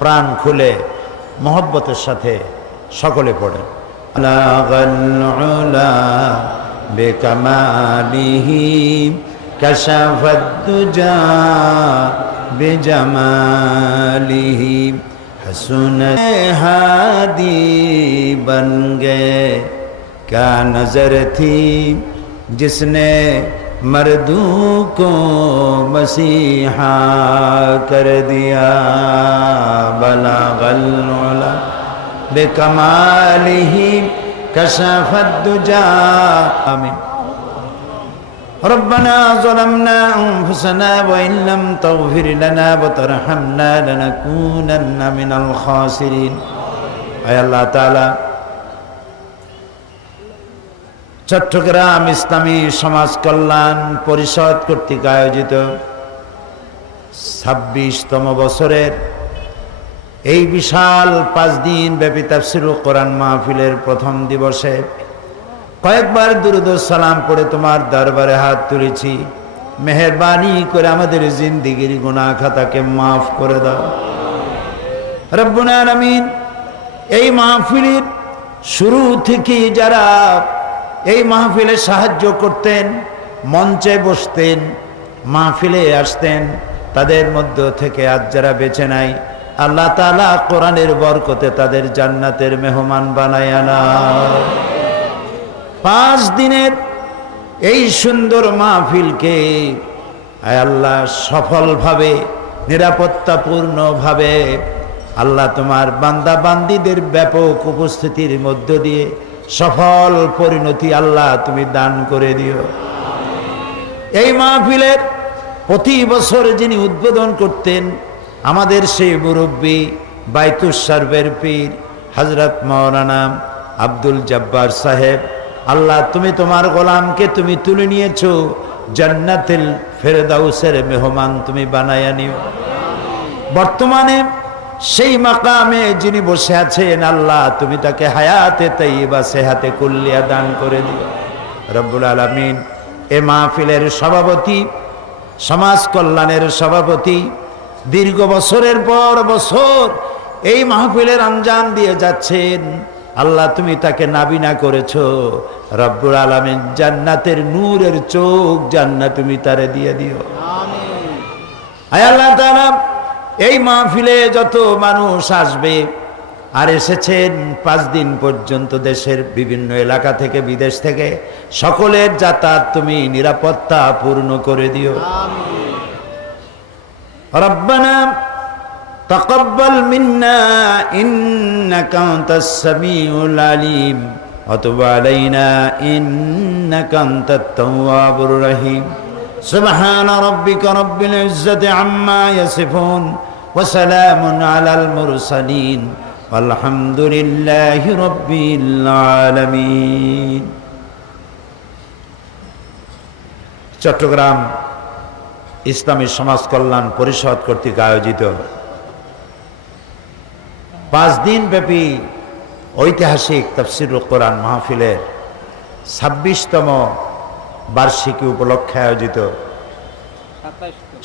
প্রাণ খুলে মহব্বতের সাথে সকলে পড়েন। বালাগাল উলা বিকামালিহি কাশাফাদ দুজা বিজামালিহি हसन हादी बन गए क्या नजर थी जिसने मर्दों को मसीहा कर दिया बलागल उला बिकमालिही कशफद दुजा आमीन। रब्बना ज़लमना अनफुसना व इन लम तग़फिर लना व तरहमना लनकूनन्ना मिनल खासिरीन। आय अल्लाह ताआला চট্টগ্রাম ইসলামী সমাজ কল্যাণ পরিষদ কর্তৃক আয়োজিত 26তম বছরের এই বিশাল 5 দিন ব্যাপী তাফসীরুল কোরআন মাহফিলের প্রথম দিবসে কয়েকবার দুরূদ ও সালাম পড়ে তোমার দরবারে হাত তুলেছি। মেহেরবানি করে আমাদের জিন্দেগীর গুনাহ খাতাকে মাফ করে দাও রব্বুল আলামিন। এই মাহফিলের শুরু থেকে যারা এই মাহফিলে সাহায্য করতেন, মঞ্চে বসতেন, মাহফিলে আসতেন, তাদের মধ্য থেকে আজ যারা বেঁচে নাই, আল্লাহ তাআলা কোরআনের বরকতে তাদের জান্নাতের মেহমান বানায়া নাও। 5 দিনের এই সুন্দর মাহফিলকে আয় আল্লাহ সফলভাবে নিরাপত্তাপূর্ণভাবে আল্লাহ তোমার বান্দা বান্দীদের ব্যাপক উপস্থিতির মধ্য দিয়ে সফল পরিণতি আল্লাহ তুমি দান করে দিও। এই মাহফিলের প্রতি বছর যিনি উদ্বোধন করতেন আমাদের সেই মুরব্বী বাইতুস সারবের পীর হযরত মাওলানা আব্দুল জব্বার সাহেব, আল্লাহ তুমি তোমার গোলামকে তুমি তুলে নিয়েছো, জান্নাতুল ফেরদাউসের মেহমান তুমি বানায়া নিও। বর্তমানে সেই মাকামে যিনি বসে আছেন আল্লাহ তুমি তাকে হায়াতে তাইয়্যিবা সেহাতে কুল্লিয়া দান করে দিও রব্বুল আলামিন। এ মাহফিলের সভাপতি, সমাজ কল্যাণের সভাপতি, দীর্ঘ বছরের পর বছর এই মাহফিলের আঞ্জাম দিয়ে যাচ্ছেন, আল্লাহ তুমি তাকে নাবিনা করেছো রব্বুল আলামিন। জান্নাতের নূরের চোখ জান্নাত তুমি তারে দিয়ে দিও আমিন। আয় আল্লাহ তাআলা এই মাহফিলে যত মানুষ আসবে আর এসেছেন 5 দিন পর্যন্ত দেশের বিভিন্ন এলাকা থেকে বিদেশ থেকে সকলের যাতায়াত তুমি নিরাপত্তা পূর্ণ করে দিও আমিন। রব্বানা তাকাব্বাল মিন্না ইন্নাকা আনতাস সামিউল আলিম ওয়া তুব আলাইনা ইন্নাকা আনতাত তাওয়াবুর রহিম। সুবহান রাব্বিকা রাব্বিল ইজ্জাতি আম্মা ইয়াসিফুন ওয়া সালামুন আলাল মুরসালিন আলহামদুলিল্লাহি রাব্বিল আলামিন। চট্টগ্রাম ইসলামী সমাজ কল্যাণ পরিষদ কর্তৃক আয়োজিত 5 দিন ব্যাপী ঐতিহাসিক তাফসীরুল কোরআন মাহফিলের 26তম বার্ষিকী উপলক্ষে আয়োজিত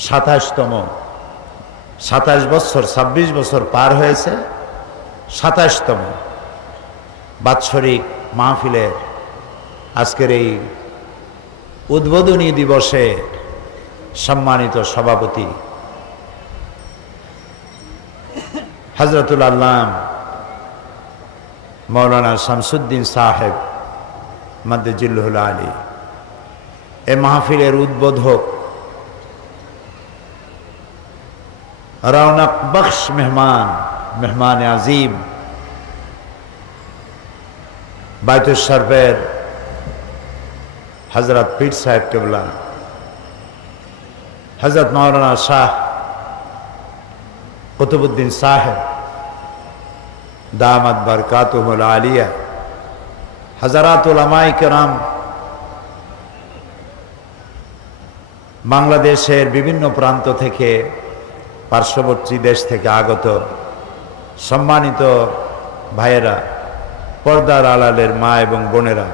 27 বছর 26 বছর পার হয়েছে, 27তম বাৎসরিক মাহফিলের আজকের এই উদ্বোধনী দিবসে সম্মানিত সভাপতি হযরতুল আল্লাম মাওলানা শামসুদ্দিন সাহেব মাদ্দাজিল্লুহুল আলী, এ মাহফিলের উদ্বোধক, রৌনক বখশ মেহমান আজিম বাইতুস শরফের হযরত পীর সাহেব কেবলা হযরত মাওলানা শাহ কুতুবউদ্দিন সাহেব দামাত বরকাতুহুল আলিয়া, হযরত উলামায়ে কেরাম, বাংলাদেশের বিভিন্ন প্রান্ত থেকে পার্শ্ববর্তী দেশ থেকে আগত সম্মানিত ভাইয়েরা, পর্দার আড়ালের মা এবং বোনেরা,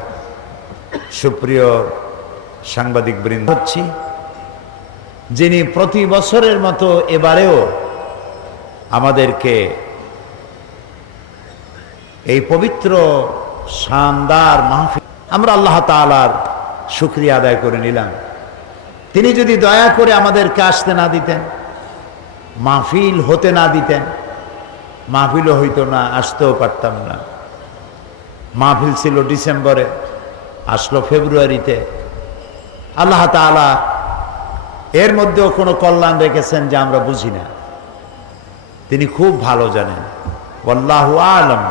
সুপ্রিয় সাংবাদিক বৃন্দ, হচ্ছি যিনি প্রতি বছরের মতো এবারেও আমাদেরকে এই পবিত্র শানদার মাহফিল আমরা আল্লাহ তাআলার শুকরিয়া আদায় করে নিলাম। তিনি যদি দয়া করে আমাদেরকে আসতে না দিতেন, মাহফিল হতে না দিতেন, মাহফিলও হইতো না, আসতেও পারতাম না। মাহফিল ছিল ডিসেম্বরে, আসলো ফেব্রুয়ারিতে। আল্লাহ তাআলা এর মধ্যেও কোনো কল্যাণ রেখেছেন যে আমরা বুঝি না, তিনি খুব ভালো জানেন। ওয়াল্লাহু আ'লাম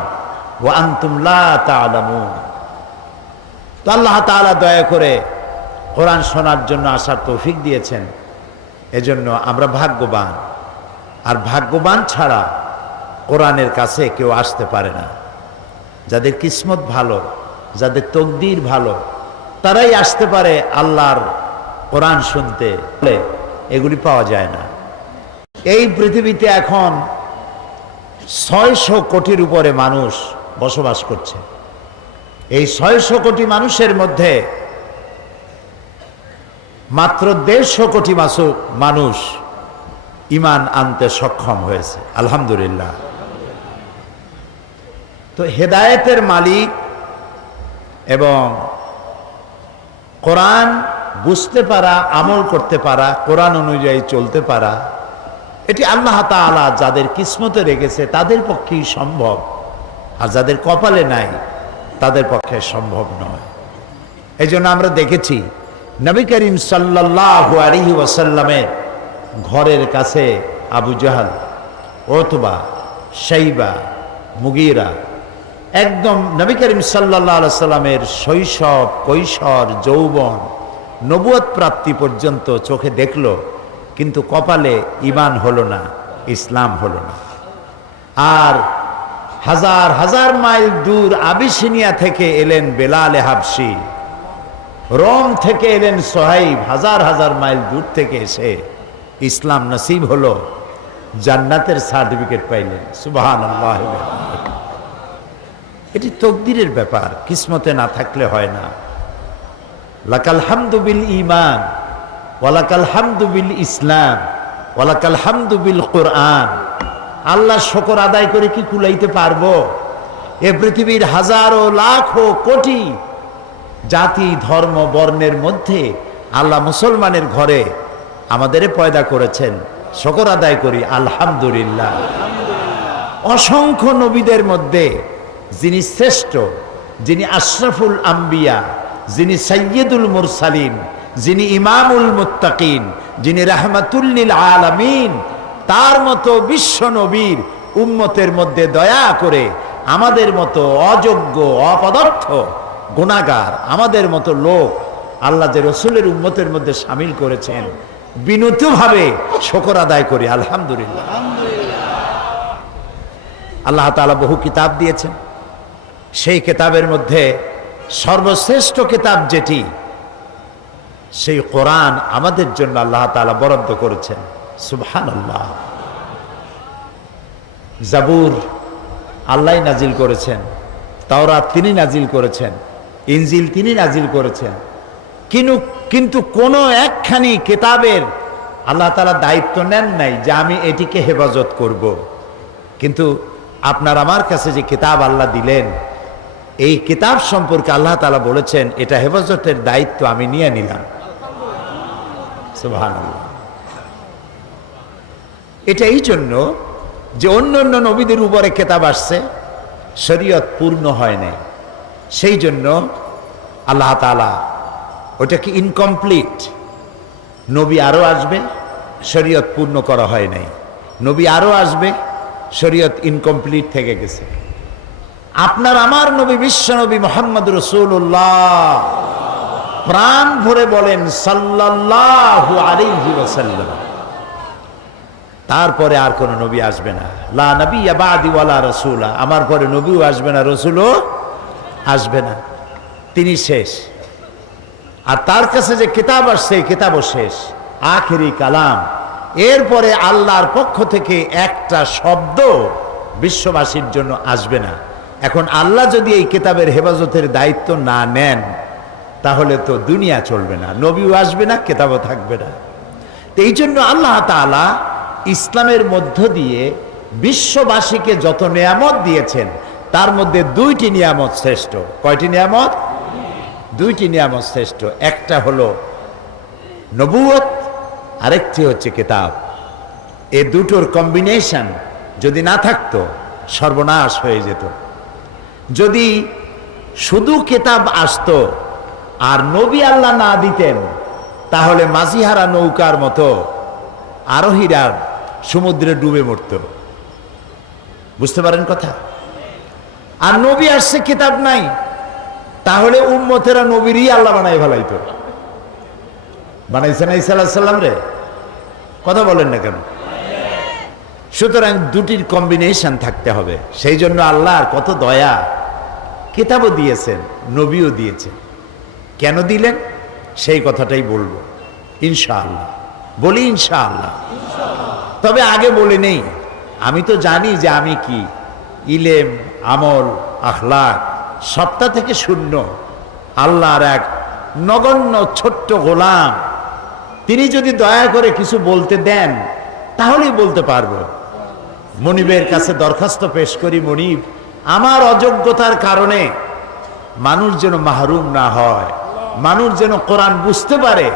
ওয়া আনতুম লা তা'লামুন। তো আল্লাহ তাআলা দয়া করে কোরআন শোনার জন্য আসার তৌফিক দিয়েছেন, এজন্য আমরা ভাগ্যবান। আর ভাগ্যবান ছাড়া কোরআনের কাছে কেউ আসতে পারে না। যাদের কিসমত ভালো, যাদের তকদির ভালো, তারাই আসতে পারে আল্লাহর কোরআন শুনতে। এগুলি পাওয়া যায় না। এই পৃথিবীতে এখন 600 কোটির উপরে মানুষ বসবাস করছে। এই 600 কোটি মানুষের মধ্যে মাত্র 150 কোটি মানুষ ঈমান আনতে সক্ষম হয়েছে, আলহামদুলিল্লাহ। তো হেদায়েতের মালিক এবং কোরআন বুঝতে পারা, আমল করতে পারা, কোরআন অনুযায়ী চলতে পারা, এটি আল্লাহ তাআলা যাদের কিসমতে রেখেছে তাদের পক্ষেই সম্ভব। আর যাদের কপালে নাই তাদের পক্ষে সম্ভব নয়। এই জন্য আমরা দেখেছি নবী করিম সাল্লাল্লাহু আলাইহি ওয়াসাল্লামের ঘরের কাছে আবু জাহাল, উতবা, শাইবা, মুগীরা, একদম নবী করিম সাল্লাল্লাহু আলাইহি সাল্লামের শৈশব, কৈশোর, যৌবন, নবুয়ত প্রাপ্তি পর্যন্ত চোখে দেখলো, কিন্তু কপালে ঈমান হলো না, ইসলাম হলো না। আর হাজার হাজার মাইল দূর আবিসিনিয়া থেকে এলেন বেলালে হাবশি, রোম থেকে এলেন সোহাইব, হাজার হাজার মাইল দূর থেকে এসে ইসলাম নসিব হলো, জান্নাতের সার্টিফিকেট পাইলেন। সুবহানাল্লাহ। এটি তকদিরের ব্যাপার, কিসমতে না থাকলে হয় না। লাকাল হামদু বিল ঈমান ওয়ালাকাল হামদু বিল ইসলাম ওয়ালাকাল হামদু বিল কোরআন। আল্লাহর শুকর আদায় করে কি কুলাইতে পারবো? এ পৃথিবীর হাজারো লাখো কোটি জাতি, ধর্ম, বর্ণের মধ্যে আল্লাহ মুসলমানের ঘরে আমাদের পয়দা করেছেন, শুকর আদায় করি আলহামদুলিল্লাহ। অসংখ্য নবীদের মধ্যে যিনি শ্রেষ্ঠ, যিনি আশরাফুল আম্বিয়া, যিনি সাইয়্যিদুল মুরসালিন, যিনি ইমামুল মুত্তাকিন, যিনি রাহমাতুল লিল আলামিন, তার মতো বিশ্ব নবীর উম্মতের মধ্যে দয়া করে আমাদের মতো অযোগ্য, অপদার্থ, গুনাহগার, আমাদের মতো লোক আল্লাহ যে রসুলের উম্মতের মধ্যে শামিল করেছেন, বিনীতভাবে শুকর আদায় করি আলহামদুলিল্লাহ। আল্লাহ তাআলা বহু কিতাব দিয়েছেন, সেই কিতাবের মধ্যে সর্বশ্রেষ্ঠ কিতাব যেটি, সেই কোরআন আমাদের জন্য আল্লাহ তাআলা বরাদ্দ করেছেন। সুবহানাল্লাহ। জাবুর আল্লাহ নাজিল করেছেন, তাওরাত তিনি নাজিল করেছেন, ইনজিল তিনি নাজিল করেছেন। কিন্তু কোনো একখানি কিতাবের আল্লাহ তাআলা দায়িত্ব নেন নাই যে আমি এটিকে হেফাজত করব। কিন্তু আপনার আমার কাছে যে কিতাব আল্লাহ দিলেন, এই কিতাব সম্পর্কে আল্লাহ তাআলা বলেছেন এটা হেফাজতের দায়িত্ব আমি নিয়ে নিলাম। সুবহানাল্লাহ। এটা এই জন্য যে অন্য অন্য নবীদের উপরে কিতাব আসছে, শরীয়ত পূর্ণ হয় নাই, সেই জন্য আল্লাহ তাআলা ওটাকে ইনকমপ্লিট, নবী আরো আসবে, শরীয়ত পূর্ণ করা হয় নাই, নবী আরো আসবে, শরীয়ত ইনকমপ্লিট থেকে গেছে। আপনার আমার নবী বিশ্ব নবী মুহাম্মদ রাসূলুল্লাহ প্রাণ ভরে বলেন সাল্লাল্লাহু আলাইহি ওয়াসাল্লাম, তারপরে আর কোন নবী আসবে না। লা নবিয়্যা বাদি ওয়ালা রাসূলা, আমার পরে নবীও আসবে না, রাসূলও আসবে না, তিনি শেষ। আর তার কাছে যে কিতাব আসছে, কিতাবও শেষ, আখেরি কালাম। এরপরে আল্লাহর পক্ষ থেকে একটা শব্দ বিশ্ববাসীর জন্য আসবে না। এখন আল্লাহ যদি এই কিতাবের হেফাজতের দায়িত্ব না নেন, তাহলে তো দুনিয়া চলবে না, নবীও আসবে না, কিতাবও থাকবে না। তো এই জন্য আল্লাহ তাআলা ইসলামের মধ্য দিয়ে বিশ্ববাসীকে যত নিয়ামত দিয়েছেন তার মধ্যে দুইটি নিয়ামত শ্রেষ্ঠ। কয়টি নিয়ামত? দুইটি নিয়ামত শ্রেষ্ঠ। একটা হলো নবুয়ত, আরেকটি হচ্ছে কিতাব। এই দুটোর কম্বিনেশন যদি না থাকতো সর্বনাশ হয়ে যেত। যদি শুধু কিতাব আসতো আর নবী আল্লাহ না দিতেন তাহলে মাঝিহারা নৌকার মতো আরোহীরা সমুদ্রে ডুবে মরত। বুঝতে পারেন কথা? আর নবী আসছে, কিতাব নাই, তাহলে উম্মতেরা নবীরই আল্লাহ বানাই ফেলাইতো। বানাইছে না ঈসা আলাইহিস সালাম রে? কথা বলেন না কেন? সুতরাং দুটির কম্বিনেশন থাকতে হবে। সেই জন্য আল্লাহর কত দয়া, কিতাবও দিয়েছেন, নবীও দিয়েছেন। কেন দিলেন সেই কথাটাই বলবো ইনশাআল্লাহ। বলি ইনশাআল্লাহ। তবে আগে বলে নেই, আমি তো জানি যে আমি কি, ইলেম, আমল, আখলাক সবটা থেকে শূন্য। আল্লাহর এক নগণ্য ছোট্ট গোলাম, তিনি যদি দয়া করে কিছু বলতে দেন তাহলেই বলতে পারবো। মনিবের কাছে দরখাস্ত পেশ করি, মনিব আমার অযোগ্যতার কারণে মানুষ যেন মাহরুম না হয়, মানুষ যেন কোরআন বুঝতে পারে,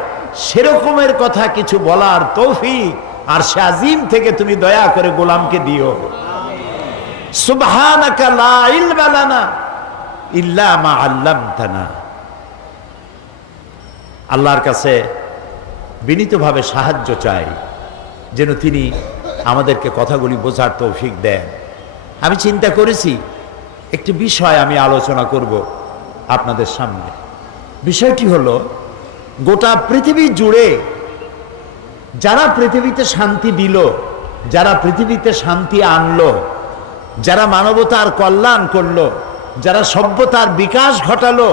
সেরকমের কথা কিছু বলার তৌফিক আর সে আজিম থেকে তুমি দয়া করে গোলামকে দিও। সুবহানাকা লা ইলমা লানা ইল্লা মা আল্লামতানা। আল্লাহর কাছে বিনীতভাবে সাহায্য চাই যেন তিনি আমাদেরকে কথাগুলি বোঝার তৌফিক দেন। আমি চিন্তা করেছি একটি বিষয় আমি আলোচনা করব আপনাদের সামনে। বিষয়টি হলো, গোটা পৃথিবী জুড়ে যারা পৃথিবীতে শান্তি দিল, যারা পৃথিবীতে শান্তি আনলো, যারা মানবতার কল্যাণ করলো, যারা সভ্যতার বিকাশ ঘটালো,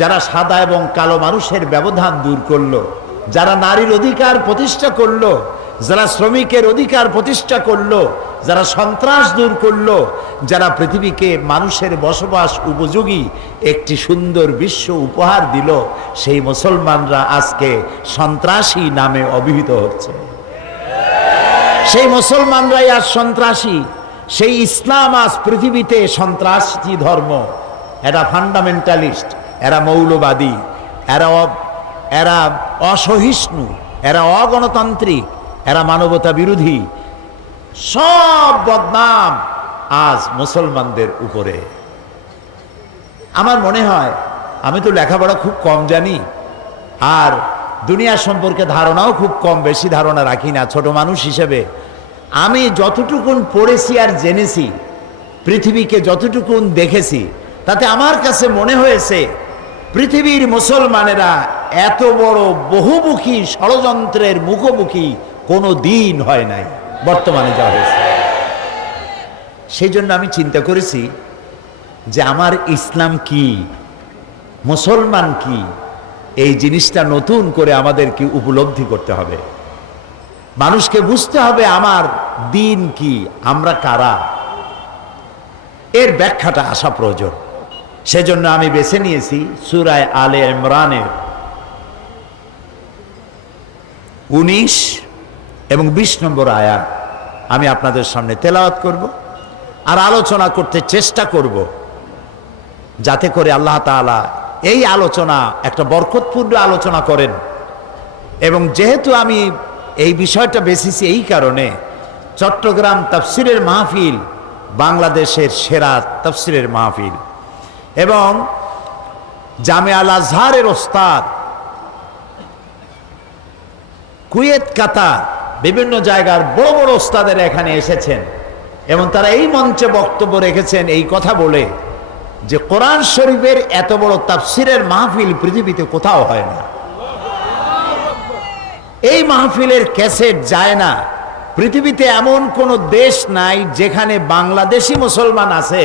যারা সাদা এবং কালো মানুষের ব্যবধান দূর করলো, যারা নারীর অধিকার প্রতিষ্ঠা করলো, যারা শ্রমিকের অধিকার প্রতিষ্ঠা করলো, যারা সন্ত্রাস দূর করলো, যারা পৃথিবীকে মানুষের বসবাস উপযোগী একটি সুন্দর বিশ্ব উপহার দিল, সেই মুসলমানরা আজকে সন্ত্রাসী নামে অভিহিত হচ্ছে। সেই মুসলমানরাই আজ সন্ত্রাসী। সেই ইসলাম আজ পৃথিবীতে সন্ত্রাসী ধর্ম। এরা ফান্ডামেন্টালিস্ট, এরা মৌলবাদী, এরা অসহিষ্ণু, এরা অগণতান্ত্রিক, এরা মানবতা বিরোধী। সব বদনাম আজ মুসলমানদের উপরে। আমার মনে হয়, আমি তো লেখাপড়া খুব কম জানি আর দুনিয়া সম্পর্কে ধারণাও খুব কম, বেশি ধারণা রাখি না ছোট মানুষ হিসেবে। আমি যতটুকুন পড়েছি আর জেনেছি, পৃথিবীকে যতটুকুন দেখেছি, তাতে আমার কাছে মনে হয়েছে পৃথিবীর মুসলমানেরা এত বড় বহুমুখী ষড়যন্ত্রের মুখোমুখি কোনো দিন হয় নাই বর্তমানে যা হয়েছে। সেই জন্য আমি চিন্তা করেছি যে আমার ইসলাম কি, মুসলমান কি, এই জিনিসটা নতুন করে আমাদেরকে উপলব্ধি করতে হবে। মানুষকে বুঝতে হবে আমার দিন কি, আমরা কারা, এর ব্যাখ্যাটা আসা প্রয়োজন। সেজন্য আমি বেছে নিয়েছি সূরা আলে ইমরানের 19 এবং 20 নম্বর আয়াত আমি আপনাদের সামনে তেলাওয়াত করব আর আলোচনা করতে চেষ্টা করব, যাতে করে আল্লাহ তাআলা এই আলোচনা একটা বরকতপূর্ণ আলোচনা করেন। এবং যেহেতু আমি এই বিষয়টা বেছেছি এই কারণে, চট্টগ্রাম তাফসিরের মাহফিল বাংলাদেশের সেরা তাফসিরের মাহফিল এবং জামে আল আজহারের ওস্তাদ, কুয়েত, কাতার, বিভিন্ন জায়গার বড় বড় ওস্তাদের এখানে এসেছেন এবং তারা এই মঞ্চে বক্তব্য রেখেছেন এই কথা বলে যে কোরআন শরীফের এত বড় তাফসিরের মাহফিল পৃথিবীতে কোথাও হয় না। এই মাহফিলের ক্যাসেট যায় না। পৃথিবীতে এমন কোনো দেশ নাই যেখানে বাংলাদেশি মুসলমান আছে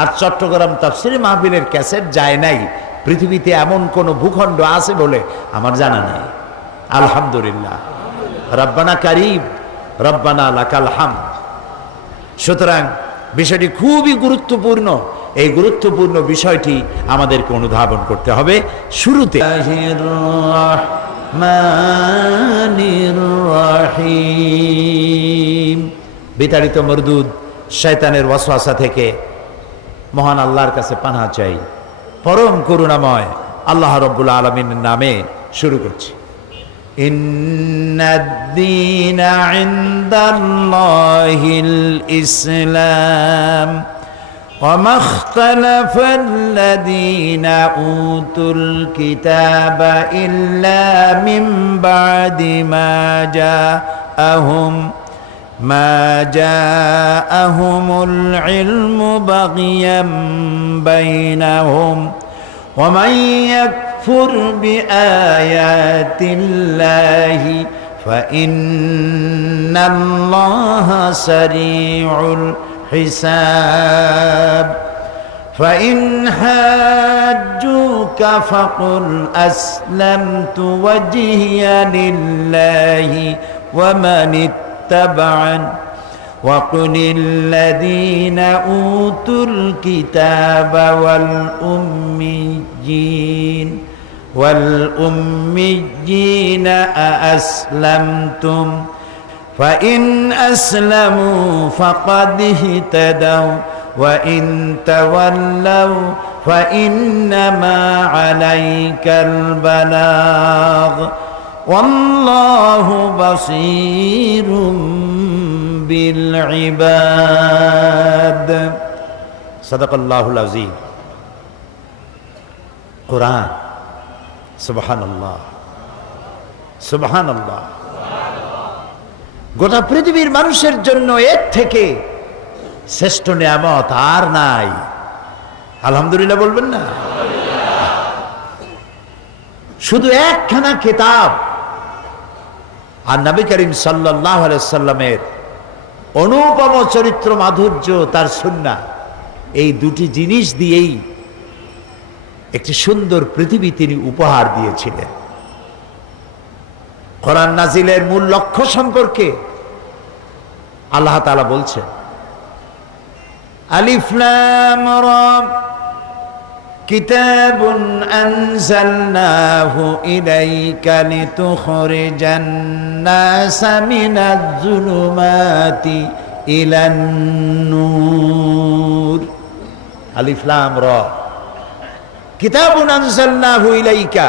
আর চট্টগ্রাম তাফসির মাহফিলের ক্যাসেট যায় নাই। পৃথিবীতে এমন কোনো ভূখণ্ড আছে বলে আমার জানা নাই। আলহামদুলিল্লাহ, রব্বানা কারীম, রব্বানা লাকাল হামদ। সুতরাং বিষয়টি খুবই গুরুত্বপূর্ণ। এই গুরুত্বপূর্ণ বিষয়টি আমাদেরকে অনুধাবন করতে হবে। শুরুতে রহিম বিতাড়িত মরদুদ শয়তানের ওয়াসওয়াসা থেকে মহান আল্লাহর কাছে পানাহ চাই। পরম করুণাময় আল্লাহ রাব্বুল আলামিনের নামে শুরু করছি। ইন্নাদ-দীনা ইনদাল্লাহিল ইসলাম ওয়া মাখতালাফাল্লাযীনা উতুল কিতাবা ইল্লা মিন বা'দি মা জাআহুমুল ইলমু বাগিয়াম বাইনাহুম ওয়া মান ইয়াকফুর বিআয়াতিল্লাহি ফাইন্নাল্লাহা সারিউল হিসাব فإن حاجوك فقل أسلمت وجهي لله ومن اتبعني وقل الذين أوتوا الكتاب والأميين أأسلمتم فإن أسلموا فقد اهتدوا وإن تولوا فإنما عليك البلاغ والله بصير بالعباد صدق الله العظيم قرآن سبحان الله سبحان الله গোটা পৃথিবীর মানুষের জন্য এর থেকে শ্রেষ্ঠ নিয়ামত আর নাই। আলহামদুলিল্লাহ বলবেন না? শুধু একখানা কিতাব আর নবী করিম সাল্লাল্লাহু আলাইহি সাল্লামের অনুপম চরিত্র মাধুর্য, তার সুন্নাহ, এই দুটি জিনিস দিয়েই একটি সুন্দর পৃথিবী তিনি উপহার দিয়েছিলেন। কোরআন নাজিলের মূল লক্ষ্য সম্পর্কে আল্লাহ তাআলা বলছেন, আলিফ লাম রা কিতাবুন আনজালনাহু ইলাইকা লিতুখরিজান নাসা মিনাজ যুলুমাতি ইলান নূর। আলিফ লাম রা কিতাবুন আনজালনাহু ইলাইকা,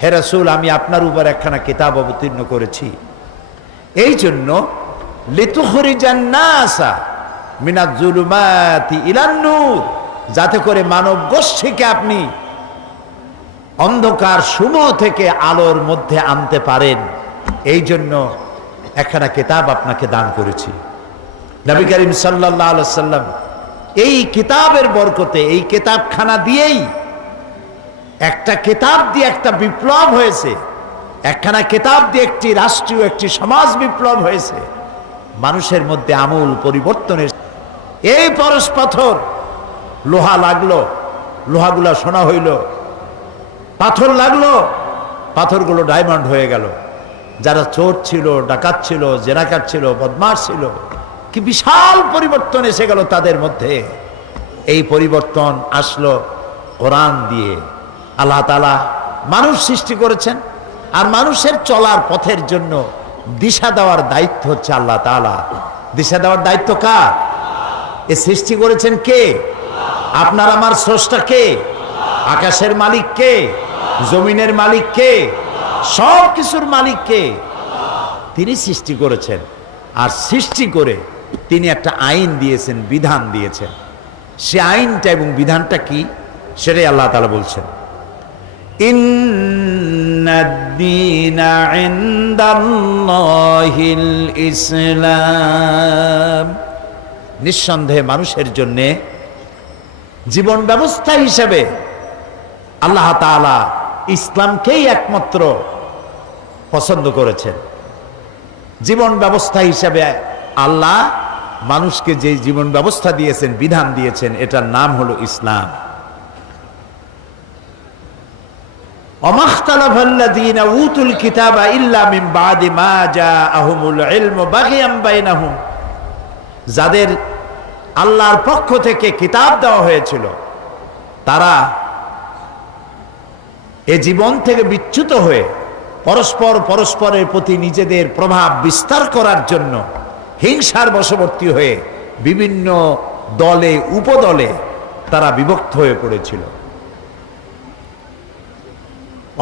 হে রাসূল আমি আপনার উপর একখানা কিতাব অবতীর্ণ করেছি এই জন্য, লিতুখরিজান নাসা মিনাজ যুলুমাতি ইলান নূর, যাতে করে মানব গোষ্ঠীকে আপনি অন্ধকার সমূহ থেকে আলোর মধ্যে আনতে পারেন, এই জন্য একখানা কিতাব আপনাকে দান করেছি। নবী করিম সাল্লাল্লাহু আলাইহি ওয়াসাল্লাম এই কিতাবের বরকতে, এই কিতাবখানা দিয়েই, একটা কিতাব দিয়ে একটা বিপ্লব হয়েছে, একখানা কিতাব দিয়ে একটি রাষ্ট্রীয়, একটি সমাজ বিপ্লব হয়েছে, মানুষের মধ্যে আমূল পরিবর্তনের। এই পরশ পাথর, লোহা লাগলো, লোহাগুলা সোনা হইল, পাথর লাগলো, পাথরগুলো ডায়মন্ড হয়ে গেল। যারা চোর ছিল, ডাকাত ছিল, জেনাকার ছিল, বদমাশ ছিল, কি বিশাল পরিবর্তন এসে গেল তাদের মধ্যে। এই পরিবর্তন আসলো কোরআন দিয়ে। আল্লাহ তাআলা মানুষ সৃষ্টি করেছেন, আর মানুষের চলার পথের জন্য দিশা দেওয়ার দায়িত্ব হচ্ছে আল্লাহ তাআলা। দিশা দেওয়ার দায়িত্ব কার? এ সৃষ্টি করেছেন কে? আপনার আমার স্রষ্টা কে? আকাশের মালিক কে? জমিনের মালিক কে? সব কিছুর মালিক কে? তিনি সৃষ্টি করেছেন, আর সৃষ্টি করে তিনি একটা আইন দিয়েছেন, বিধান দিয়েছেন। সে আইনটা এবং বিধানটা কি, সেটাই আল্লাহ তাআলা বলছেন। ইন্নাদ-দীনা ইনদাল্লাহিল ইসলাম, নিঃসন্দেহে মানুষের জন্য জীবন ব্যবস্থা হিসেবে আল্লাহ তাআলা ইসলামকেই একমাত্র পছন্দ করেছেন। জীবন ব্যবস্থা হিসেবে আল্লাহ মানুষকে যে জীবন ব্যবস্থা দিয়েছেন, বিধান দিয়েছেন, এটার নাম হলো ইসলাম। ওমাখতালাফাল্লাযীনা উতুল কিতাবা ইল্লা মিন বাদি মা জাআহুমুল ইলমু বাগিয়াম বাইনাহুম, যাদের আল্লাহর পক্ষ থেকে কিতাব দেওয়া হয়েছিল, তারা এ জীবন থেকে বিচ্যুত হয়ে পরস্পরের প্রতি নিজেদের প্রভাব বিস্তার করার জন্য হিংসার বশবর্তী হয়ে বিভিন্ন দলে উপদলে তারা বিভক্ত হয়ে পড়েছিল।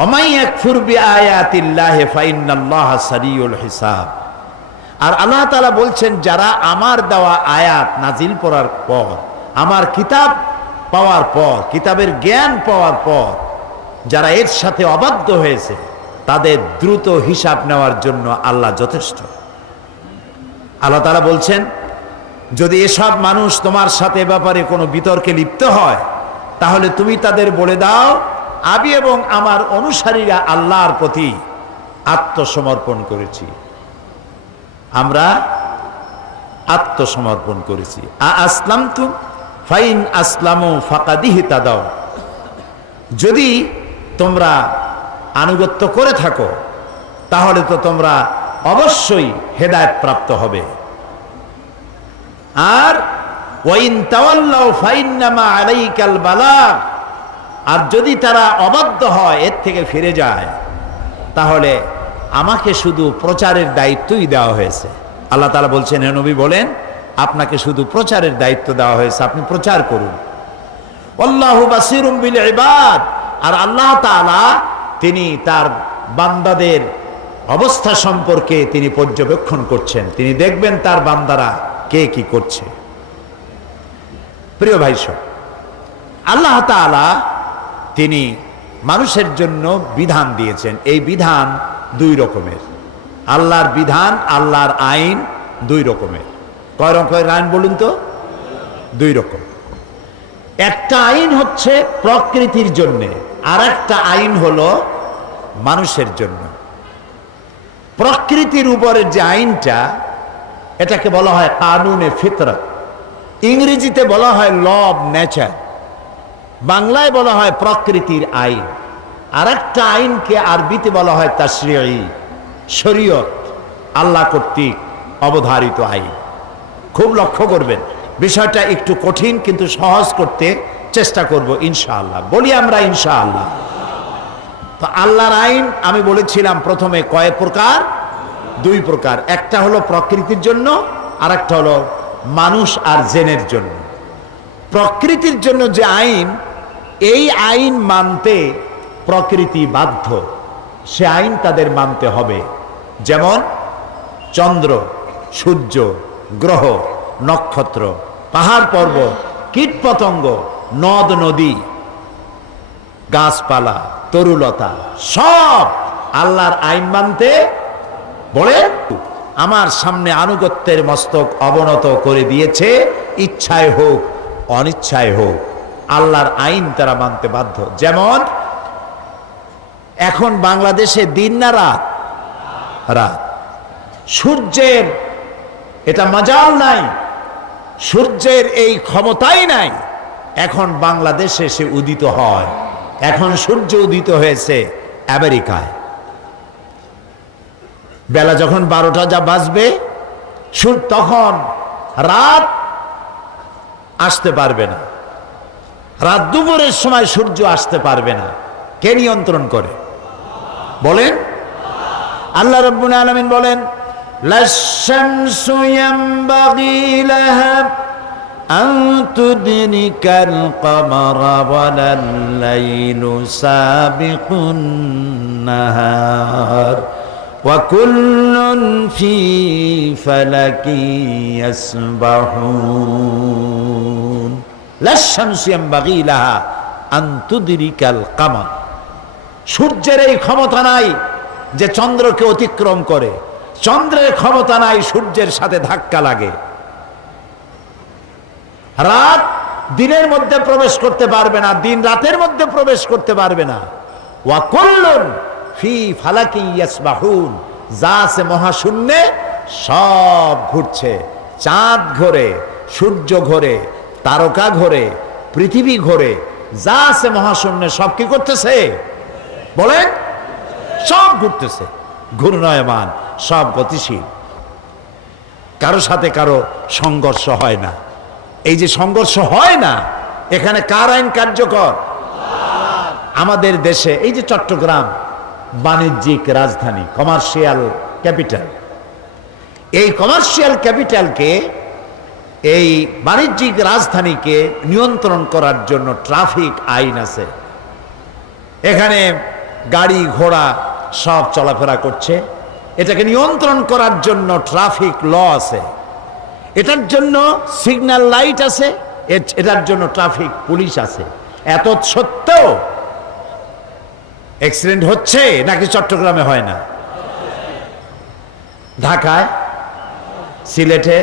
ওমাই ইয়াকফুর বিআয়াতিল্লাহি ফাইন্নাল্লাহা সারিউল হিসাব। আর আল্লাহ তাআলা বলছেন, যারা আমার দেওয়া আয়াত নাজিল করার পর, আমার কিতাব পাওয়ার পর, কিতাবের জ্ঞান পাওয়ার পর যারা এর সাথে অবাধ্য হয়েছে, তাদের দ্রুত হিসাব নেওয়ার জন্য আল্লাহ যথেষ্ট। আল্লাহ তাআলা বলছেন, যদি এসব মানুষ তোমার সাথে ব্যাপারে কোনো বিতর্কে লিপ্ত হয়, তাহলে তুমি তাদের বলে দাও, আমি এবং আমার অনুসারীরা আল্লাহর প্রতি আত্মসমর্পণ করেছি। আমরা আত্মসমর্পণ করেছি। আসলামতু ফাইন আসলামু ফাকাদ ইহতাদাও। যদি তোমরা আনুগত্য করে থাকো, তাহলে তো তোমরা অবশ্যই হেদায়েত প্রাপ্ত হবে। আর ওয়াইন তাওয়াল্লাউ ফাইন্নামা আলাইকাল বালাগ। আর যদি তারা অবাধ্য হয়, এর থেকে ফিরে যায়, তাহলে আমাকে শুধু প্রচারের দায়িত্বই দেওয়া হয়েছে। আল্লাহ তাআলা বলছেন, হে নবী বলেন, আপনাকে শুধু প্রচারের দায়িত্ব দেওয়া হয়েছে, আপনি প্রচার করুন। আল্লাহু বাসীরুম বিল ইবাদ। আর আল্লাহ তাআলা তিনি তার বান্দাদের অবস্থা সম্পর্কে তিনি পর্যবেক্ষণ করছেন, তিনি দেখবেন তার বান্দারা কে কি করছে। প্রিয় ভাই সব, আল্লাহ তাআলা তিনি মানুষের জন্য বিধান দিয়েছেন। এই বিধান দুই রকমের। আল্লাহর বিধান, আল্লাহর আইন দুই রকমের। কয় রকমের আইন বলুন তো? দুই রকম। একটা আইন হচ্ছে প্রকৃতির জন্য, আর একটা আইন হলো মানুষের জন্য। প্রকৃতির উপরের যে আইনটা, এটাকে বলা হয় কানুনে ফিতরত। ইংরেজিতে বলা হয় ল অব নেচার, বাংলায় বলা হয় প্রকৃতির আইন। আর একটা আইনকে আরবিতে বলা হয় তাশরিঈ, শরীয়ত, আল্লাহ কর্তৃক অবধারিত আইন। খুব লক্ষ্য করবেন, বিষয়টা একটু কঠিন, কিন্তু সহজ করতে চেষ্টা করব ইনশাআল্লাহ। বলি আমরা ইনশাআল্লাহ। তো আল্লাহর আইন আমি বলেছিলাম প্রথমে কয় প্রকার? দুই প্রকার। একটা হলো প্রকৃতির জন্য, আর একটা হলো মানুষ আর জিনের জন্য। প্রকৃতির জন্য যে আইন, এই আইন মানতে প্রকৃতি বাধ্য, সে আইন তাদের মানতে হবে। যেমন চন্দ্র, সূর্য, গ্রহ, নক্ষত্র, পাহাড় পর্বত, কীট পতঙ্গ, নদ নদী, গাছপালা, তরুলতা, সব আল্লাহর আইন মানতে বলে আমার সামনে আনুগত্যের মস্তক অবনত করে দিয়েছে। ইচ্ছায় হোক অনিচ্ছায় হোক, আল্লাহর আইন তারা মানতে বাধ্য। যেমন এখন বাংলাদেশে দিন না রাত? রাত। সূর্যের এটা মাজাল নাই, সূর্যের এই ক্ষমতাই নাই এখন বাংলাদেশে সে উদিত হয়। এখন সূর্য উদিত হয়েছে আমেরিকায়। বেলা যখন 12টা যা বাজবে, তখন রাত আসতে পারবে না। রাত দুপুরের সময় সূর্য আসতে পারবে না। কে নিয়ন্ত্রণ করে বলেন? আল্লাহ রাব্বুল আলামিন বলেন, লাশ-শামসু ইয়ানবাগী লাহা আন তুদরিকাল কমারা ওয়ালাল লাইলু সাবিকুন নাহার ওয়া কুল্লুন ফি ফালাকি ইয়াসবাহুন। লাশ-শামসু ইয়ানবাগী লাহা আন তুদরিকাল কমার। সূর্যের এই ক্ষমতা নাই যে চন্দ্রকে অতিক্রম করে, চন্দ্রের ক্ষমতা নাই সূর্যের সাথে ধাক্কা লাগে। রাত দিনের মধ্যে প্রবেশ করতে পারবে না, দিন রাতের মধ্যে প্রবেশ করতে পারবে না। ওয়া কুল্লুন ফি ফালাকি ইয়াসবাহুন। যা আছে মহাশূন্যে সব ঘুরছে। চাঁদ ঘোরে, সূর্য ঘোরে, তারকা ঘোরে, পৃথিবী ঘোরে, যা আছে মহাশূন্যে সব কি করতেছে বলেন? সব ঘুরতেছে, ঘূর্ণয়মান, সব গতিশীল। কারো সাথে কারো সংঘর্ষ হয় না। এই যে সংঘর্ষ হয় না, এখানে কার আইন কার্যকর? আমাদের দেশে এই যে চট্টগ্রাম বাণিজ্যিক রাজধানী, কমার্শিয়াল ক্যাপিটাল, এই কমার্শিয়াল ক্যাপিটালকে, এই বাণিজ্যিক রাজধানীকে নিয়ন্ত্রণ করার জন্য ট্রাফিক আইন আছে। এখানে গাড়ি ঘোড়া সব চলাফেরা করছে, এটাকে নিয়ন্ত্রণ করার জন্য ট্রাফিক ল আছে, এটার জন্য সিগন্যাল লাইট আছে, এটার জন্য ট্রাফিক পুলিশ আছে। এত সত্ত্বেও অ্যাক্সিডেন্ট হচ্ছে নাকি চট্টগ্রামে হয় না? ঢাকায়, সিলেটে,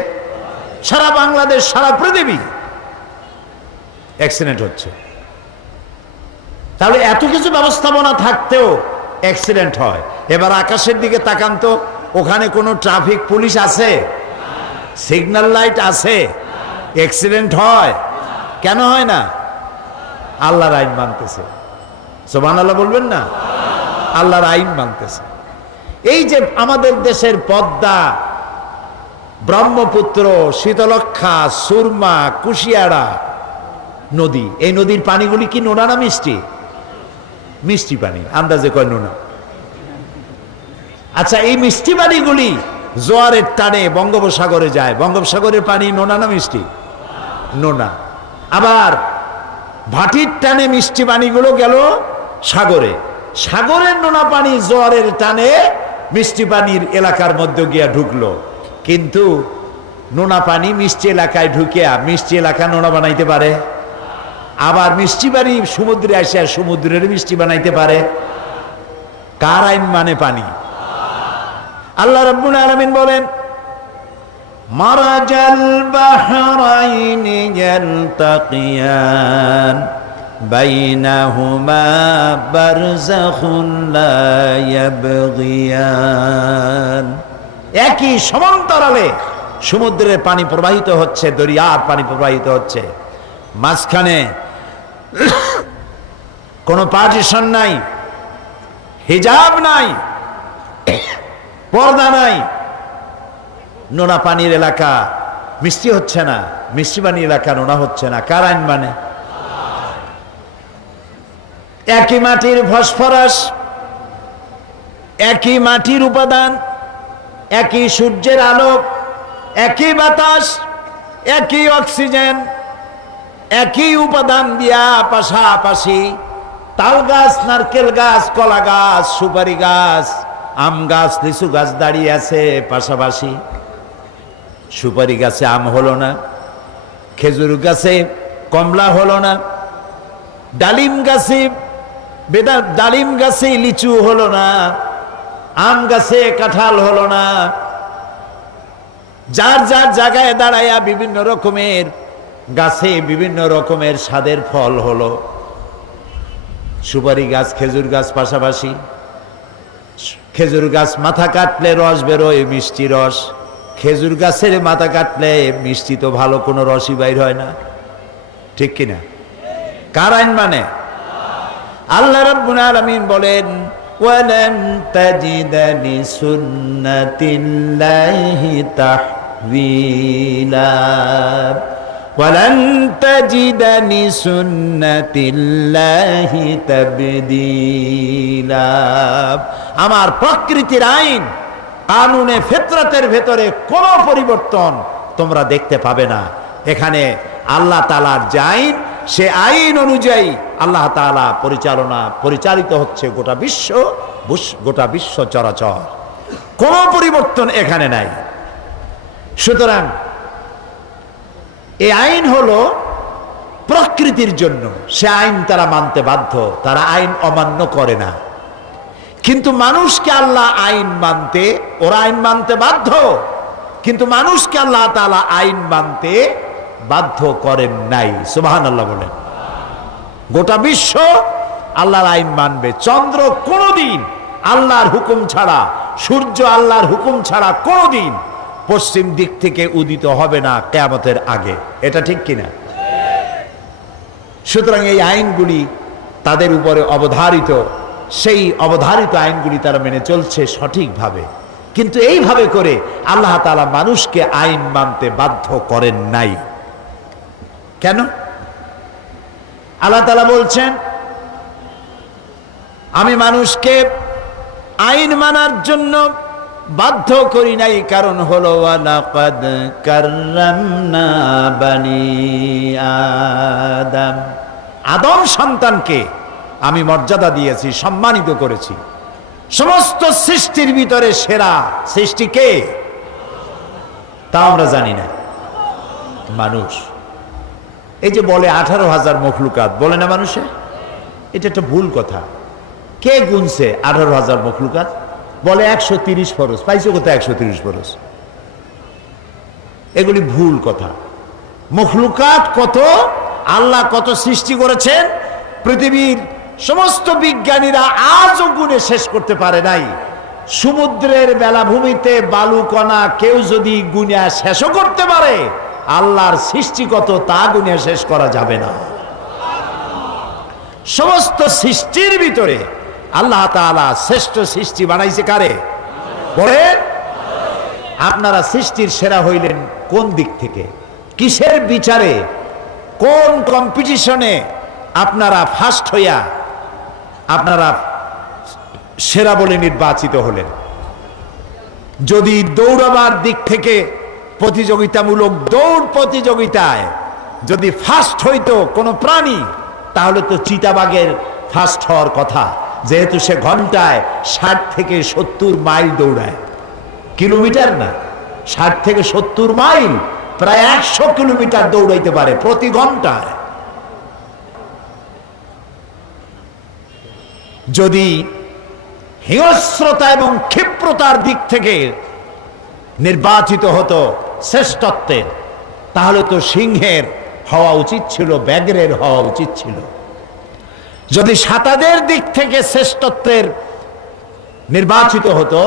সারা বাংলাদেশ, সারা পৃথিবী অ্যাক্সিডেন্ট হচ্ছে। তাহলে এত কিছু ব্যবস্থাপনা থাকতেও অ্যাক্সিডেন্ট হয়। এবার আকাশের দিকে তাকান তো, ওখানে কোনো ট্রাফিক পুলিশ আছে? সিগন্যাল লাইট আছে? অ্যাক্সিডেন্ট হয়? কেন হয় না? আল্লাহর আইন মানতেছে। সুবহানাল্লাহ বলবেন না? আল্লাহর আইন মানতেছে। এই যে আমাদের দেশের পদ্মা, ব্রহ্মপুত্র, শীতলক্ষা, সুরমা, কুশিয়ারা নদী, এই নদীর পানিগুলি কি নোনা না মিষ্টি? মিষ্টি পানি, আন্দাজে কয় নোনা। আচ্ছা, এই মিষ্টি পানিগুলি জোয়ারের টানে বঙ্গোপসাগরে যায়, বঙ্গোপসাগরের পানি নোনা না মিষ্টি? নোনা। আবার ভাটির টানে মিষ্টি পানিগুলো গেল সাগরে, সাগরের নোনা পানি জোয়ারের টানে মিষ্টি পানির এলাকার মধ্যে গিয়া ঢুকলো। কিন্তু নোনা পানি মিষ্টি এলাকায় ঢুকিয়া মিষ্টি এলাকা নোনা বানাইতে পারে? আবার মিষ্টি পানি সমুদ্রে আসে সমুদ্রের মিষ্টি বানাইতে পারে? কার আইন মানে পানি? আল্লাহ রাব্বুল আলামিন বলেন, মারাজাল বাহরাইনি ইয়ালতাকিয়ান বাইনাহুমা বারযাখুন লা ইয়াবগিয়ান। একই সমান্তরালে সমুদ্রের পানি প্রবাহিত হচ্ছে, দরিয়ার পানি প্রবাহিত হচ্ছে, মাঝখানে কোনো পার্টিশন নাই, হিজাব নাই, পর্দা নাই। নোনা পানির এলাকা মিষ্টি হচ্ছে না, মিষ্টি পানির এলাকা নোনা হচ্ছে না। কার আইন মানে? একই মাটির ফসফরাস, একই মাটির উপাদান, একই সূর্যের আলো, একই বাতাস, একই অক্সিজেন, একই উপাদান দিয়া পাশাপাশি তাল গাছ, নারকেল গাছ, কলা গাছ, সুপারি গাছ, আম গাছ, লিচু গাছ দাঁড়িয়ে আছে পাশাপাশি। সুপারি গাছে আম হলো না, খেজুর গাছে কমলা হলো না, ডালিম গাছে লিচু হলো না, আম গাছে কাঁঠাল হলো না। যার যার জায়গায় দাঁড়াইয়া বিভিন্ন রকমের গাছে বিভিন্ন রকমের স্বাদের ফল হলো। সুপারি গাছ, খেজুর গাছ পাশাপাশি। খেজুর গাছ মাথা কাটলে রস বেরোয়, মিষ্টি রস। খেজুর গাছের মাথা কাটলে মিষ্টি তো ভালো কোনো রসই বাইর হয় না, ঠিক কিনা? কার আইন মানে? আল্লাহ রাব্বুল আলামিন বলেন, ওয়ালান তাজিদা লিসুন্নাতিল্লাহি তাহওয়িলা, ওয়ালান তাজিদা লিসুন্নাতিল্লাহি তাবদীলা। আমার প্রকৃতির আইন, কানুনে ফিতরাতের ভেতরে কোনো পরিবর্তন তোমরা দেখতে পাবে না। এখানে আল্লাহ তাআলার যে আইন, সে আইন অনুযায়ী আল্লাহ তাআলা পরিচালিত হচ্ছে গোটা বিশ্ব চরাচর। কোনো পরিবর্তন এখানে নাই। সুতরাং এই আইন হলো প্রকৃতির জন্য, সে আইন তারা মানতে বাধ্য, তারা আইন অমান্য করে না। কিন্তু মানুষকে আল্লাহ আইন মানতে, ওরা আইন মানতে বাধ্য, কিন্তু মানুষকে আল্লাহ তাআলা আইন মানতে বাধ্য করেন নাই। সুবহানাল্লাহ বলেন। গোটা বিশ্ব আল্লাহর আইন মানবে। চন্দ্র কোনোদিন আল্লাহর হুকুম ছাড়া, সূর্য আল্লাহর হুকুম ছাড়া কোনোদিন পশ্চিম দিক থেকে উদিত হবে না কিয়ামতের আগে। এটা ঠিক কিনা? সুতরাং এই আইনগুলি তাদের উপরে অবধারিত, সেই অবধারিত আইনগুলি তারা মেনে চলছে সঠিকভাবে। কিন্তু এইভাবে করে আল্লাহ তাআলা মানুষকে আইন মানতে বাধ্য করেন নাই। কেন? আল্লাহ তাআলা বলছেন, আমি মানুষকে আইন মানার জন্য বাধ্য করি নাই, কারণ হলো ওয়ালাকাদ কাররামনা বানি আদম, আদম সন্তানকে আমি মর্যাদা দিয়েছি, সম্মানিত করেছি। সমস্ত সৃষ্টির ভিতরে সেরা সৃষ্টি কে তা আমরা জানি না, মানুষ। এই যে বলে 18,000 মখলুকাত, বলে না মানুষে, এটা একটা ভুল কথা। কে গুনছে 18,000 মখলুকাত? বলে 130 ফরজ। পাইছো কোথায় 130 ফরজ? এগুলি ভুল কথা। মখলুকাত কত, আল্লাহ কত সৃষ্টি করেছেন, পৃথিবীর সমস্ত বিজ্ঞানীরা আজও গুণে শেষ করতে পারে নাই। সমুদ্রের বেলাভূমিতে বালুকণা কেউ যদি গুণে শেষও করতে পারে, আল্লাহর সৃষ্টি কত তা গুণে শেষ করা যাবে না। সমস্ত সৃষ্টির ভিতরে আল্লাহ তাআলা শ্রেষ্ঠ সৃষ্টি বানাইছে কারে? বলে আপনারা সৃষ্টির সেরা হইলেন কোন দিক থেকে? কিসের বিচারে, কোন কম্পিটিশনে আপনারা ফার্স্ট হইয়া আপনারা সেরা বলে নির্বাচিত হলেন? যদি দৌড়াবার দিক থেকে প্রতিযোগিতামূলক দৌড় প্রতিযোগিতায় যদি ফার্স্ট হইতো কোনো প্রাণী, তাহলে তো চিতাবাঘের ফার্স্ট হওয়ার কথা, যেহেতু সে ঘন্টায় 60 থেকে 70 মাইল দৌড়ায়। কিলোমিটার না, 60 থেকে 70 মাইল, প্রায় 100 কিলোমিটার দৌড়াইতে পারে প্রতি ঘন্টায়। যদি হিংস্রতা এবং ক্ষিপ্রতার দিক থেকে নির্বাচিত হতো শ্রেষ্ঠত্বের, তাহলে তো সিংহের হওয়া উচিত ছিল, ব্যাঘ্রের হওয়া উচিত ছিল। যদি সাঁতারের দিক থেকে শ্রেষ্ঠত্বের নির্বাচিত হতো,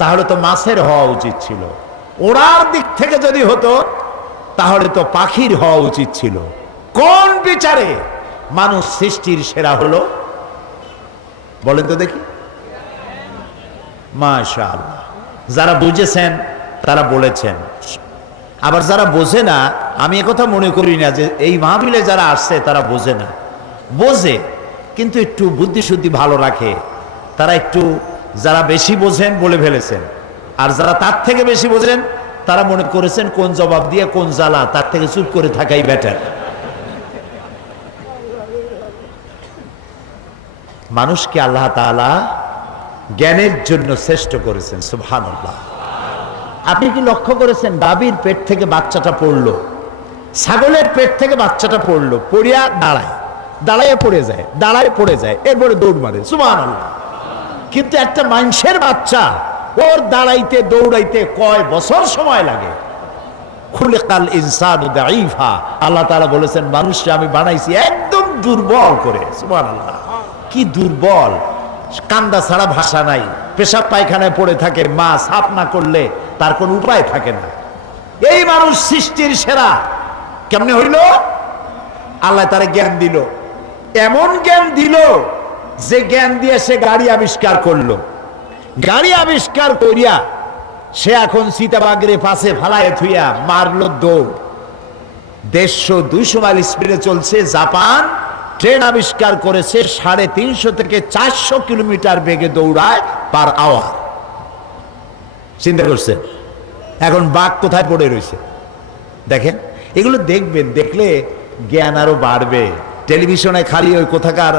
তাহলে তো মাছের হওয়া উচিত ছিল। ওড়ার দিক থেকে যদি হতো, তাহলে তো পাখির হওয়া উচিত ছিল। কোন বিচারে মানুষ সৃষ্টির সেরা হলো বলেন তো দেখি? মাশাআল্লাহ। যারা বুঝেছেন তারা বলেছেন, আবার যারা বোঝে না, আমি একথা মনে করি না যে এই মাহফিলে যারা আসছে তারা বোঝে না। বোঝে, কিন্তু একটু বুদ্ধি শুদ্ধি ভালো রাখে। তারা একটু, যারা বেশি বোঝেন বলে ফেলেছেন, আর যারা তার থেকে বেশি বোঝেন তারা মনে করেছেন কোন জবাব দিয়ে কোন জ্বালা, তার থেকে চুপ করে থাকাই বেটার। মানুষকে আল্লাহ তাআলা জ্ঞানের জন্য শ্রেষ্ঠ করেছেন। সুবহানাল্লাহ। আপনি কি লক্ষ্য করেছেন, গাভীর পেট থেকে বাচ্চাটা পড়লো, ছাগলের পেট থেকে বাচ্চাটা পড়লো, পড়িয়া দাঁড়ায়, দাঁড়াইয়া পড়ে যায়, দাঁড়ায় পড়ে যায়, এরপরে দৌড় মারে। সুবহানাল্লাহ। কিন্তু একটা মানুষের বাচ্চা, ওর দাঁড়াইতে দৌড়াইতে কয় বছর সময় লাগে। খুলিকাল ইনসানু দাঈফা, আল্লাহ তাআলা বলেছেন মানুষকে আমি বানাইছি একদম দুর্বল করে। সুবহানাল্লাহ। কি দুর্বল, কান্দা ছাড়া ভাষা নাই, পেশাব পায়খানায় পড়ে থাকে, মা সাফ না করলে তার কোনো উপায় থাকে না। এই মানুষ সৃষ্টির সেরা কেমনে হইল? আল্লাহ তারে জ্ঞান দিল, এমন জ্ঞান দিল যে জ্ঞান দিয়ে সে গাড়ি আবিষ্কার করলো। গাড়ি আবিষ্কার করিয়া সে এখন চিতাবাঘরে পাশে ফালায় থুইয়া মারলো দৌড়। 150-200 মাইল স্পিডে চলছে। জাপান ট্রেন আবিষ্কার করেছে 350 থেকে 400 কিলোমিটার বেগে দৌড়ায় পার আওয়ার। চিন্তা করছে এখন বাঘ কোথায় পড়ে রয়েছে। দেখেন, এগুলো দেখবেন, দেখলে জ্ঞান আরো বাড়বে। টেলিভিশনে খালি ওই কোথাকার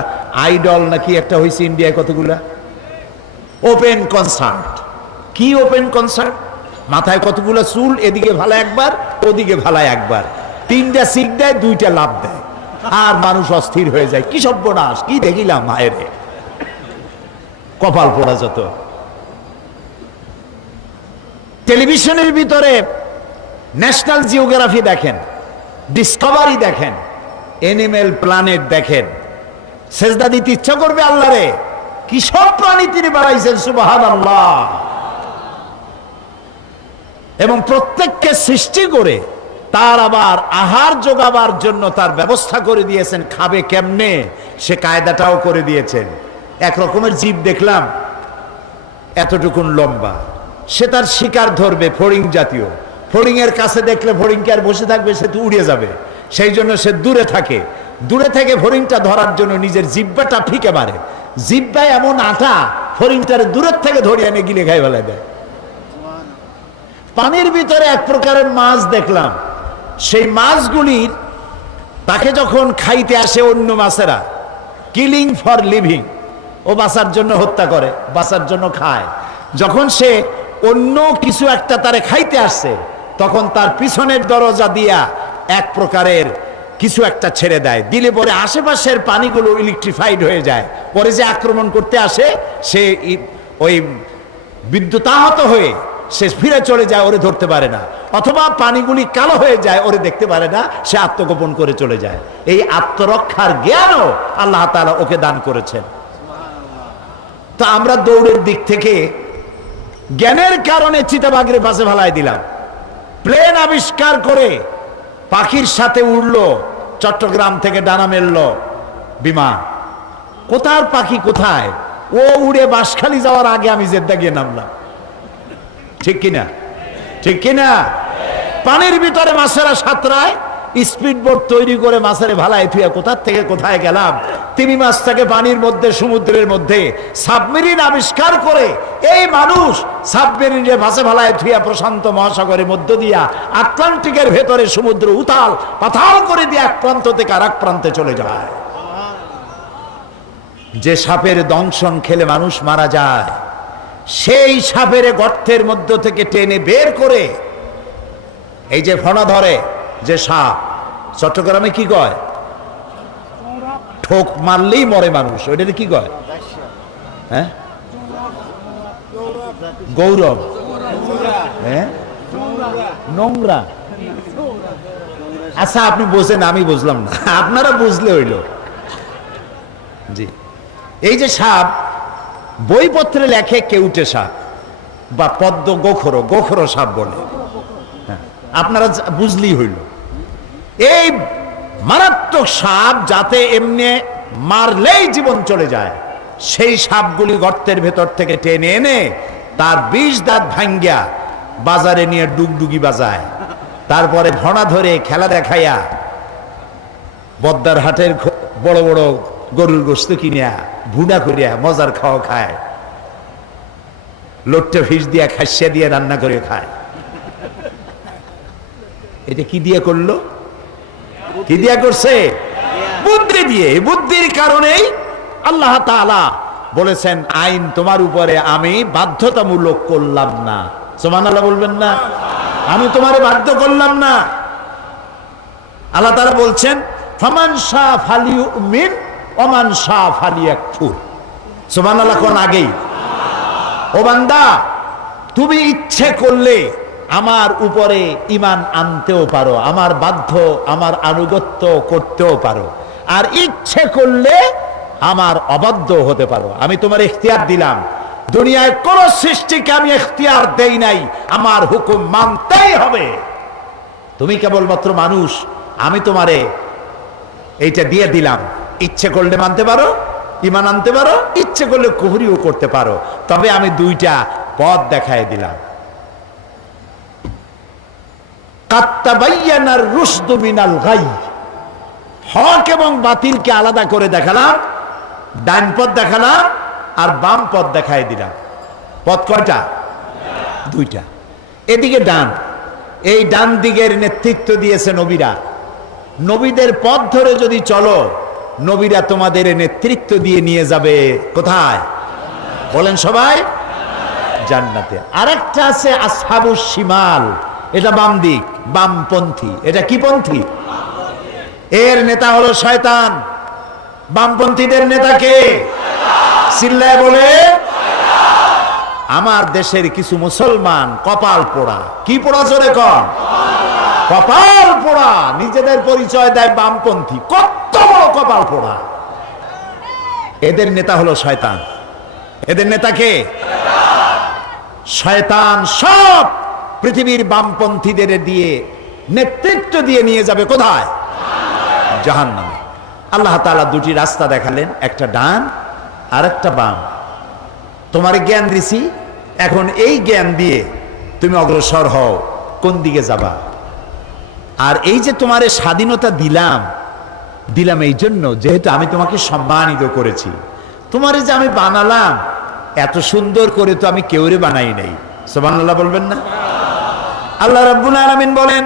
আইডল নাকি একটা হয়েছে ইন্ডিয়ায়, কতগুলা ওপেন কনসার্ট। কি ওপেন কনসার্ট? মাথায় কতগুলো চুল, এদিকে ভালা একবার, ওদিকে ভালা একবার, 3টা সিক দেয়, 2টা লাভ দেয়, আর মানুষ অস্থির হয়ে যায়। কি সর্বনাশ, কি দেখিলাম মায়ের, কপাল পোড়া যত। টেলিভিশনের ভিতরে ন্যাশনাল জিওগ্রাফি দেখেন, ডিসকভারি দেখেন, এনিম্যাল প্ল্যানেট দেখেন, সেজদা দিতে ইচ্ছা করবে আল্লাহরে। কি সব প্রাণী তিনি বাড়াইছেন। সুবহানাল্লাহ। এবং প্রত্যেককে সৃষ্টি করে তার আবার আহার যোগাবার জন্য তার ব্যবস্থা করে দিয়েছেন। খাবে কেমনে সে কায়দাটাও করে দিয়েছেন। এক রকমের জীব দেখলাম, এতটুকুন লম্বা, সে তার শিকার ধরবে, ফড়িং জাতীয়। ফড়িং এর কাছে দেখলে ফড়িংকে আর বসে থাকবে, সে তো উড়ে যাবে, সেই জন্য সে দূরে থাকে। দূরে থেকে ফড়িংটা ধরার জন্য নিজের জিব্বাটা ফিকে মারে। জিব্বায় এমন আটা, ফড়িংটারে দূরের থেকে ধরে এনে গিলে খাই ফেলে দেয়। পানির ভিতরে এক প্রকারের মাছ দেখলাম। সেই মাছগুলির তাকে যখন খাইতে আসে অন্য মাছেরা, কিলিং ফর লিভিং, ও বাঁচার জন্য হত্যা করে, বাঁচার জন্য খায়। যখন সে অন্য কিছু একটা তারে খাইতে আসছে, তখন তার পিছনের দরজা দিয়া এক প্রকারের কিছু একটা ছেড়ে দেয়, দিলে পরে আশেপাশের পানিগুলো ইলেকট্রিফাইড হয়ে যায়। পরে যে আক্রমণ করতে আসে সে ওই বিদ্যুতাহত হয়ে সে ফিরে চলে যায়, ওরে ধরতে পারে না। অথবা পানিগুলি কালো হয়ে যায়, ওরে দেখতে পারে না, সে আত্মগোপন করে চলে যায়। এই আত্মরক্ষার জ্ঞানও আল্লাহ তাআলা ওকে দান করেছেন। তো আমরা দৌড়ের দিক থেকে জ্ঞানের কারণে চিতাবাঘের পাশে ফেলাই দিলাম। প্লেন আবিষ্কার করে পাখির সাথে উড়লো, চট্টগ্রাম থেকে ডানা মেললো বিমান। কোথার পাখি কোথায়, ও উড়ে বাঁশখালী যাওয়ার আগে আমি জেদ্দা গিয়ে নামলাম। ঠিক কিনা? ঠিক কিনা? পানির ভিতরে মাছেরা সাঁতরায়, স্পিড বোট তৈরি করে মাছের ভালায় থুয়া কোথার থেকে কোথায় গেলাম। তিমি মাছটাকে পানির মধ্যে, সমুদ্রের মধ্যে সাবমেরিন আবিষ্কার করে এই মানুষ সাবমেরিনে ভাসে ভালায় থুয়া প্রশান্ত মহাসাগরের মধ্য দিয়া আটলান্টিকের ভেতরে সমুদ্র উথাল পাথাল করে দিয়ে এক প্রান্ত থেকে আর এক প্রান্তে চলে যায়। যে সাপের দংশন খেলে মানুষ মারা যায়, সেই সাপের গর্তের মধ্য থেকে টেনে বের করে, এই যে ফনা ধরে যে সাপ, চট্টগ্রামে কি কয়, ঠোক মারলেই মরে মানুষ, ওইটা কি কয়? হ্যাঁ, গৌরব। হ্যাঁ, নোংরা। আচ্ছা, আপনি বোঝেন, আমি বুঝলাম না, আপনারা বুঝলে হইল। জি, এই যে সাপ বইপত্রে লেখে কেউটে সাপ বা পদ্ম গোখরো, গোখরো সাপ বলে। হ্যাঁ, আপনারা বুঝলেই হইল। এই মারাত্মক সাপ যাতে এমনি মারলেই জীবন চলে যায়, সেই সাপগুলি গর্তের ভেতর থেকে টেনে এনে তার 20 দাঁত ভাঙ্গিয়া বাজারে নিয়ে ডুগডুগি বাজায়, তারপরে ভণা ধরে খেলা দেখাইয়া বদ্দার হাটের বড় বড় গরুর গোস্ত কিনিয়া ভুনা করিয়া মজার খাওয়া খায়, লোট্টা ফিস দিয়া খাসিয়া দিয়ে রান্না করে খায়। এটা কি দিয়ে করলো? কি দিয়া করছে? বুদ্ধি দিয়ে। বুদ্ধির কারণেই আল্লাহ তাআলা বলেছেন, আইন তোমার উপরে আমি বাধ্যতামূলক করলাম না। সুবহানাল্লাহ বলবেন না? আমি তোমারে বাধ্য করলাম না। আল্লাহ তাআলা বলছেন, ফামান শাআ ফালিউমিন ওমান শাআ ফালিয়াকফুর। সুবহানাল্লাহ কোন আগেই। ও বান্দা, তুমি ইচ্ছে করলে আমার উপরে ঈমান আনতেও পারো, আমার বাধ্য, আমার আনুগত্য করতেও পারো, আর ইচ্ছে করলে আমার অবাধ্য হতে পারো। আমি তোমার ইখতিয়ার দিলাম। দুনিয়ায় কোন সৃষ্টিকে আমি ইখতিয়ার দেই নাই, আমার হুকুম মানতেই হবে। তুমি কেবলমাত্র মানুষ, আমি তোমারে এইটা দিয়ে দিলাম। ইচ্ছে করলে মানতে পারো, ঈমান আনতে পারো, ইচ্ছে করলে কুফরিও করতে পারো, তবে আমি দুইটা পথ দেখায় দিলাম। কাত্তাবাইয়ানার রুশদু মিনাল গাই, হক এবং বাতিলকে আলাদা করে দেখালাম, ডান পথ দেখালাম আর বাম পথ দেখায় দিলাম। পথ কয়টা? দুইটা। এদিকে ডান, এই ডান দিকের নেতৃত্ব দিয়েছে নবীরা। নবীদের পথ ধরে যদি চলো, নবীরা তোমাদের নেতৃত্ব দিয়ে নিয়ে যাবে কোথায়? বলেন সবাই, জান্নাতে। আরেকটা আছে আসহাবুশ শিমাল, এটা বাম দিক, বামপন্থী। এটা কি পন্থী? এর নেতা হলো শয়তান। বামপন্থীদের নেতা কে? চিল্লায় বলে। আমার দেশের কিছু মুসলমান কপাল পোড়া। কি পোড়া? জোরে কর। কপাল পোড়া। নিজেদের পরিচয় দেয় বামপন্থী। কত বড় কপাল পোড়া! এদের নেতা হলো শয়তান। এদের নেতা কে? শয়তান। সব পৃথিবীর বামপন্থীদের দিয়ে নেতৃত্ব দিয়ে নিয়ে যাবে কোথায়? জাহান্নামে। আল্লাহ তাআলা দুটি রাস্তা দেখালেন, একটা ডান আর একটা বাম। তোমার জ্ঞান দিছি, এখন এই জ্ঞান দিয়ে তুমি অগ্রসর হও কোন দিকে যাবা। আর এই যে তোমার স্বাধীনতা দিলাম, দিলাম এই জন্য যেহেতু আমি তোমাকে সম্মানিত করেছি। তোমারে যে আমি বানালাম, এত সুন্দর করে তো আমি কেউরে বানাই নাই। সুবহানাল্লাহ বলবেন না? আল্লাহ রাব্বুল আলামিন বলেন,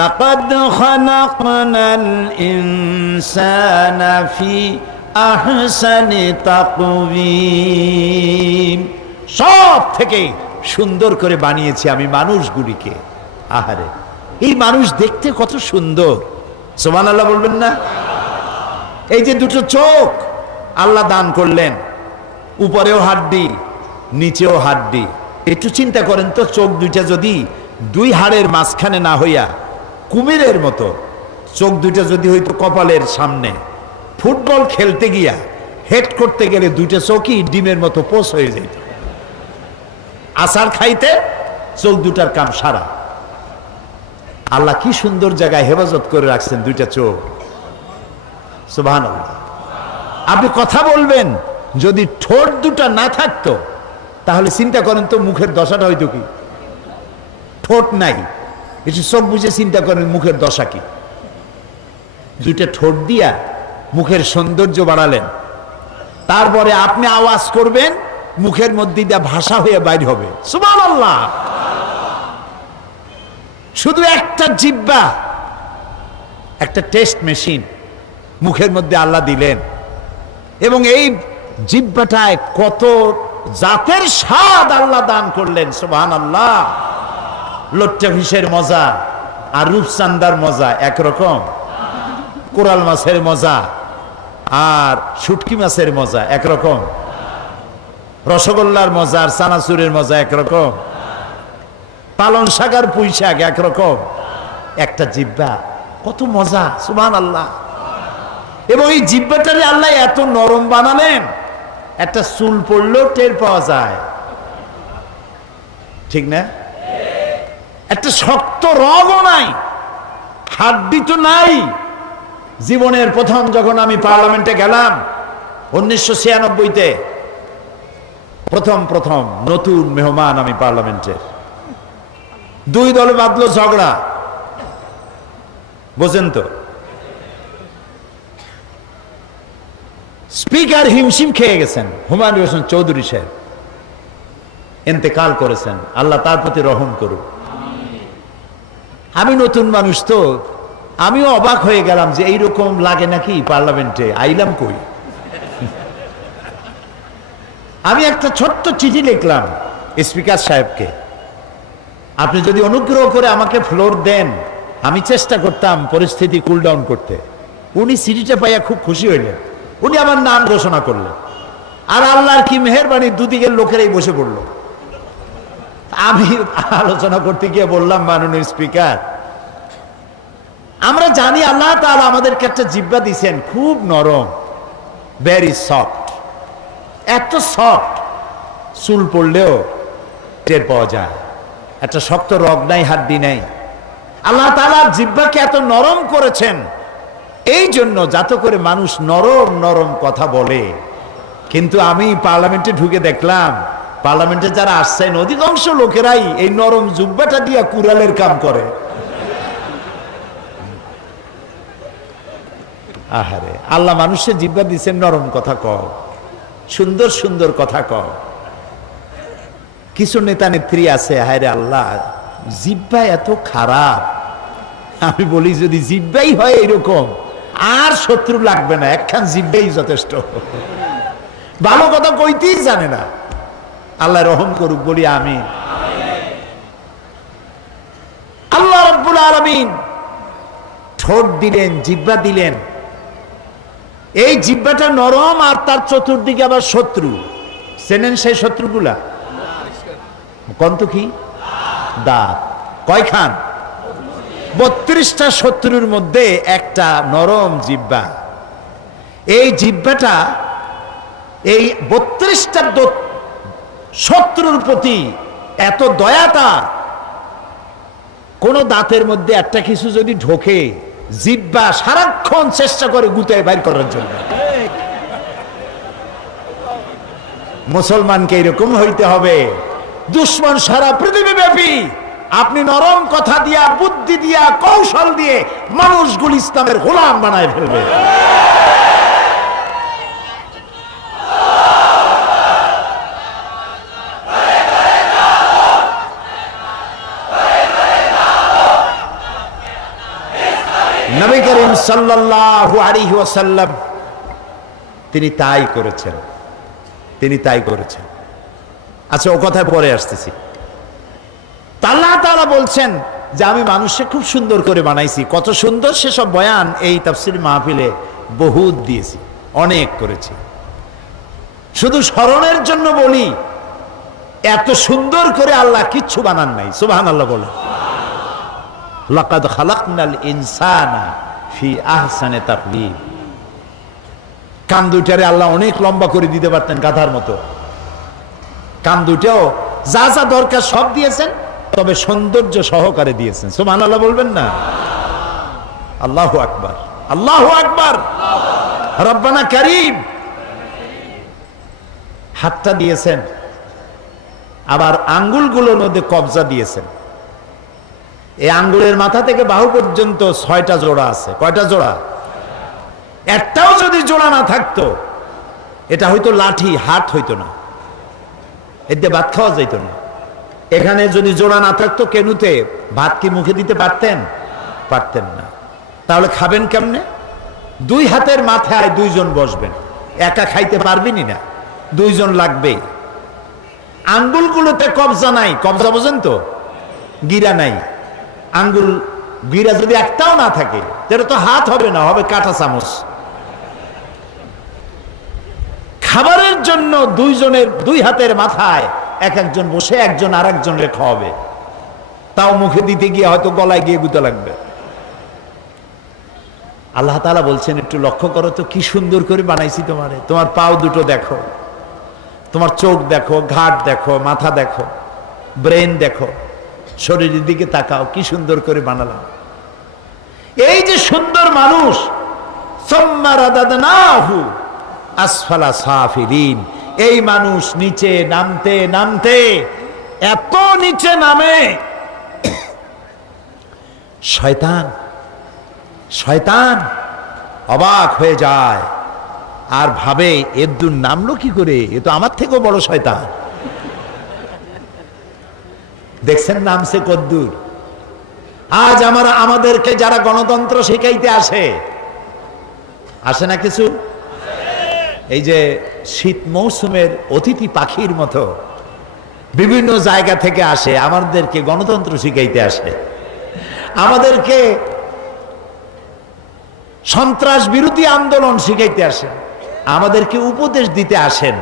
লাকাদ খালাকনাল ইনসানা ফি আহসানি তাকওয়িম, সব থেকে সুন্দর করে বানিয়েছি আমি মানুষগুলিকে। আহারে, এই মানুষ দেখতে কত সুন্দর, সুবহানাল্লাহ বলবেন না? এই যে দুটো চোখ আল্লাহ দান করলেন, উপরেও হাড্ডি নিচেও হাড্ডি। একটু চিন্তা করেন তো, চোখ দুইটা যদি দুই হাড়ের মাঝখানে না হইয়া কুমিরের মতো চোখ দুইটা যদি হইতো কপালের সামনে, ফুটবল খেলতে গিয়া হেড করতে গেলে দুইটা চোখই ডিমের মতো পোষ হয়ে যেত। আসার খাইতে চোখ দুটার কাম সারা। আল্লাহ কি সুন্দর জায়গায় হেফাজত করে রাখছেন দুইটা চোখ, সুবহানাল্লাহ। আপনি কথা বলবেন, যদি ঠোঁট দুটা না থাকতো তাহলে চিন্তা করেন তো মুখের দশাটা হয়তো কি। ঠোঁট নাই, একটু চোখ বুঝে চিন্তা করেন মুখের দশা কি। দুইটা ঠোঁট দিয়া মুখের সৌন্দর্য বাড়ালেন, তারপরে আপনি আওয়াজ করবেন, মুখের মধ্যে দিয়া ভাষা হয়ে বাইর হবে, সুবহানাল্লাহ। শুধু একটা জিহ্বা, একটা টেস্ট মেশিন মুখের মধ্যে আল্লাহ দিলেন, এবং এই জিহ্বাটায় কত জাতের স্বাদ আল্লাহ দান করলেন, সুবহানাল্লাহ। লট্টা ফিশের মজা আর রূপচান্দার মজা একরকম, কোরাল মাছের মজা আর শুটকি মাছের মজা একরকম, রসগোল্লার মজা আর চানাচুরের মজা একরকম, পালং শাক আর পুঁই শাক একরকম। একটা জিহ্বা, কত মজা, সুবহানাল্লাহ। এবং এই জিহ্বাটারে আল্লাহ এত নরম বানালেন, একটা চুল পড়লেও টের পাওয়া যায়, ঠিক না? একটা শক্ত রগও নাই, হাড্ডি তো নাই। জীবনের প্রথম যখন আমি পার্লামেন্টে গেলাম 1996-তে, প্রথম নতুন মেহমান আমি পার্লামেন্টের, দুই দলে বাঁধলো ঝগড়া, বোঝেন তো। স্পিকার হিমশিম খেয়ে গেছেন, হুমায়ুন রহমান চৌধুরী সাহেব ইন্তেকাল করেছেন, আল্লাহ তার প্রতি রহম করুক। আমি নতুন মানুষ তো, আমিও অবাক হয়ে গেলাম যে এইরকম লাগে নাকি পার্লামেন্টে, আইলাম কই। আমি একটা ছোট্ট চিঠি লিখলাম স্পিকার সাহেবকে, আপনি যদি অনুগ্রহ করে আমাকে ফ্লোর দেন, আমি চেষ্টা করতাম পরিস্থিতি কুল ডাউন করতে। উনি চিঠিটা পাইয়া খুব খুশি হইলেন, উনি আমার নাম ঘোষণা করলেন, আর আল্লাহর কি মেহেরবানি, দুদিকের লোকেরাই বসে পড়ল। আমি আলোচনা করতে গিয়ে বললাম, মাননীয় স্পিকার, আমরা জানি আল্লাহ তাআলা আমাদেরকে একটা জিহ্বা দিয়েছেন, খুব নরম, ভেরি সফট, এত সফট চুল পড়লেও টের পাওয়া যায়, একটা শক্ত রগ নাই, হাড্ডি নাই। আল্লাহ তাআলা জিহ্বাকে এত নরম করেছেন এই জন্য যাতে করে মানুষ নরম নরম কথা বলে। কিন্তু আমি পার্লামেন্টে ঢুকে দেখলাম, পার্লামেন্টে যারা আসছেন অধিকাংশ লোকেরাই এই নরম জিহ্বাটা দিয়া কুড়ালের কাম করে। আহারে, আল্লাহ মানুষের জিহ্বা দিচ্ছেন, নরম কথা কও, সুন্দর সুন্দর কথা কও। কিছু নেতা নেত্রী আছে, হায়রে আল্লাহ, জিহ্বা এত খারাপ। আমি বলি, যদি জিহ্বাই হয় এরকম, আর শত্রু লাগবে না, একখান জিহ্বাই যথেষ্ট। ভালো কথা কইতেই জানে না, আল্লাহ রহম করুক, বলি আমিন। আল্লাহ রাব্বুল আলামিন ঠোঁট দিলেন, জিহ্বা দিলেন, এই জিহ্বাটা নরম, আর তার চতুর্দিকে আবার শত্রু। চেনেন সেই শত্রুগুলা? কন্ত কি? দাঁত। কয়খান? 32টা শত্রুর মধ্যে একটা নরম জিহ্বা। এই জিহ্বাটা এই 32টা শত্রুর প্রতি এত দয়া তার, কোন দাঁতের মধ্যে একটা কিছু যদি ঢোকে, জিহ্বা সারাক্ষণ চেষ্টা করে গুতায় বাইর করার জন্য। মুসলমানকে এরকম হইতে হবে। দুশ্মন সারা পৃথিবী ব্যাপী আপনি নরম কথা দিয়া, বুদ্ধি দিয়া, কৌশল দিয়ে মানুষগুলো ইসলামের গোলাম বানায় ফেলবে। নবী করিম সাল্লাল্লাহু আলাইহি ওয়াসাল্লাম তিনি তাই করেছেন, তিনি তাই করেছেন। আচ্ছা, ও কথায় পরে আসতেছি। আল্লাহ তাআলা বলছেন যে আমি মানুষকে খুব সুন্দর করে বানাইছি। কত সুন্দর সেসব বয়ান এই তাফসীর মাহফিলে বহুত দিয়েছি, অনেক করেছি। শুধু স্মরণের জন্য বলি, এত সুন্দর করে আল্লাহ কিচ্ছু বানান নাই। সুবহানাল্লাহ বলে, লাকাদ খালাকনাল ইনসানা ফি আহসানি তাকওয়িম। কান দুইটারে আল্লাহ অনেক লম্বা করে দিতে পারতেন, গাধার মতো। কান দুইটাও যা যা দরকার সব দিয়েছেন, তবে সৌন্দর্য সহকারে দিয়েছেন। সুবহানাল্লাহ বলবেন না? আল্লাহু আকবার, আল্লাহু আকবার, রব্বানা কারীম। হাতটা দিয়েছেন, আবার আঙ্গুলগুলোর মধ্যে কবজা দিয়েছেন। এই আঙ্গুলের মাথা থেকে বাহু পর্যন্ত 6টা জোড়া আছে। কয়টা জোড়া? একটাও যদি জোড়া না থাকতো, এটা হয়তো লাঠি, হাত হইতো না, এতে ভাত খাওয়া যাইতো না। এখানে যদি জোড়া না থাকতো, কেনুতে ভাত কি মুখে দিতে পারতেন? পারতেন না। তাহলে খাবেন কেমনে? 2 হাতের মাথায় 2 জন বসবেন, একা খাইতে পারবেনই না, 2 জন লাগবেই। আঙ্গুলগুলোতে কবজা নাই, কবজা বোঝেন তো, গিরা নাই। আঙ্গুল গিরা যদি একটাও না থাকে, তাহলে তো হাত হবে না, হবে কাঁটা চামচ। খাবারের জন্য 2 জনের 2 হাতের মাথায় এক একজন বসে একজন আর একজনকে খাওয়াবে, তাও মুখে দিতে গিয়ে হয়তো গলায় গিয়ে গুঁতো লাগবে। আল্লাহ তাআলা বলছেন, একটু লক্ষ্য করো তো, কি সুন্দর করে বানাইছি তোমারে। তোমার পাও দুটো দেখো, তোমার চোখ দেখো, ঘাট দেখো, মাথা দেখো, ব্রেন দেখো, শরীরের দিকে তাকাও, কি সুন্দর করে বানালাম। এই যে সুন্দর মানুষ, সুম্মা রাদাদনাহু আসফালা সাফিলিন, এই মানুষ নিচে নামতে নামতে এত নিচে নামে, শয়তান শয়তান অবাক হয়ে যায় আর ভাবে, এদ্দুর নামলো কি করে? এ তো আমার থেকেও বড় শয়তান। দেখছেন নামছে কদ্দুর। আজ আমাদেরকে যারা গণতন্ত্র শিখাইতে আসে না কিছু, এই যে শীত মৌসুমের অতিথি পাখির মতো বিভিন্ন জায়গা থেকে আসে, আমাদেরকে গণতন্ত্র শিখাইতে আসে, আমাদেরকে সন্ত্রাস বিরোধী আন্দোলন শিখাইতে আসেন, আমাদেরকে উপদেশ দিতে আসেন,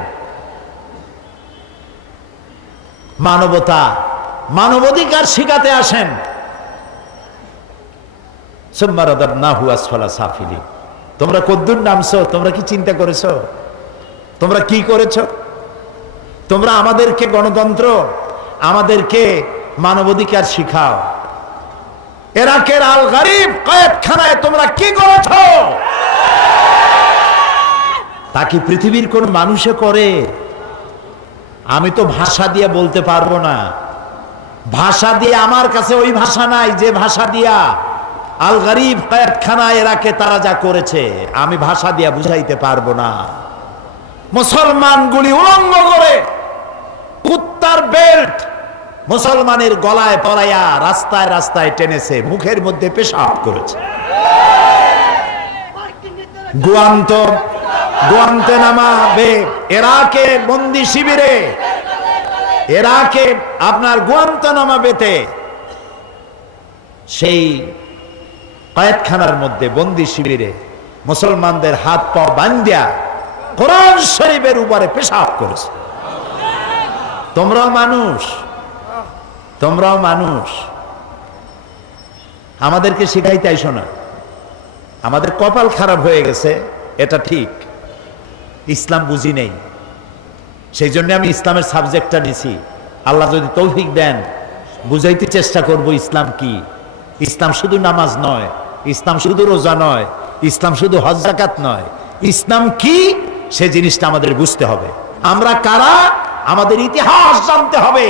মানবতা মানবাধিকার শিখাতে আসেন। সুম্মা রাদাদনাহু আসফালা সাফিলিন। তোমরা কদ্দুর নামছো? তোমরা কি চিন্তা করেছো? তোমরা কি করেছো? তোমরা আমাদেরকে গণতন্ত্র, আমাদেরকে মানবাধিকার শিখাও। ইরাকের আল গরিব কয়েদখানায় তোমরা কি করেছো? তা কি পৃথিবীর কোন মানুষে করে? আমি তো ভাষা দিয়ে বলতে পারবো না। ভাষা দিয়ে আমার কাছে ওই ভাষা নাই যে ভাষা দিয়া আল গরিব কয়েদখানায় ইরাকে তারা যা করেছে, আমি ভাষা দিয়া বুঝাইতে পারবো না। মুসলমানগুলি উলঙ্গ করে কুত্তার বেল্ট মুসলমানের গলায় পরাইয়া রাস্তায় রাস্তায় টেনেছে, মুখের মধ্যে পেশাব করেছে। গুয়ান্তানামো বে, ইরাকে বন্দি শিবিরে, ইরাকে আপনার গুয়ান্তানামো বেতে, সেই কয়েদখানার মধ্যে বন্দি শিবিরে মুসলমানদের হাত পা বান্ধিয়া কোরআন শরীফের উপরে পেশাব করেছে। তোমরাও মানুষ, তোমরাও মানুষ। আমাদেরকে শিখাইতে আইসো না। আমাদের কপাল খারাপ হয়ে গেছে, এটা ঠিক, ইসলাম বুঝি নেই, সেই জন্য আমি ইসলামের সাবজেক্টটা নিছি। আল্লাহ যদি তৌফিক দেন বুঝাইতে চেষ্টা করব ইসলাম কি। ইসলাম শুধু নামাজ নয়, ইসলাম শুধু রোজা নয়, ইসলাম শুধু হজ যাকাত নয়। ইসলাম কি সে জিনিসটা আমাদের বুঝতে হবে। আমরা কারা, আমাদের ইতিহাস জানতে হবে।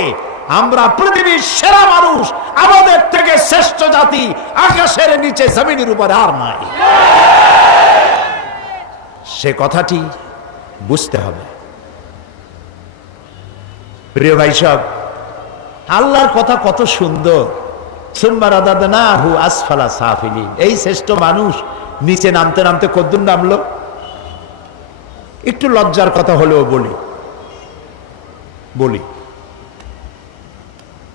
আমরা পৃথিবীর সেরা মানুষ, আমাদের থেকে শ্রেষ্ঠ জাতি আকাশের নিচে জমিনের উপরে আর নাই, সে কথাটি বুঝতে হবে। প্রিয় ভাই সব, আল্লাহর কথা কত সুন্দর, সুম্মা রাদাদনাহু আসফালা সাফিলিন। এই শ্রেষ্ঠ মানুষ নিচে নামতে নামতে কদ্দুর নামলো। একটু লজ্জার কথা হলেও বলি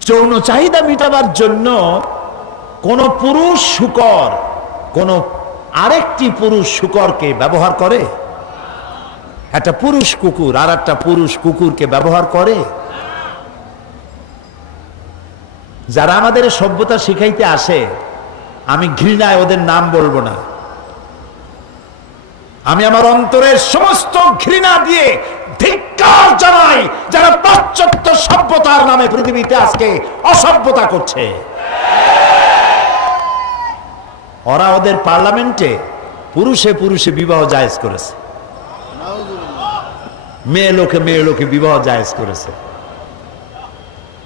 যৌন চাহিদা মিটাবার জন্য কোন পুরুষ শূকর কোন আরেকটি পুরুষ শূকরকে ব্যবহার করে? একটা পুরুষ কুকুর আর একটা পুরুষ কুকুরকে ব্যবহার করে? যারা আমাদের সভ্যতা শিখাইতে আসে, আমি ঘৃণায় ওদের নাম বলবো না, আমি আমার অন্তরের সমস্ত ঘৃণা দিয়ে ধিক্কার জানাই যারা পাশ্চাত্য সভ্যতার নামে পৃথিবীতে আজকে অসভ্যতা করছে। ওরা ওদের পার্লামেন্টে পুরুষে পুরুষে বিবাহ জায়েজ করেছে, মেয়ে লোকে বিবাহ জায়েজ করেছে।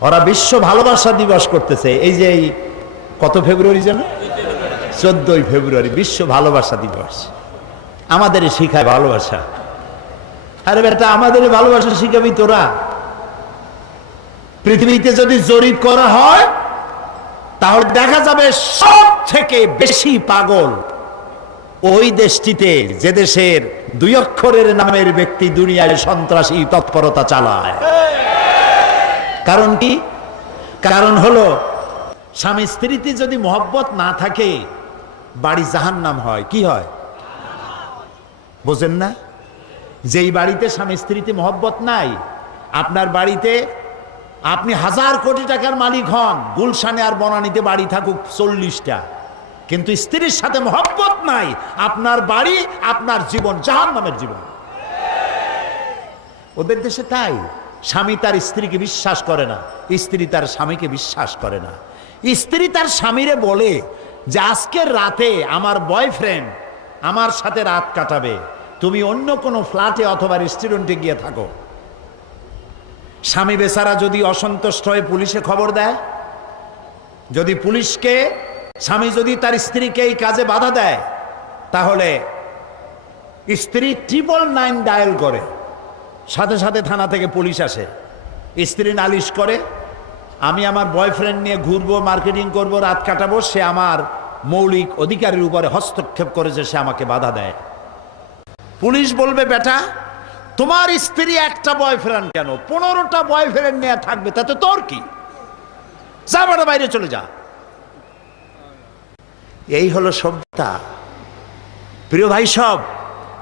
ওরা বিশ্ব ভালোবাসা দিবস করতেছে। এই যে কত ফেব্রুয়ারি যেন, 14ই ফেব্রুয়ারি বিশ্ব ভালোবাসা দিবস। আমাদের শিখায় ভালোবাসা। আরে বেটা, আমাদের ভালোবাসা শিখাবি তোরা? পৃথিবীতে যদি জরিপ করা হয় তাহলে দেখা যাবে সব থেকে বেশি পাগল ওই দেশটিতে যে দেশের 2 অক্ষরের নামের ব্যক্তি দুনিয়ায় সন্ত্রাসী তৎপরতা চালায়। কারণ কি? কারণ হলো স্বামী স্ত্রীতে যদি মহব্বত না থাকে বাড়ি জাহান্নাম হয়। কি হয় বোঝেন না? যেই বাড়িতে স্বামী স্ত্রীতে মহব্বত নাই, আপনার বাড়িতে আপনি 1000 কোটি টাকার মালিক হন, গুলশানে আর বনানীতে বাড়ি থাকুক 40টা, কিন্তু স্ত্রীর সাথে মহব্বত নাই, আপনার বাড়ি আপনার জীবন জাহান্নামের জীবন। ওদের দেশে তাই স্বামী তার স্ত্রীকে বিশ্বাস করে না, স্ত্রী তার স্বামীকে বিশ্বাস করে না। স্ত্রী তার স্বামীরে বলে যে আজকের রাতে আমার বয়ফ্রেন্ড আমার সাথে রাত কাটাবে, তুমি অন্য কোনো ফ্ল্যাটে অথবা রেস্টুরেন্টে গিয়ে থাকো। স্বামী বেচারা যদি অসন্তুষ্ট হয়ে পুলিশে খবর দেয়, যদি পুলিশকে স্বামী যদি তার স্ত্রীকে এই কাজে বাধা দেয়, তাহলে স্ত্রী 999 ডায়াল করে, সাথে সাথে থানা থেকে পুলিশ আসে। স্ত্রী নালিশ করে, আমি আমার বয়ফ্রেন্ড নিয়ে ঘুরবো, মার্কেটিং করব, রাত কাটাবো, সে আমার মৌলিক অধিকারের উপরে হস্তক্ষেপ করেছে, সে আমাকে বাধা দেয়। পুলিশ বলবে, বেটা তোমার স্ত্রী একটা বয়ফ্রেন্ড কেন, 15টা বয়ফ্রেন্ড নিয়ে থাকবে, তাতে তোর কি? যা বেটা, বাইরে চলে যা। এই হলো সভ্যতা। প্রিয় ভাই, সব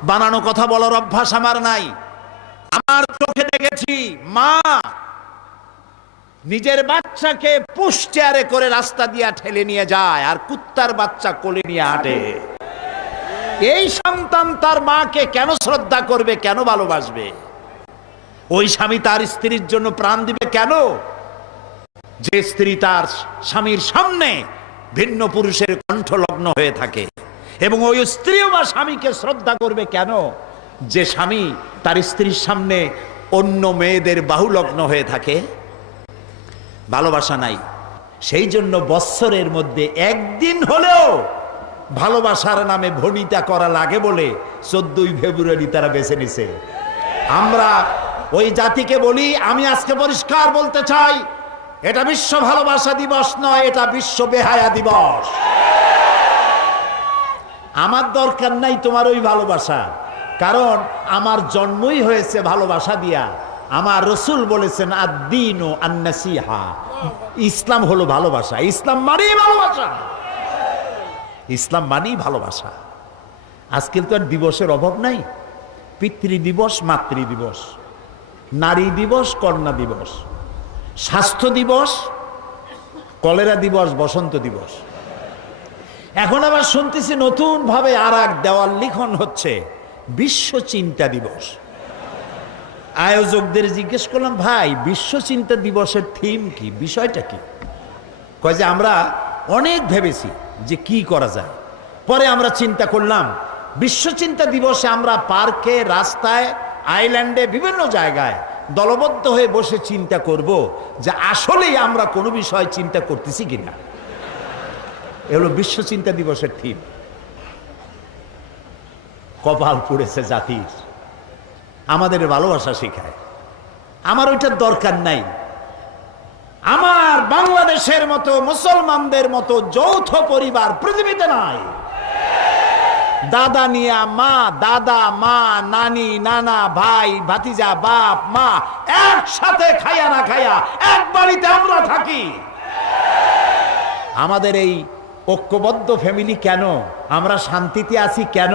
বানানো কথা বলার অভ্যাস আমার নাই। আমার চোখে দেখেছি মা নিজের বাচ্চাকে পুশ চেয়ারে করে রাস্তা দিয়ে ঠেলে নিয়ে যায় আর কুত্তার বাচ্চা কোলে নিয়ে হাঁটে। এই সন্তান তার মাকে কেন শ্রদ্ধা করবে, কেন ভালোবাসবে? ওই স্বামী তার স্ত্রীর জন্য প্রাণ দিবে কেন? যে স্ত্রী তার স্বামীর সামনে ভিন্ন পুরুষের কণ্ঠলগ্ন হয়ে থাকে। এবং ওই স্ত্রীও বা স্বামীকে শ্রদ্ধা করবে কেন? যে স্বামী তার স্ত্রীর সামনে অন্য মেয়েদের বাহুলগ্ন হয়ে থাকে। ভালোবাসা নাই। সেই জন্য বৎসরের মধ্যে একদিন হলেও ভালোবাসার নামে ভনিতা করা লাগে বলে 14ই ফেব্রুয়ারি তারা বেছে নিছে। আমরা ওই জাতিকে বলি, আমি আজকে পরিষ্কার বলতে চাই, এটা বিশ্ব ভালোবাসা দিবস নয়, এটা বিশ্ব বেহায়া দিবস। আমার দরকার নাই তোমার ওই ভালোবাসা, কারণ আমার জন্মই হয়েছে ভালোবাসা দিয়া। আমার রসুল বলেছেন আদ-দীনু আন-নাসিহা, ইসলাম হলো ভালোবাসা। ইসলাম মানেই ভালোবাসা, ইসলাম মানেই ভালোবাসা। আজকাল তো আর দিবসের অভাব নাই। পিতৃ দিবস, মাতৃ দিবস, নারী দিবস, কন্যা দিবস, স্বাস্থ্য দিবস, কলেরা দিবস, বসন্ত দিবস। এখন আবার শুনতেছি নতুন ভাবে আর এক দেওয়াল লিখন হচ্ছে, বিশ্ব চিন্তা দিবস। আয়োজকদের জিজ্ঞেস করলাম, ভাই বিশ্ব চিন্তা দিবসের থিম কি, বিষয়টা কি? কয় যে আমরা অনেক ভেবেছি যে কি করা যায়, পরে আমরা চিন্তা করলাম বিশ্ব চিন্তা দিবসে আমরা পার্কে, রাস্তায়, আইল্যান্ডে, বিভিন্ন জায়গায় দলবদ্ধ হয়ে বসে চিন্তা করব যে আসলেই আমরা কোনো বিষয় চিন্তা করতেছি কিনা। এ হলো বিশ্ব চিন্তা দিবসের থিম। কপাল পুড়েছে জাতির। আমাদের ভালোবাসা শেখায়। আমার ওইটার দরকার নাই। আমার আর বাংলাদেশের মতো মুসলমানদের মতো যৌথ পরিবার পৃথিবীতে নাই। দাদা নিয়া মা, দাদা মা, নানি নানা, ভাই ভাতিজা, বাপ মা একসাথে খাইয়া না খাইয়া এক বাড়িতে আমরা থাকি। আমাদের এই ঐক্যবদ্ধ ফ্যামিলি কেন? আমরা শান্তিতে আছি কেন?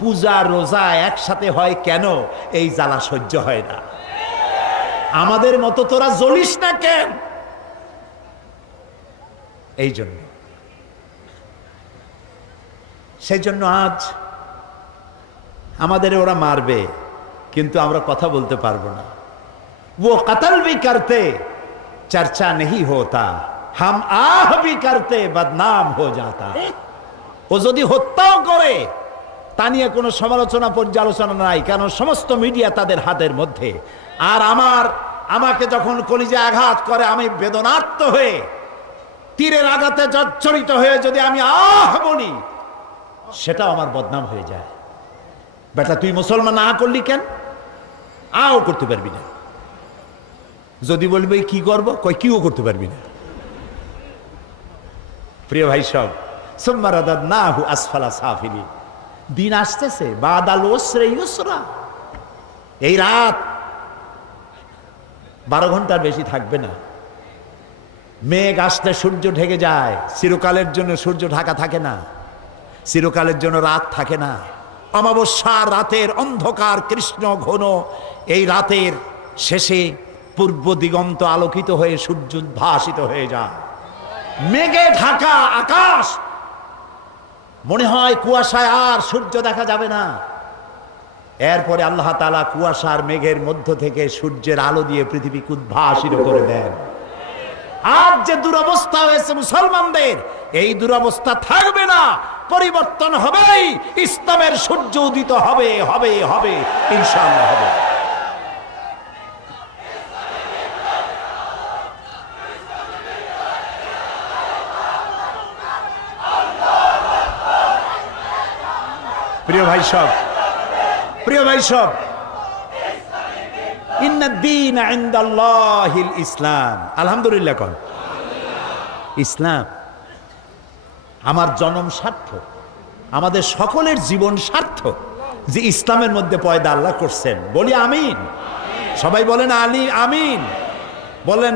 পূজা রোজা একসাথে হয় কেন? এই জ্বালা সহ্য হয় না। আমাদের মতো তোরা জ্বলিস না কেন? এই জন্য, সেই জন্য আজ আমাদের ওরা মারবে, কিন্তু আমরা কথা বলতে পারবো না। वो कत्ल भी करते चर्चा नहीं होता, हम आह भी करते बदनाम हो जाता। ও যদি হত্যাও করে তা নিয়ে কোনো সমালোচনা পর্যালোচনা নাই, কারণ সমস্ত মিডিয়া তাদের হাতের মধ্যে। আর আমাকে যখন কলিজে আঘাত করে, আমি বেদনার্ত হয়ে তীরের আঘাতে জর্জরিত হয়ে যদি আমি আহ বলি, সেটাও আমার বদনাম হয়ে যায়। বেটা তুই মুসলমান না করলি কেন? আও করতে পারবি না। যদি বলবে কি করবো, কই কিও করতে পারবি না। প্রিয় ভাই সব, সুম্মারাদাদনাহু আসফালা সাফিলিন। দিন আসতেছে, বাদাল উসরি ইউসরা। এই রাত 12 ঘন্টার বেশি থাকবে না। মেঘ আসলে সূর্য ঢেকে যায়। চিরকালের জন্য সূর্য ঢাকা থাকে না, চিরকালের জন্য রাত থাকে না। অমাবস্যার রাতের অন্ধকার কৃষ্ণ ঘন এই রাতের শেষে পূর্ব দিগন্ত আলোকিত হয়ে সূর্য উদ্ভাসিত হয়ে যায়। মেঘে ঢাকা আকাশ, মনে হয় কুয়াশায় আর সূর্য দেখা যাবে না। এরপরে আল্লাহ তাআলা কুয়াশার মেঘের মধ্য থেকে সূর্যের আলো দিয়ে পৃথিবীকে উদ্ভাসিত করে দেন। আজ যে দুরবস্থা হয়েছে মুসলমানদের, এই দুরবস্থা থাকবে না, পরিবর্তন হবেই। ইসলামের সূর্য উদিত হবে, হবে, হবে, ইনশাআল্লাহ হবে। প্রিয় ভাই সব, প্রিয় ভাই সব, ইন্নাদ-দীন ইনদাল্লাহিল ইসলাম। আলহামদুলিল্লাহ কোন ইসলাম। আমার জন্ম সার্থক, আমাদের সকলের জীবন সার্থক যে ইসলামের মধ্যে পয়দা আল্লাহ করছেন। বলি আমিন। সবাই বলেন আলী আমিন। বলেন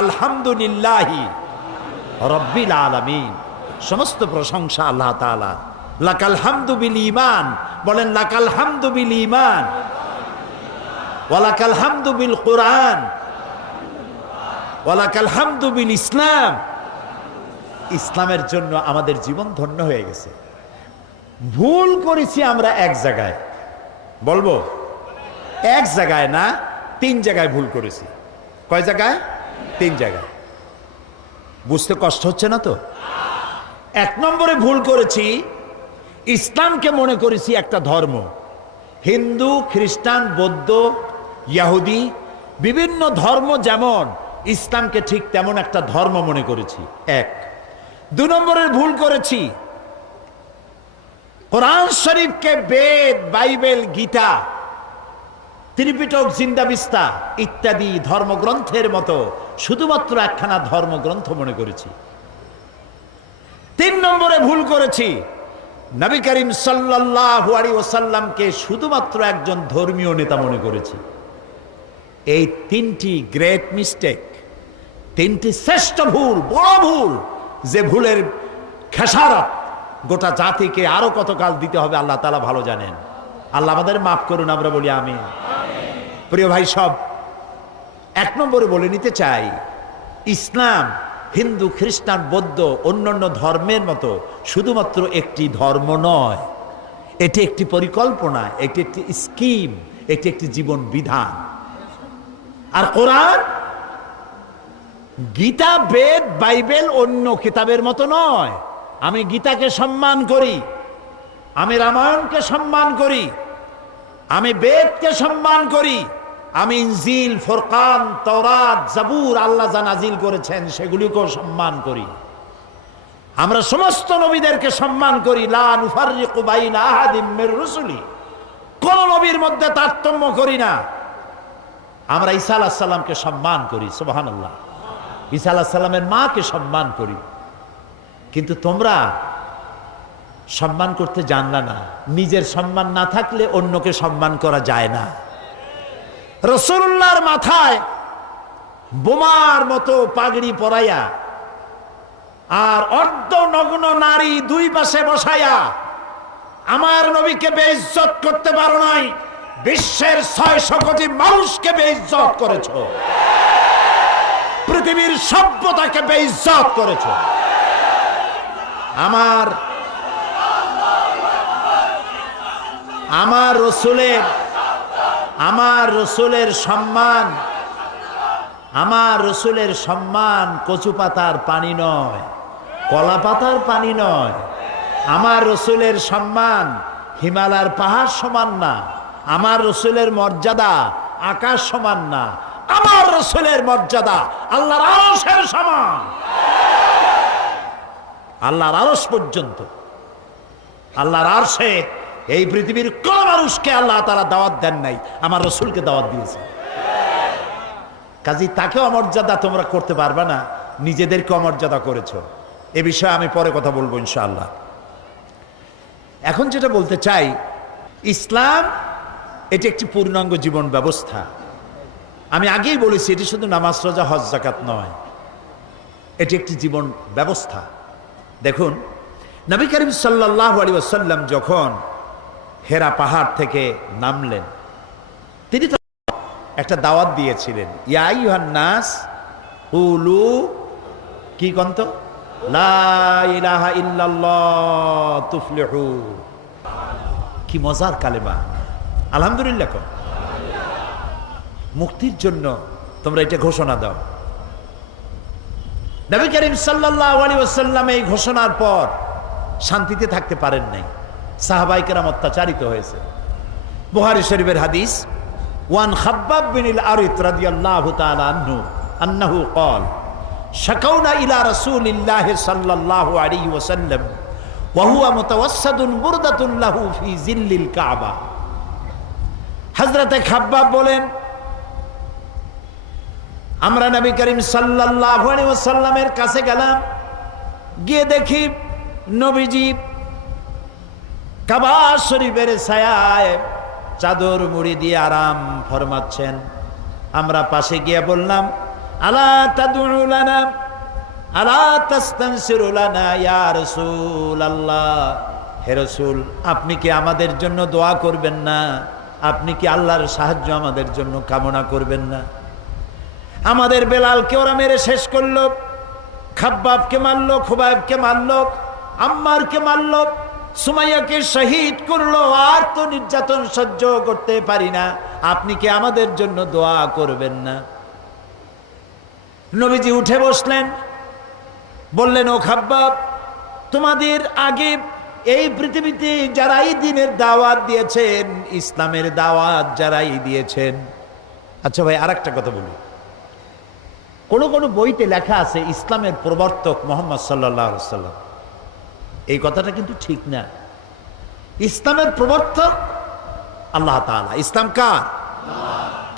আলহামদুলিল্লাহি রাব্বিল আলামিন। সমস্ত প্রশংসা আল্লাহ তাআলা। লাকাল হামদু বিল ঈমান। বলেন লাকাল হামদু বিল ঈমান ওয়ালাকাল হামদু বিল কুরআন ওয়ালাকাল হামদু বিল ইসলাম। ইসলামের জন্য আমাদের জীবন ধন্য হয়ে গেছে। ভুল করেছি আমরা এক জায়গায়, বলবো এক জায়গায় না, 3 জায়গায় ভুল করেছি। কয় জায়গায়? 3 জায়গায়। বুঝতে কষ্ট হচ্ছে না তো? 1 নম্বরে ভুল করেছি, ইসলামকে মনে করেছি একটা ধর্ম। হিন্দু, খ্রিস্টান, বৌদ্ধ, ইহুদি বিভিন্ন ধর্ম যেমন, ইসলামকে ঠিক তেমন একটা ধর্ম মনে করেছি। 1। 2 নম্বরের ভুল করেছি, কোরআন শরীফকে বেদ, বাইবেল, গীতা, ত্রিপিটক, জিন্দাবিস্তা ইত্যাদি ধর্মগ্রন্থের মতো শুধুমাত্র একখানা ধর্মগ্রন্থ মনে করেছি। 3 নম্বরে ভুল করেছি, নবী করিম সাল্লাল্লাহু আলাইহি ওয়াসাল্লামকে শুধুমাত্র একজন ধর্মীয় নেতা মনে করেছি। এই 3টি গ্রেট মিস্টেক, 3টি শ্রেষ্ঠ ভুল, বড় ভুল, যে ভুলের খেসারত গোটা জাতিকে আরো কতকাল দিতে হবে আল্লাহ তাআলা ভালো জানেন। আল্লাহ আমাদের মাফ করুন, আমরা বলি আমিন। প্রিয় ভাই সব, 1 নম্বরে বলে নিতে চাই, ইসলাম হিন্দু, খ্রিস্টান, বৌদ্ধ অন্যান্য ধর্মের মতো শুধুমাত্র একটি ধর্ম নয়। এটি একটি পরিকল্পনা, এটি একটি স্কিম, এটি একটি জীবন বিধান। আর কোরআন, গীতা, বেদ, বাইবেল অন্য কিতাবের মতো নয়। আমি গীতাকে সম্মান করি, আমি রামায়ণকে সম্মান করি, আমি বেদকে সম্মান করি, আমি ইনজিল, ফুরকান, তাওরাত, জাবুর আল্লাহ যা নাজিল করেছেন সেগুলিকেও সম্মান করি। আমরা সমস্ত নবীদেরকে সম্মান করি। লা নুফাররিকু বাইনা আহাদিম মির রুসুলি। কোন নবীর মধ্যে তারতম্য করি না। আমরা ঈসা আলাইহিস সালামকে সম্মান করি। সুবহানাল্লাহ। ঈসা আলাইহিস সালামের মাকে সম্মান করি, কিন্তু তোমরা সম্মান করতে জানলা না। নিজের সম্মান না থাকলে অন্যকে সম্মান করা যায় না। রাসূলুল্লাহর মাথায় বোমার মতো পাগড়ি পরাইয়া আর অর্ধনগ্ন নারী দুই পাশে বসাইয়া আমার নবীকে বেইজ্জত করতে পারো নাই, বিশ্বের 600 কোটি মানুষকে বেইজ্জত করেছো, পৃথিবীর সভ্যতাকে বেইজ্জত করেছো। আমার রসুলের সম্মান কচু পাতার পানি নয়, কলা পাতার পানি নয়। আমার রসুলের সম্মান হিমালয়ের পাহাড় সমান না। আমার রসুলের মর্যাদা আকাশ সমান না। আমার রসুলের মর্যাদা আল্লাহর আরশের সমান। আল্লাহর আরশ পর্যন্ত, আল্লাহর আরশে এই পৃথিবীর কোন মানুষকে আল্লাহ তাআলা দাওয়াত দেন নাই, আমার রসুলকে দাওয়াত দিয়েছে। কাজী তাকে অমর্যাদা তোমরা করতে পারবে না, নিজেদেরকে অমর্যাদা করেছো। এ বিষয়ে আমি পরে কথা বলবো ইনশাআল্লাহ। এখন যেটা বলতে চাই, ইসলাম এটি একটি পূর্ণাঙ্গ জীবন ব্যবস্থা। আমি আগেই বলেছি, এটি শুধু নামাজ রোজা হজ যাকাত নয়, এটি একটি জীবন ব্যবস্থা। দেখুন, নবী করিম সাল্লাল্লাহু আলাইহি ওয়াসাল্লাম যখন হেরা পাহাড় থেকে নামলেন, তিনি তো একটা দাওয়াত দিয়েছিলেন, ইয়া আইয়ুহান নাস কুলু কি কন্ত লা ইলাহা ইল্লাল্লাহ তুফলিহু। কি মজার কালেমা, আলহামদুলিল্লাহ। কর মুক্তির জন্য তোমরা এটা ঘোষণা দাও। নবী করিম সাল্লাল্লাহু আলাইহি ওয়াসাল্লাম এই ঘোষণার পর শান্তিতে থাকতে পারেন নাই, সাহাবায়ে কেরাম অত্যাচারিত হয়েছে। বুখারী শরীফের হাদিস, ওয়ান খাব্বাব বিনিল আরিত রাদিয়াল্লাহু তাআলা আনহু আন্নাহু ক্বাল শাকাউনা ইলা রাসূলিল্লাহি সাল্লাল্লাহু আলাইহি ওয়াসাল্লাম ওয়া হুয়া মুতাওয়াসসাদুন বুরদাতুন লাহু ফি জিল্লিল কাবা। হযরতে খাব্বাব বলেন, আমরা নবী করিম সাল্লাল্লাহু আলাইহি ওয়াসাল্লামের কাছে গেলাম, গিয়ে দেখি নবীজি কাবা শরীফের ছায়ায় চাদর মুড়ি দিয়ে আরাম ফরমাচ্ছেন। আমরা পাশে গিয়ে বললাম, আলা তাদউ লানা আলা তাস্তানসিরু লানা ইয়া রাসূলুল্লাহ, হে রাসূল, আপনি কি আমাদের জন্য দোয়া করবেন না? আপনি কি আল্লাহর সাহায্য আমাদের জন্য কামনা করবেন না? আমাদের বেলালকে ওরা মেরে শেষ করলো, খাব্বাবকে মারলো, খুবাইবকে মারলো, আম্মারকে মারলো, সুমাইয়াকে শহীদ করলো। আর তো নির্যাতন সহ্য করতে পারি না, আপনি কি আমাদের জন্য দোয়া করবেন না? নবীজি উঠে বসলেন, বললেন, ও খাব্বাব, তোমাদের আগে এই পৃথিবীতে যারাই দ্বীনের দাওয়াত দিয়েছেন, ইসলামের দাওয়াত যারাই দিয়েছেন। আচ্ছা ভাই, আর একটা কথা বলি, কোন কোন বইতে লেখা আছে ইসলামের প্রবর্তক মুহাম্মদ সাল্লাল্লাহু আলাইহি ওয়াসাল্লাম। এই কথাটা কিন্তু ঠিক না। ইসলামের প্রবর্তক আল্লাহ তাআলা। ইসলাম কার?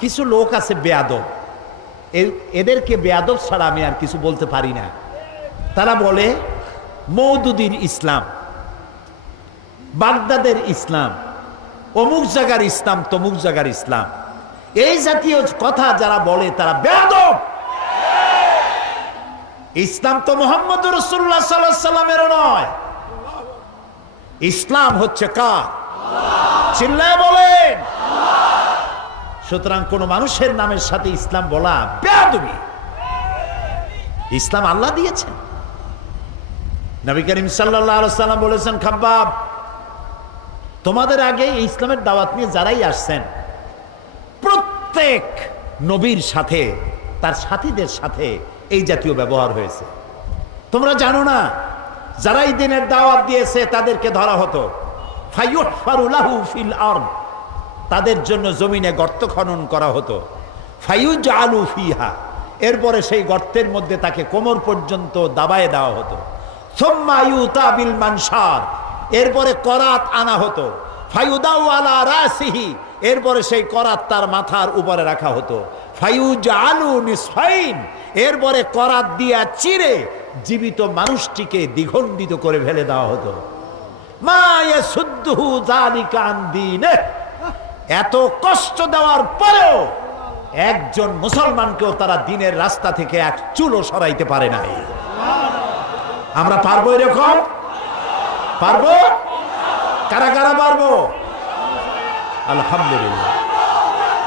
কিছু লোক আছে বেয়াদব, এদেরকে বেয়াদব ছাড়া আমি আর কিছু বলতে পারি না। তারা বলে মওদুদির ইসলাম, বাগদাদের ইসলাম, অমুক জায়গার ইসলাম, তমুক জায়গার ইসলাম। এই জাতীয় কথা যারা বলে তারা বেয়াদব। ইসলাম তো মুহাম্মদ রাসূলুল্লাহ সাল্লাল্লাহু আলাইহি ওয়াসাল্লামেরও নয়। ইসলাম হচ্ছে কার? চিল্লায় বলেন। সুতরাং কোন মানুষের নামের সাথে ইসলাম বলা বেয়াদবি। ইসলাম আল্লাহ দিয়েছেন। নবী করিম সাল্লাল্লাহু আলাইহি ওয়াসাল্লাম বলেছেন, খাব্বাব, তোমাদের আগে এই ইসলামের দাওয়াত নিয়ে যারাই আসছেন, প্রত্যেক নবীর সাথে তার সাথীদের সাথে এই জাতীয় ব্যবহার হয়েছে। তোমরা জানো না, যারা এই দিনের দাওয়াত দিয়েছে তাদেরকে ধরা হতো, ফায়ুহফারু লাহু ফিল আরদ, তাদের জন্য জমিনে গর্ত খনন করা হতো, ফায়ুজআলু ফিহা, এরপরে সেই গর্তের মধ্যে তাকে কোমর পর্যন্ত দাবায়ে দেওয়া হতো, সুম্মা ইউতা বিল মানশার, এরপরে করাত আনা হতো, ফায়ুদাউ আলা রাসিহি, এরপরে সেই করাত তার মাথার উপরে রাখা হতো, ফায়ুজআলু নিসফাইন, এরপরে করাত দিয়া চিরে জীবিত মানুষটিকে দ্বিখণ্ডিত করে ফেলে দেওয়া হতো। মা ইয়াসুদ্দুহু যালিকা আন দীনিহি, এত কষ্ট দেওয়ার পরেও একজন মুসলমানকেও তারা দ্বীনের রাস্তা থেকে এক চুলও সরাইতে পারে নাই। আমরা পারবো এরকম? পারবো? কারা কারা পারবো? আলহামদুলিল্লাহ।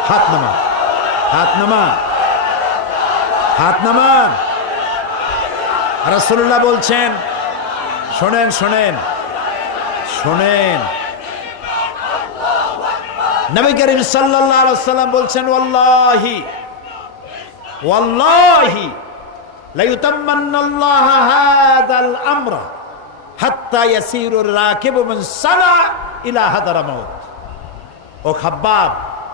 হাত নামা, হাত নামা, হাত নামা। রাসূলুল্লাহ বলছেন, শোনেন শোনেন শোনেন, নবী করিম সাল্লাল্লাহু আলাইহি ওয়াসাল্লাম বলছেন, ওয়াল্লাহি ওয়াল্লাহি লা ইউতাম্মান্নাল্লাহু হাযাল আমরা হাত্তা ইয়াসিরুর রাকিবু মিন সানা ইলা হাদারামাউত। ও খাব্বাব,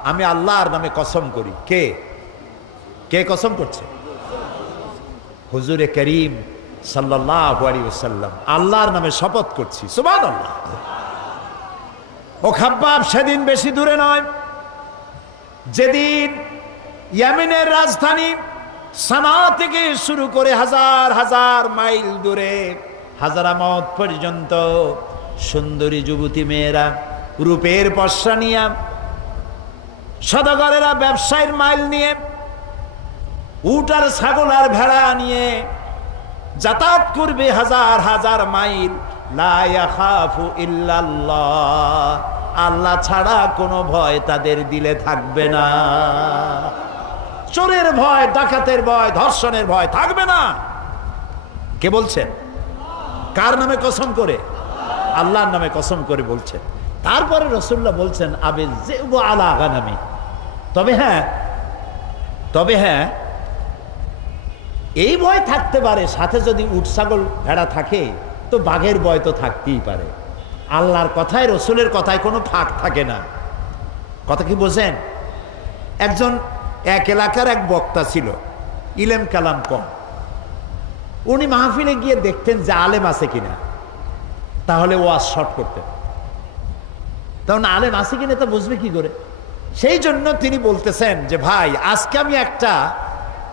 আমি আল্লাহর নামে কসম করি। কে কে কসম করছে? হুজুরে করিম সাল্লাল্লাহু আলাইহি ওয়াসাল্লাম আল্লাহর নামে শপথ করছি। সুবহানাল্লাহ। ও খাব্বাব, সেদিন বেশি দূরে নয়, যেদিন ইয়েমেনের রাজধানী সানা থেকে শুরু করে হাজার হাজার মাইল দূরে হাজারামাউত পর্যন্ত সুন্দরী যুবতী মেয়েরা, রূপের পসরা নিয়ে, সদাগরেরা ব্যবসায়ের মাইল নিয়ে, উট আর ছাগল আর ভেড়া নিয়ে যাতায়াত করবে হাজার হাজার মাইল। লা ইয়াখাফু ইল্লাল্লাহ, আল্লাহ ছাড়া কোনো ভয় তাদের দিলে থাকবে না। চোরের ভয়, ডাকাতের ভয়, ধর্ষণের ভয় থাকবে না। কে বলছেন? কার নামে কসম করে? আল্লাহর নামে কসম করে বলছেন। তারপরে রাসূলুল্লাহ বলছেন, আবে যিবু আলা গানামি, তবে হ্যাঁ এই ভয় থাকতে পারে, সাথে যদি উট ছাগল ভেড়া থাকে তো বাঘের ভয় তো থাকতেই পারে। আল্লাহর কথায়, রসুলের কথায় কোনো ফাঁক থাকে না। কথা কি বোঝেন? একজন এক এলাকার এক বক্তা ছিল, ইলেম কালাম কম। উনি মাহফিলে গিয়ে দেখতেন যে আলেম আছে কিনা, তাহলে ওয়াজ শর্ট করতেন। তখন আলেম আছে কিনা তা বুঝবে কি করে? সেই জন্য তিনি বলতেছেন যে ভাই, আজকে আমি একটা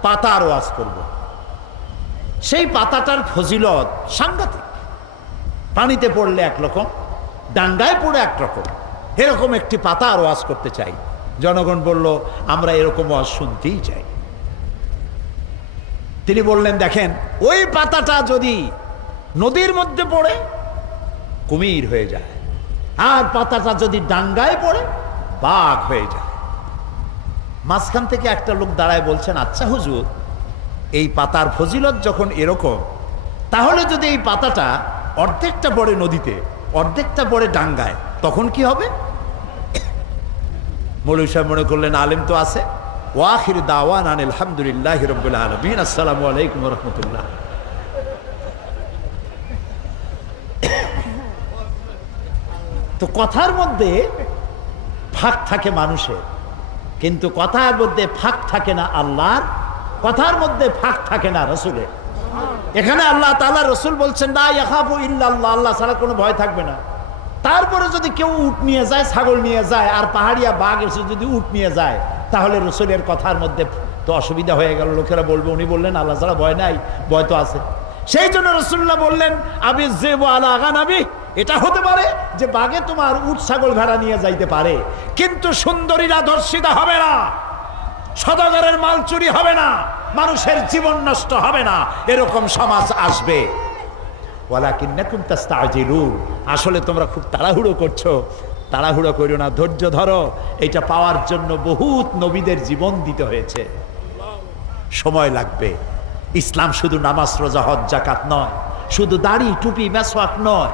পাতার ওয়াজ করব। সেই পাতাটার ফজিলত সাংঘাতিক। পানিতে পড়লে একরকম, ডাঙ্গায় পড়ে একরকম, এরকম একটি পাতার ওয়াজ করতে চাই। জনগণ বলল, আমরা এরকম ওয়াজ শুনতেই চাই। তিনি বললেন, দেখেন, ওই পাতাটা যদি নদীর মধ্যে পড়ে কুমির হয়ে যায়, আর পাতাটা যদি ডাঙ্গায় পড়ে বাঘ হয়ে যায়। মাঝখান থেকে একটা লোক দাঁড়ায় বলছেন, আচ্ছা হুজুর, এই পাতার ফজিলত যখন এরকম, তাহলে যদি এই পাতাটা অর্ধেকটা পড়ে নদীতে, অর্ধেকটা পড়ে ডাঙ্গায়, তখন কি হবে? মৌলভী সাহেব মনে করলেন আলেম তো আছে। ওয়াখির দাওয়ান আনিল হামদুলিল্লাহি রাব্বিল আলামিন, আসসালামু আলাইকুম ওয়া রাহমাতুল্লাহ। তো কথার মধ্যে ফাঁক থাকে মানুষের, কিন্তু কথার মধ্যে ফাঁক থাকে না আল্লাহর, কথার মধ্যে ফাঁক থাকে না রসুলের। এখানে আল্লাহ তাআলা, রসুল বলছেন, লা ইয়াখাফু ইল্লাল্লাহ, আল্লাহ ছাড়া কোনো ভয় থাকবে না। তারপরে যদি কেউ উট নিয়ে যায়, ছাগল নিয়ে যায়, আর পাহাড়িয়া বাঘ এসে যদি উট নিয়ে যায়, তাহলে রসুলের কথার মধ্যে তো অসুবিধা হয়ে গেল। লোকেরা বলবে, উনি বললেন আল্লাহ ছাড়া ভয় নাই, ভয় তো আছে। সেই জন্য রাসূলুল্লাহ বললেন, আবি যিবু আলা গানামি, এটা হতে পারে যে বাঘে তোমার উট ছাগল ভেড়া নিয়ে যাইতে পারে, কিন্তু সুন্দরীরা ধর্ষিতা হবে না, সদাগরের মাল চুরি হবে না, মানুষের জীবন নষ্ট হবে না, এরকম সমাজ আসবে। ওয়ালাকিন্নাকুম তাস্তাজিলুন, আসলে তোমরা খুব তাড়াহুড়ো করছো। তাড়াহুড়ো করো না, ধৈর্য ধরো। এটা পাওয়ার জন্য বহুত নবীদের জীবন দিতে হয়েছে, সময় লাগবে। ইসলাম শুধু নামাজ, রোজা, হজ, যাকাত নয়, শুধু দাড়ি, টুপি, মেসওয়াক নয়।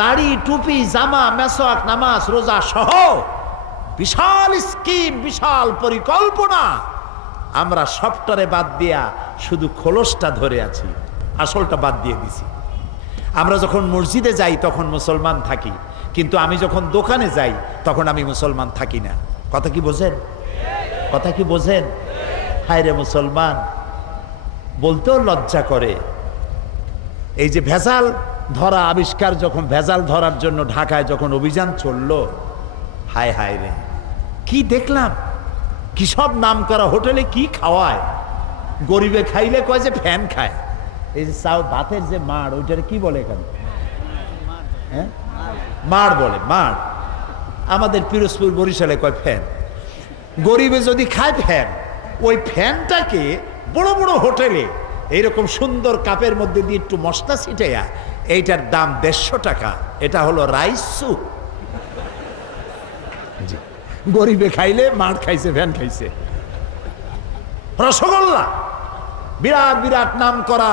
দাড়ি, টুপি, জামা, মেসওয়াক, নামাজ, রোজা সহ বিশাল স্কিম, বিশাল পরিকল্পনা। আমরা সবটারে বাদ দিয়া শুধু খোলসটা ধরে আছি, আসলটা বাদ দিয়ে দিছি। আমরা যখন মসজিদে যাই তখন মুসলমান থাকি, কিন্তু আমি যখন দোকানে যাই তখন আমি মুসলমান থাকি না। কথা কি বোঝেন? কথা কি বোঝেন? হায় রে মুসলমান, বলতেও লজ্জা করে। এই যে ভেজাল ধরা আবিষ্কার, যখন ভেজাল ধরার জন্য ঢাকায় যখন অভিযান চললো, হায় হায় রে, কি দেখলাম! কি সব নাম করা হোটেলে কি খাওয়ায়! গরিবে খাইলে কয় যে ফ্যান খায়। এই যে চাও ভাতের যে মাড়, ওইটার কি বলে এখানে? হ্যাঁ, মাড় বলে, মাড়। আমাদের পিরোজপুর বরিশালে কয় ফ্যান। গরিবে যদি খায় ফ্যান, ওই ফ্যানটাকে বড় বড় হোটেলে এইরকম সুন্দর কাপের মধ্যে দিয়ে একটু মশলা ছিটাইয়া, এইটার দাম 150 টাকা। এটা হলো রাইস স্যুপ। গরিবে খাইলে মাড় খাইছে, ফ্যান খাইছে। রসগোল্লা, বিরাট বিরাট নাম করা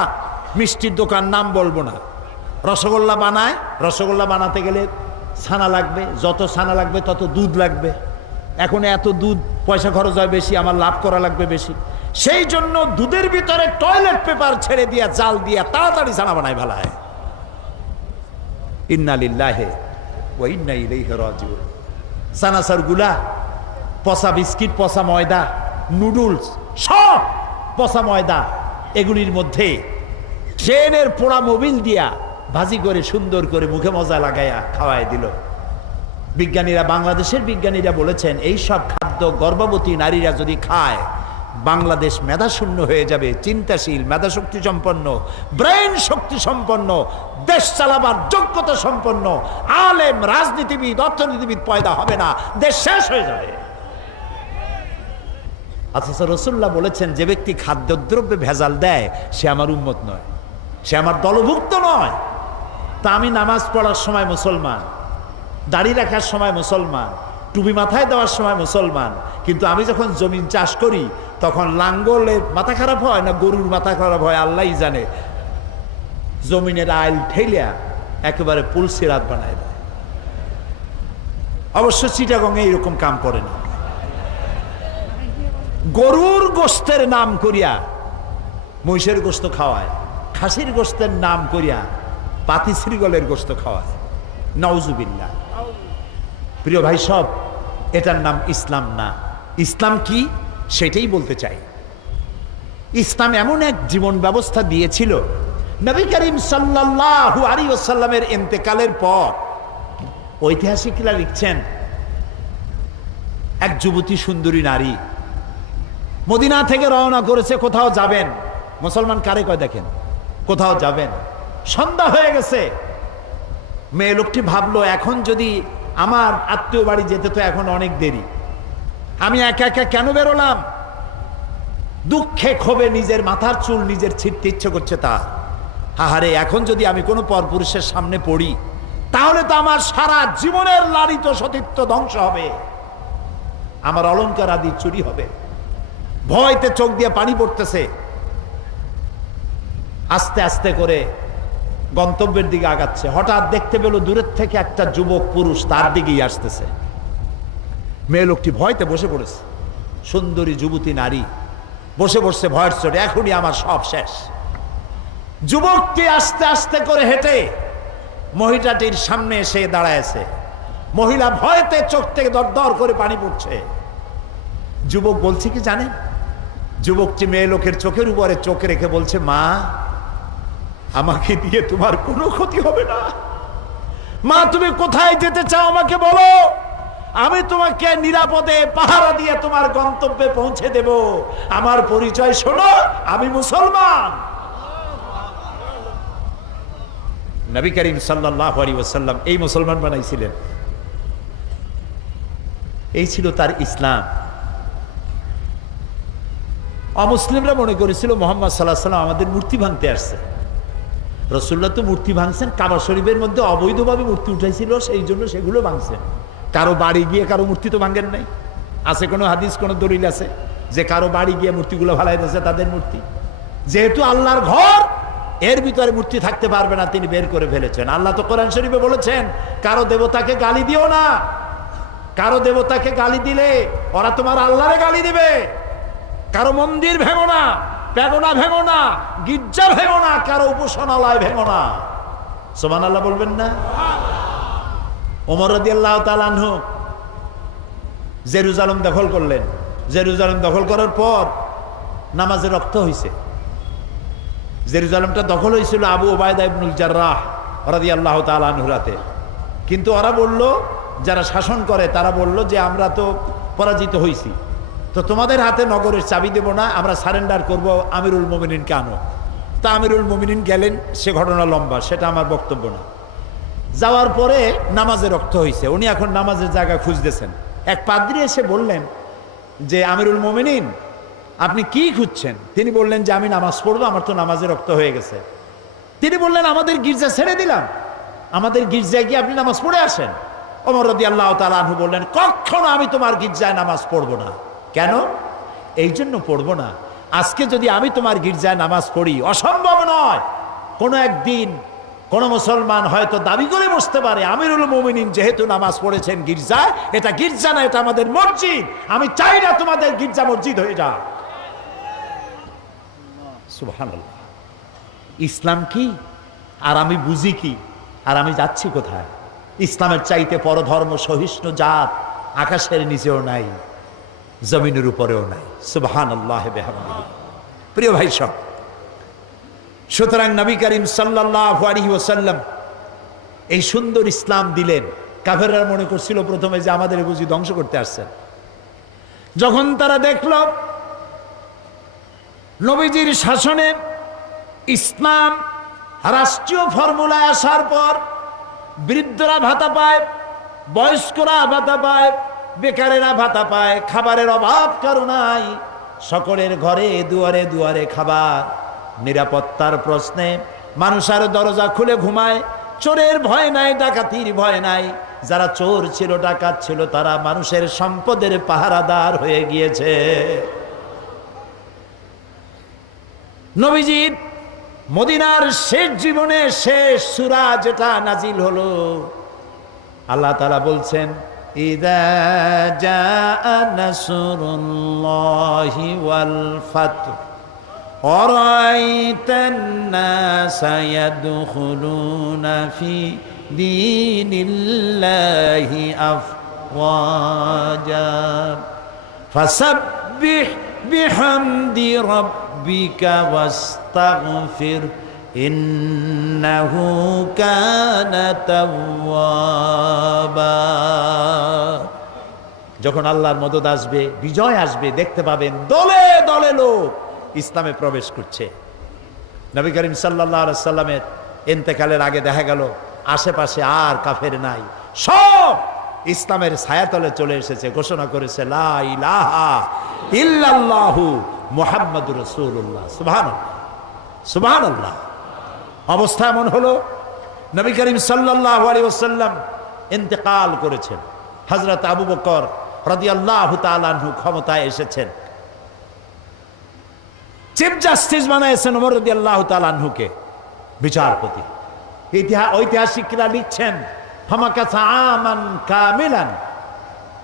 মিষ্টির দোকান, নাম বলবো না। রসগোল্লা বানায়, রসগোল্লা বানাতে গেলে ছানা লাগবে, যত ছানা লাগবে তত দুধ লাগবে। এখন এত দুধ, পয়সা খরচ হয় বেশি, আমার লাভ করা লাগবে বেশি। সেই জন্য দুধের ভিতরে টয়লেট পেপার ছেড়ে দিয়া, জাল দিয়া তাড়াতাড়ি ছানা বানায় ফেলায়। ইন্না লিল্লাহি ওয়া ইন্না ইলাইহি রাজিউন। সানাসার গুলা, পচা বিস্কিট, পচা ময়দা, নুডলস, সব পচা ময়দা, এগুলির মধ্যে ট্রেনের পোড়া মোবিল দিয়া ভাজি করে সুন্দর করে মুখে মজা লাগাইয়া খাওয়াই দিল। বিজ্ঞানীরা, বাংলাদেশের বিজ্ঞানীরা বলেছেন এই সব খাদ্য গর্ভবতী নারীরা যদি খায়, বাংলাদেশ মেধাশূন্য হয়ে যাবে। চিন্তাশীল, মেধাশক্তি সম্পন্ন, ব্রেন শক্তি সম্পন্ন, দেশ চালাবার যোগ্যতা সম্পন্ন আলেম, রাজনীতিবিদ, অর্থনীতিবিদ পয়দা হবে না, দেশ শেষ হয়ে যাবে। অথচ রাসূলুল্লাহ বলেছেন, যে ব্যক্তি খাদ্যদ্রব্যে ভেজাল দেয় সে আমার উম্মত নয়, সে আমার দলভুক্ত নয়। তা আমি নামাজ পড়ার সময় মুসলমান, দাড়ি রাখার সময় মুসলমান, টুপি মাথায় দেওয়ার সময় মুসলমান, কিন্তু আমি যখন জমিন চাষ করি তখন লাঙ্গলের মাথা খারাপ হয় না গরুর মাথা খারাপ হয় আল্লাহই জানে, জমিনের আইল ঠেলিয়া একেবারে পুলসিরাত বানায় দেয়। অবশ্য চিটাগংয়ে এইরকম কাম করে না। গরুর গোস্তের নাম করিয়া মহিষের গোস্ত খাওয়ায়, খাসির গোস্তের নাম করিয়া পাতি শ্রীগলের গোস্ত খাওয়ায়। নাউজুবিল্লাহ। প্রিয় ভাই সব, এটার নাম ইসলাম না। ইসলাম কি সেটাই বলতে চাই। ইসলাম এমন এক জীবন ব্যবস্থা দিয়েছিল, নবী করিম সাল্লাল্লাহু আলাইহি ওয়াসাল্লামের ইন্তেকালের পর ঐতিহাসিকরা লিখছেন, এক যুবতী সুন্দরী নারী মদিনা থেকে রওনা করেছে, কোথাও যাবেন। মুসলমান কারে কয় দেখেন, কোথাও যাবেন। সন্ধ্যা হয়ে গেছে। মেয়ে লোকটি ভাবলো, এখন যদি আমার আত্মীয় বাড়ি যেতে তো এখন অনেক দেরি, আমি একা একা কেন বেরোলাম? দুঃখে ক্ষোভে নিজের মাথার চুল নিজের ছিঁড়তে ইচ্ছে করছে তার। আহারে, এখন যদি আমি কোনো পরপুরুষের সামনে পড়ি তাহলে তো আমার সারা জীবনের লালিত সতীত্ব ধ্বংস হবে, আমার অলংকার আদি চুরি হবে। ভয়তে চোখ দিয়ে পানি পড়তেছে। আস্তে আস্তে করে গন্তব্যের দিকে আগাচ্ছে। হঠাৎ দেখতে পেল দূরের থেকে একটা যুবক পুরুষ তার দিকেই আসতেছে। মেয়ে লোকটি ভয়তে বসে পড়েছে। সুন্দরী যুবতী নারী বসে বসছে ভয়ের চোটে, এখনই আমার সব শেষ। যুবকটি আস্তে আস্তে করে হেঁটে মহিলাটির সামনে এসে দাঁড়ায়ছে। মহিলা ভয়তে চোখ থেকে দর দর করে পানি পড়ছে। যুবক বলছে কি জানেন? যুবকটি মেয়ে লোকের চোখের উপরে চোখ রেখে বলছে, মা, আমাকে দিয়ে তোমার কোনো ক্ষতি হবে না। মা, তুমি কোথায় যেতে চাও আমাকে বলো, আমি তোমাকে নিরাপদে পাহারা দিয়ে তোমার গন্তব্যে পৌঁছে দেব। আমার পরিচয় শোনো, আমি মুসলমান। নবী করিম সাল্লাল্লাহু আলাইহি ওয়াসাল্লাম এই মুসলমান বানাইছিলেন। এই ছিল তার ইসলাম। অমুসলিমরা মনে করেছিল মুহাম্মদ সাল্লাল্লাহু আলাইহি ওয়াসাল্লাম আমাদের মূর্তি ভাঙতে আসছে। রাসূলুল্লাহ তো মূর্তি ভাঙছেন, কাবা শরীফের মধ্যে অবৈধভাবে মূর্তি উঠাইছিল, সেই জন্য সেগুলো ভাঙছেন। কারো বাড়ি গিয়ে কারো মূর্তি তো ভাঙেন নাই। আছে কোনো হাদিস, কোনো দলিল আছে যে কারো বাড়ি গিয়ে মূর্তিগুলো ভালাই দিয়েছে তাদের মূর্তি? যেহেতু আল্লাহর ঘর, এর ভিতরে মূর্তি থাকতে পারবে না, তিনি বের করে ফেলেছেন। আল্লাহ তো কোরআন শরীফে বলেছেন, কারো দেবতাকে গালি দিও না। কারো দেবতাকে গালি দিলে ওরা তোমার আল্লাহরে গালি দিবে। কারো মন্দির ভেঙো না, প্যাগোডা ভেঙো না, গির্জা ভেঙো না, কারো উপাসনালয় ভেঙো না। সুবহানাল্লাহ বলবেন না? ওমর রাদিয়াল্লাহু তাআলা আনহু জেরুজালেম দখল করলেন। জেরুজালেম দখল করার পর নামাজে রক্ত হয়েছে। জেরুজালেমটা দখল হয়েছিল আবু ওবায়দা ইবনুল জাররাহ রাদিয়াল্লাহু তাআলা আনহুর হাতে। কিন্তু ওরা বলল, যারা শাসন করে তারা বলল যে আমরা তো পরাজিত হয়েছি, তো তোমাদের হাতে নগরের চাবি দেব না, আমরা সারেন্ডার করব, আমিরুল মোমিনিনকে আনো। তা আমিরুল মোমিনিন গেলেন, সে ঘটনা লম্বা, সেটা আমার বক্তব্য না। যাওয়ার পরে নামাজে রক্ত হয়েছে, উনি এখন নামাজের জায়গা খুঁজতেছেন। এক পাদ্রী এসে বললেন যে আমিরুল মোমিনিন আপনি কি খুঁজছেন? তিনি বললেন যে আমি নামাজ পড়বো, আমার তো নামাজে রক্ত হয়ে গেছে। তিনি বললেন আমাদের গির্জা ছেড়ে দিলাম, আমাদের গির্জায় গিয়ে আপনি নামাজ পড়ে আসেন। ওমর রাদিয়াল্লাহু তাআলা আনহু বললেন কখনো আমি তোমার গির্জায় নামাজ পড়বো না। কেন? এই জন্য পড়বো না, আজকে যদি আমি তোমার গির্জায় নামাজ পড়ি, অসম্ভব নয় কোনো একদিন কোন মুসলমান হয়তো দাবি করে বসতে পারে আমিরুল মুমিনিন যেহেতু নামাজ পড়েছেন গির্জায়, এটা গির্জা না, এটা আমাদের মসজিদ, আমি চাই না তোমাদের গির্জা মসজিদ হয়ে যাক। সুবহানাল্লাহ। ইসলাম কি আর আমি বুঝি কি আর আমি যাচ্ছি কোথায়? ইসলামের চাইতে পরধর্ম সহিষ্ণু জাত আকাশের নিচেও নাই, জমিনের উপরেও নাই। সুবহানাল্লাহ বিহামদিহি। প্রিয় ভাই সব, সুতরাং নবী করিম সাল্লাল্লাহু আলাইহি ওয়াসাল্লাম এই সুন্দর ইসলাম দিলেন। কাফেররা মনে করছিল প্রথমে যে আমাদের বুঝি ধ্বংস করতে আসছেন। যখন তারা দেখল নবীজির শাসনে ইসলাম রাষ্ট্রীয় ফর্মুলায় আসার পর বৃদ্ধরা ভাতা পায়, বয়স্করা ভাতা পায়, বেকারেরা ভাতা পায়, খাবারের অভাব কারো নাই, সকলের ঘরে দুয়ারে দুয়ারে খাবার, নিরাপত্তার প্রশ্নে মানুষ আর দরজা খুলে ঘুমায়, চোরের ভয় নাই, ডাকাতির ভয় নাই, যারা চোর ছিল ডাকাত ছিল তারা মানুষের সম্পদের পাহারাদার হয়ে গিয়েছে। নবীজির মদিনার শেষ জীবনে শেষ সূরা যেটা নাজিল হলো, আল্লাহ তাআলা বলছেন ইযা জাআ নাসরুল্লাহি ওয়াল ফাতহ আরাইতান নাসা ইয়াদখুলুনা ফি দীনিল্লাহি আফওয়াজা ফাসাব্বিহ বিহামদি রাব্বিকা ওয়াস্তাগফির ইন্নাহু কানা তাওয়াবা। যখন আল্লাহর মদদ আসবে, বিজয় আসবে, দেখতে পাবেন দলে দলে লোক ইসলামে প্রবেশ করছে। নবী করিম সাল্লাল্লাহু আলাইহি সাল্লামের ইন্তেকালের আগে দেখা গেল আশেপাশে আর কাফের নাই, সব ইসলামের ছায়াতলে চলে এসেছে, ঘোষণা করেছে লা ইলাহা ইল্লাল্লাহু মুহাম্মাদুর রাসূলুল্লাহ। সুবহানাল্লাহ, সুবহানাল্লাহ। অবস্থা এমন হলো নবী করিম সাল্লাল্লাহু আলাইহি ওয়াসাল্লাম ইন্তেকাল করেছেন, হযরত আবু বকর রাদিয়াল্লাহু তাআলা আনহু ক্ষমতায় এসেছেন, চিফ জাস্টিস বানাইছেন ওমর রাদিয়াল্লাহু তাআলা আনহুকে বিচারপতি। ঐতিহাসিকরা লিখছেন ফামাকাসা আমান কামিলান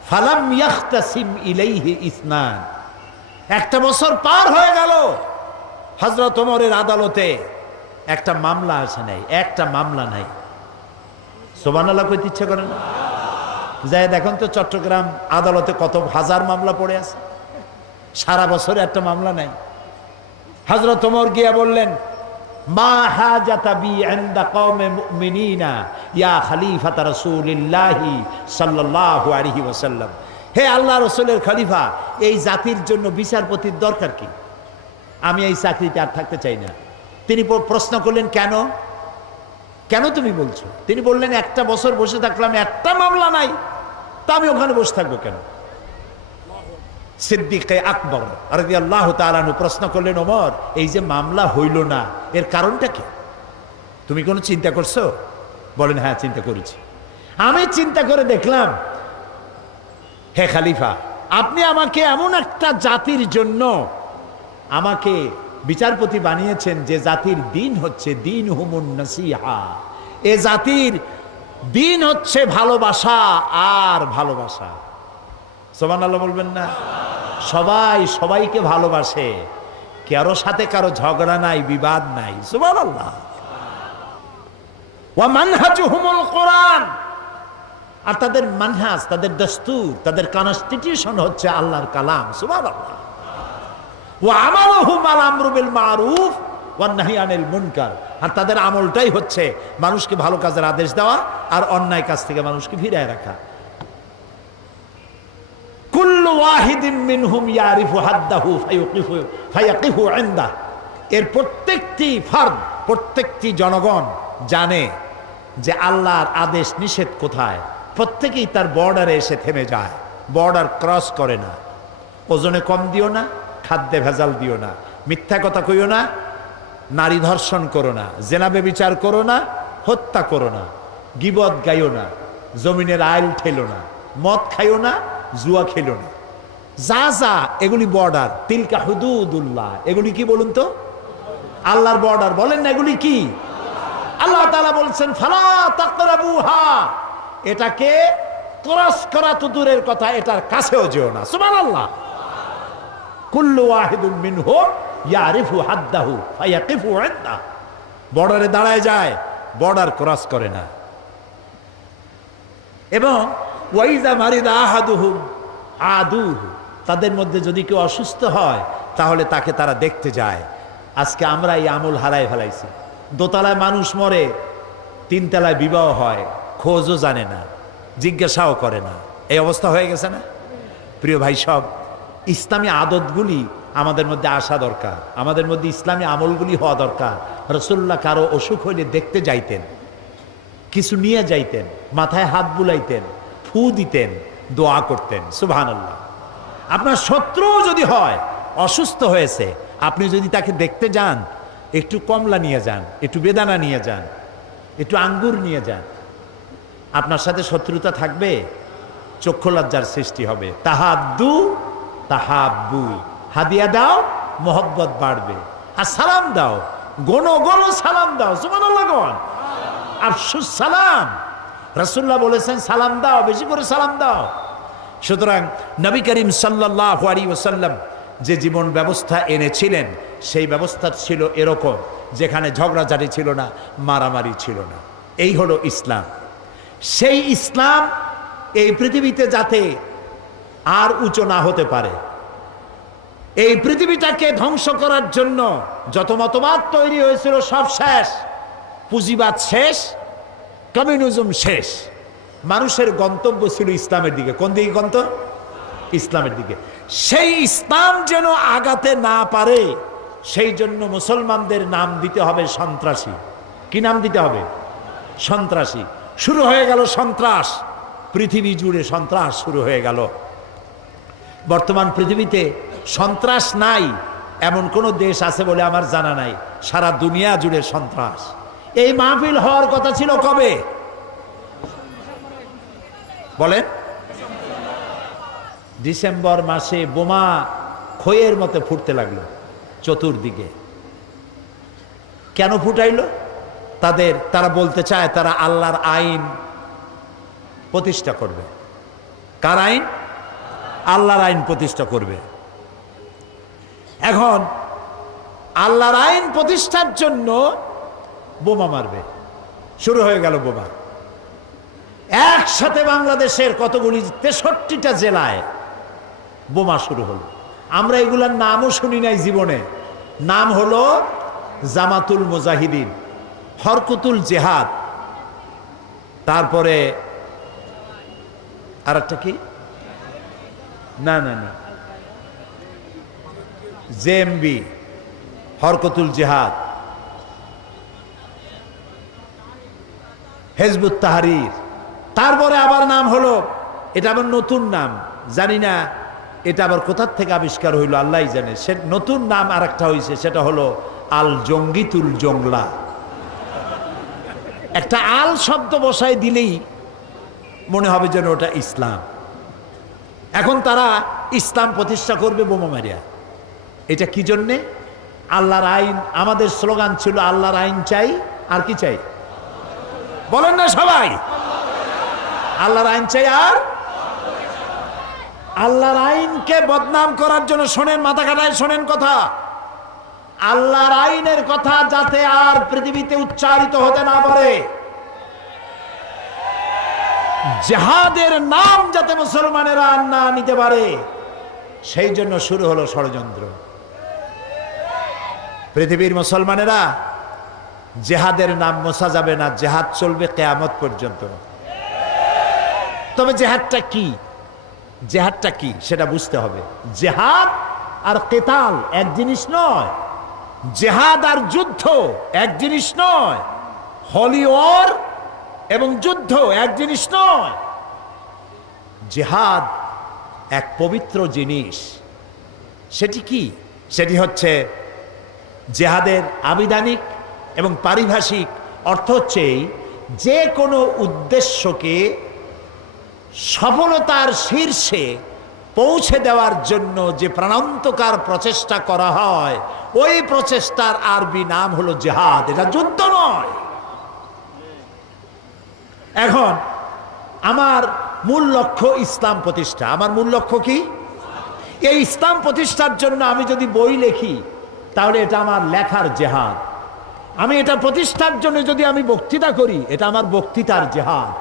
ফালাম ইয়াখতাসিম ইলাইহি ইসনান। একটা বছর পার হয়ে গেল, হযরত ওমরের আদালতে একটা মামলা আসে নাই, একটা মামলা নাই। সুবহানাল্লাহ কইতে ইচ্ছা করে না? যাই দেখুন তো চট্টগ্রাম আদালতে কত হাজার মামলা পড়ে আছে, সারা বছরে একটা মামলা নাই। হযরত ওমর গিয়া বললেন মা হাজাতা বি ইনদা কওমে মুমিনিনা ইয়া খলিফাতা রাসূলিল্লাহি সাল্লাল্লাহু আলাইহি ওয়াসাল্লাম। হে আল্লাহ রাসূলের খলিফা, এই জাতির জন্য বিচারপতির দরকার কি? আমি এই চাকরিতে আর থাকতে চাই না। তিনি প্রশ্ন করলেন কেন, কেন তুমি বলছো? তিনি বললেন একটা বছর বসে থাকলাম, একটা মামলা নাই, তা আমি ওখানে বসে থাকবো কেন? সিদ্দিকে আকবর রাদিয়াল্লাহু তাআলা আনহু প্রশ্ন করলেন ওমর, এই যে মামলা হইল না এর কারণটা কি? তুমি কোনো চিন্তা করছো? বলেন হ্যাঁ চিন্তা করেছি। আমি চিন্তা করে দেখলাম হে খলিফা, আপনি আমাকে এমন একটা জাতির জন্য আমাকে বিচারপতি বানিয়েছেন যে জাতির দিন হচ্ছে দিন হুমুন নাসিহা, এ জাতির দিন হচ্ছে ভালোবাসা আর ভালোবাসা। সুবহানাল্লাহ বলবেন না? সবাই সবাইকে ভালোবাসে, কারো সাথে কারো ঝগড়া নাই, বিবাদ নাই। সুবহানাল্লাহ। ওয়া মানহাজুহুমুল কোরআন, আর তাদের মানহাজ, তাদের দস্তুর, তাদের কনস্টিটিউশন হচ্ছে আল্লাহর কালাম। সুবহানাল্লাহ। ওয়া আমালুহুম আল আমরু বিল মারুফ ওয়ান নাহি আনিল মুনকার, আর তাদের আমলটাই হচ্ছে মানুষকে ভালো কাজের আদেশ দেওয়া আর অন্যায় কাজ থেকে মানুষকে ফিরিয়ে রাখা। কুল্লু ওয়াহিদিন মিনহুম ইয়ারিফু হাদ্দাহু ফায়াকিফু ইনদা। এর প্রত্যেকটি ফার্দ, প্রত্যেকটি জনগণ জানে যে আল্লাহর আদেশ নিষেধ কোথায়। প্রত্যেকেই তার বর্ডারে এসে থেমে যায়, বর্ডার ক্রস করে না। ওজনে কম দিও না, খাদ্যে ভেজাল দিও না, মিথ্যা কথা কইও না, নারী ধর্ষণ করো না, জেনা ব্যভিচার করো না, হত্যা করো না, গীবত গাইও না, জমিনের আইল ঠেলো না, মদ খাইও না, জুয়া খেলো না। যা যা এগুলি বর্ডার, তিলকা হুদুদুল্লাহ, এগুলি কি বলুন তো? আল্লাহর বর্ডার। বলেন না এগুলি কি? আল্লাহ তাআলা বলছেন ফালা তাকরাবুহা, এটাকে ক্রস করা তো দূরের কথা, এটার কাছেও যেও না। সুবহানাল্লাহ। কুল্লু ওয়াহিদুম মিনহুম ইয়ারিফু হাদ্দাহু ফায়াকিফু ইনদা। বর্ডারে দাঁড়ায় যায়, বর্ডার ক্রস করে না। এবং ওয়াইদা মারিদা আহাদুহুম আদুহু, তাদের মধ্যে যদি কেউ অসুস্থ হয় তাহলে তাকে তারা দেখতে যায়। আজকে আমরা এই আমল হারাই ফেলাইছি। দোতলায় মানুষ মরে, তিনতলায় বিবাহ হয়, খোঁজও জানে না, জিজ্ঞাসাও করে না। এই অবস্থা হয়ে গেছে না? প্রিয় ভাই সব, ইসলামী আদতগুলি আমাদের মধ্যে আসা দরকার, আমাদের মধ্যে ইসলামী আমলগুলি হওয়া দরকার। রাসূলুল্লাহ কারো অসুখ হইলে দেখতে যাইতেন, কিছু নিয়ে যাইতেন, মাথায় হাত বুলাইতেন, ফু দিতেন, দোয়া করতেন। সুবহানাল্লাহ। আপনার শত্রু যদি হয়, অসুস্থ হয়েছে, আপনি যদি তাকে দেখতে যান, একটু কমলা নিয়ে যান, একটু বেদানা নিয়ে যান, একটু আঙ্গুর নিয়ে যান। আপনার সাথে শত্রুতা থাকবে, চক্ষু লজ্জার সৃষ্টি হবে। তাহাদ্দু তাহাব্বু, হাদিয়া দাও, মোহব্বত বাড়বে। আর সালাম দাও, গোনো গোনো সালাম দাও। সুবহানাল্লাহ। আফসুস সালাম, রাসূলুল্লাহ বলেছেন সালাম দাও, বেশি করে সালাম দাও। সুতরাং নবী করিম সাল্লাল্লাহু আলাইহি ওয়াসাল্লাম যে জীবন ব্যবস্থা এনেছিলেন, সেই ব্যবস্থা ছিল এরকম, যেখানে ঝগড়াঝাটি ছিল না, মারামারি ছিল না। এই হলো ইসলাম। সেই ইসলাম এই পৃথিবীতে যাতে আর উঁচু না হতে পারে, এই পৃথিবীটাকে ধ্বংস করার জন্য যত মতবাদ তৈরি হয়েছিল সব শেষ, পুঁজিবাদ শেষ, কমিউনিজম শেষ। মানুষের গন্তব্য ছিল ইসলামের দিকে। কোন দিকে গন্তব্য? ইসলামের দিকে। সেই ইসলাম যেন আগাতে না পারে, সেই জন্য মুসলমানদের নাম দিতে হবে সন্ত্রাসী। কি নাম দিতে হবে? সন্ত্রাসী। শুরু হয়ে গেল সন্ত্রাস, পৃথিবী জুড়ে সন্ত্রাস শুরু হয়ে গেল। বর্তমান পৃথিবীতে সন্ত্রাস নাই এমন কোন দেশ আছে বলে আমার জানা নাই। সারা দুনিয়া জুড়ে সন্ত্রাস। এই মাহফিল হওয়ার কথা ছিল কবে বলেন? ডিসেম্বর মাসে বোমা খইয়ের মতো ফুটতে লাগলো চতুর্দিকে। কেন ফুটাইলো? তারা বলতে চায় তারা আল্লাহর আইন প্রতিষ্ঠা করবে। কার আইন? আল্লাহর আইন প্রতিষ্ঠা করবে। এখন আল্লাহর আইন প্রতিষ্ঠার জন্য বোমা মারবে। শুরু হয়ে গেল বোমা। একসাথে বাংলাদেশের কতগুলি 63টা জেলায় বোমা শুরু হলো। আমরা এগুলার নামও শুনি নাই জীবনে। নাম হলো জামাতুল মুজাহিদিন, হরকতুল জেহাদ, তারপরে আর একটা কি, না না না, জেএমবি, হরকতুল জেহাদ, হিজবুত তাহরীর। তারপরে আবার নাম হলো, এটা আবার নতুন নাম, জানি না এটা আবার কোথার থেকে আবিষ্কার হইল আল্লাহই জানে। সে নতুন নাম আর একটা হয়েছে, সেটা হলো আল জঙ্গিতুল জংলা। একটা আল শব্দ বসায় দিলেই মনে হবে যেন ওটা ইসলাম। এখন তারা ইসলাম প্রতিষ্ঠা করবে বোমা মারিয়া। এটা কি জন্যে? আল্লাহর আইন। আমাদের স্লোগান ছিল আল্লাহর আইন চাই, আর কি চাই বলেন না সবাই? আল্লাহর আইন চাই। আর আল্লাহর আইনকে বদনাম করার জন্য শোনেন, মাথা কাটায় শোনেন কথা, আল্লাহর আইনের কথা যাতে আর পৃথিবীতে উচ্চারিত হতে না পারে, জিহাদের নাম যাতে মুসলমানেরা না নিতে পারে, সেই জন্য শুরু হলো ষড়যন্ত্র। পৃথিবীর মুসলমানেরা জিহাদের নাম মোছা যাবে না, জিহাদ চলবে কিয়ামত পর্যন্ত। তবে জিহাদটা কি? জেহাদটা কি সেটা বুঝতে হবে। জেহাদ আর কেতাল এক জিনিস নয়, জেহাদ আর যুদ্ধ এক জিনিস নয়, হলি ওয়ার এবং যুদ্ধ এক জিনিস নয়। জেহাদ এক পবিত্র জিনিস। সেটি কি? সেটি হচ্ছে জেহাদের আবিধানিক এবং পারিভাষিক অর্থ হচ্ছে যে কোনো উদ্দেশ্যকে সফলতার শীর্ষে পৌঁছে দেওয়ার জন্য যে প্রাণান্তকার প্রচেষ্টা করা হয়, ওই প্রচেষ্টার আরবি নাম হলো জেহাদ। এটা যুদ্ধ নয়। এখন আমার মূল লক্ষ্য ইসলাম প্রতিষ্ঠা। আমার মূল লক্ষ্য কি? এই ইসলাম প্রতিষ্ঠার জন্য আমি যদি বই লিখি তাহলে এটা আমার লেখার জেহাদ। আমি এটা প্রতিষ্ঠার জন্য যদি আমি বক্তৃতা করি, এটা আমার বক্তৃতার জেহাদ।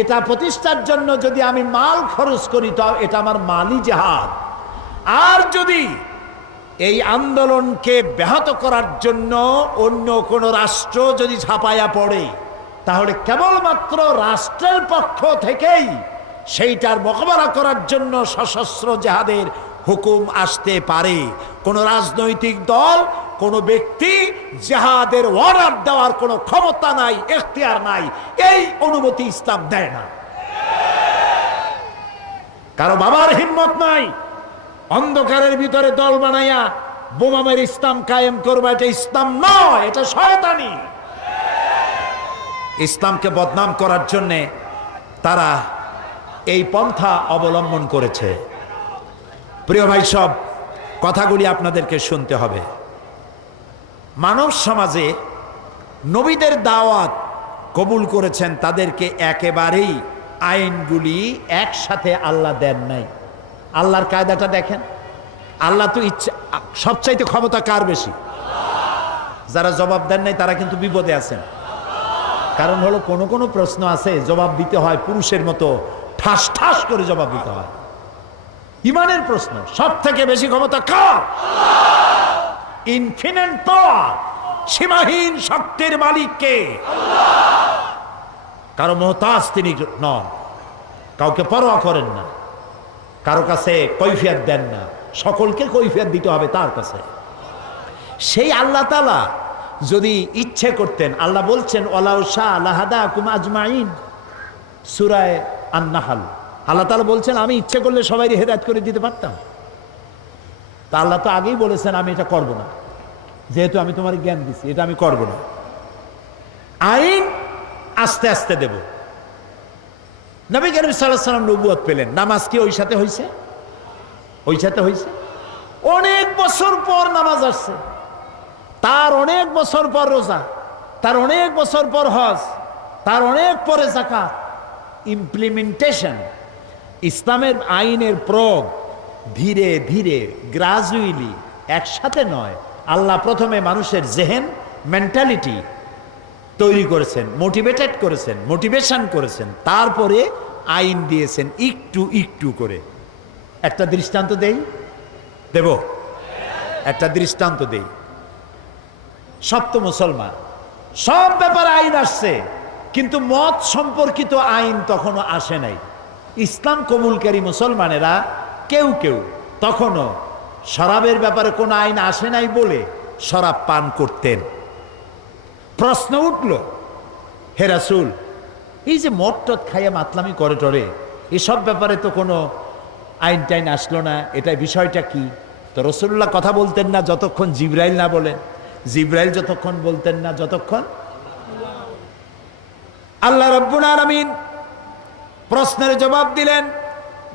এটা প্রতিষ্ঠার জন্য যদি আমি মাল খরচ করি, তো এটা আমার মালি জেহাদ। আর যদি এই আন্দোলনকে ব্যাহত করার জন্য অন্য কোনো রাষ্ট্র যদি ঝাঁপাইয়া পড়ে, তাহলে কেবলমাত্র রাষ্ট্রের পক্ষ থেকেই সেইটার মোকাবেলা করার জন্য সশস্ত্র জেহাদের হুকুম আসতে পারে। কোন রাজনৈতিক দল, কোন ব্যক্তি জেহাদের অর্ডার দেওয়ার কোনো ক্ষমতা নাই, এখতিয়ার নাই। এই অনুমতি ইসলাম দেয় না। কারো বাবার হিম্মত নাই অন্ধকারের ভিতরে দল বানাইয়া বোমা মেরে ইসলাম কায়েম করবে। এটা ইসলাম নয়, এটা শয়তানি। ইসলামকে বদনাম করার জন্যে তারা এই পন্থা অবলম্বন করেছে। প্রিয় ভাই, সব কথাগুলি আপনাদেরকে শুনতে হবে। মানব সমাজে নবীদের দাওয়াত কবুল করেছেন, তাদেরকে একেবারেই আইনগুলি একসাথে আল্লাহ দেন নাই। আল্লাহর কায়দাটা দেখেন। আল্লাহ তো ইচ্ছা, সবচাইতে ক্ষমতা কার বেশি? যারা জবাব দেন নাই তারা কিন্তু বিপদে আছেন। কারণ হলো কোনো কোনো প্রশ্ন আছে জবাব দিতে হয় পুরুষের মতো ঠাস ঠাস করে জবাব দিতে হয়। ইমানের প্রশ্ন সব থেকে বেশি ক্ষমতা কার? ইনফিনিট পাওয়ার, সীমাহীন শক্তির মালিক কে? কারো মুহতাজ তিনি নন, কাউকে পরোয়া করেন না, কারো কাছে কৈফিয়ত দেন না, সকলকে কৈফিয়ত দিতে হবে তার কাছে। সেই আল্লাহ তাআলা যদি ইচ্ছে করতেন, আল্লাহ বলছেন ওয়ালাউ শাআ লাহাদাকুম আজমাইন, সূরা আন-নাহল। আল্লাহ তাআলা বলছেন আমি ইচ্ছে করলে সবাইকে হেদায়েত করে দিতে পারতাম। তা আল্লাহ তো আগেই বলেছেন আমি এটা করব না, যেহেতু আমি তোমার জ্ঞান দিচ্ছি, এটা আমি করব না। আইন আস্তে আস্তে দেব। নবী করিম সাল্লাল্লাহু আলাইহি ওয়াসাল্লাম নবুয়ত পেলেন, নামাজ কি ওই সাথে হয়েছে? ওই সাথে হয়েছে। অনেক বছর পর নামাজ আসছে, তার অনেক বছর পর রোজা, তার অনেক বছর পর হজ, তার অনেক পরে যাকাত। ইমপ্লিমেন্টেশন, ইসলামের আইনের প্রয়োগ ধীরে ধীরে গ্রাজুয়ালি, একসাথে নয়। আল্লাহ প্রথমে মানুষের জেহেন, মেন্টালিটি তৈরি করেছেন, মোটিভেটেড করেছেন, মোটিভেশন করেছেন, তারপরে আইন দিয়েছেন একটু একটু করে। একটা দৃষ্টান্ত দেই, দেব একটা দৃষ্টান্ত দেই। সব তো মুসলমান, সব ব্যাপারে আইন আসছে, কিন্তু মত সম্পর্কিত আইন তখনো আসে নাই। ইসলাম কবুলকারী মুসলমানেরা কেউ কেউ তখনও শরাবের ব্যাপারে কোনো আইন আসে নাই বলে শরাব পান করতেন। প্রশ্ন উঠল, হে রাসূল, এই যে মদ টদ খাইয়া মাতলামি করে টরে, এসব ব্যাপারে তো কোনো আইন টাইন আসলো না, এটা বিষয়টা কি? তো রাসূলুল্লাহ কথা বলতেন না যতক্ষণ জিবরাইল না বলেন, জিবরাইল যতক্ষণ বলতেন না যতক্ষণ আল্লাহ রাব্বুল আলামিন প্রশ্নের জবাব দিলেন,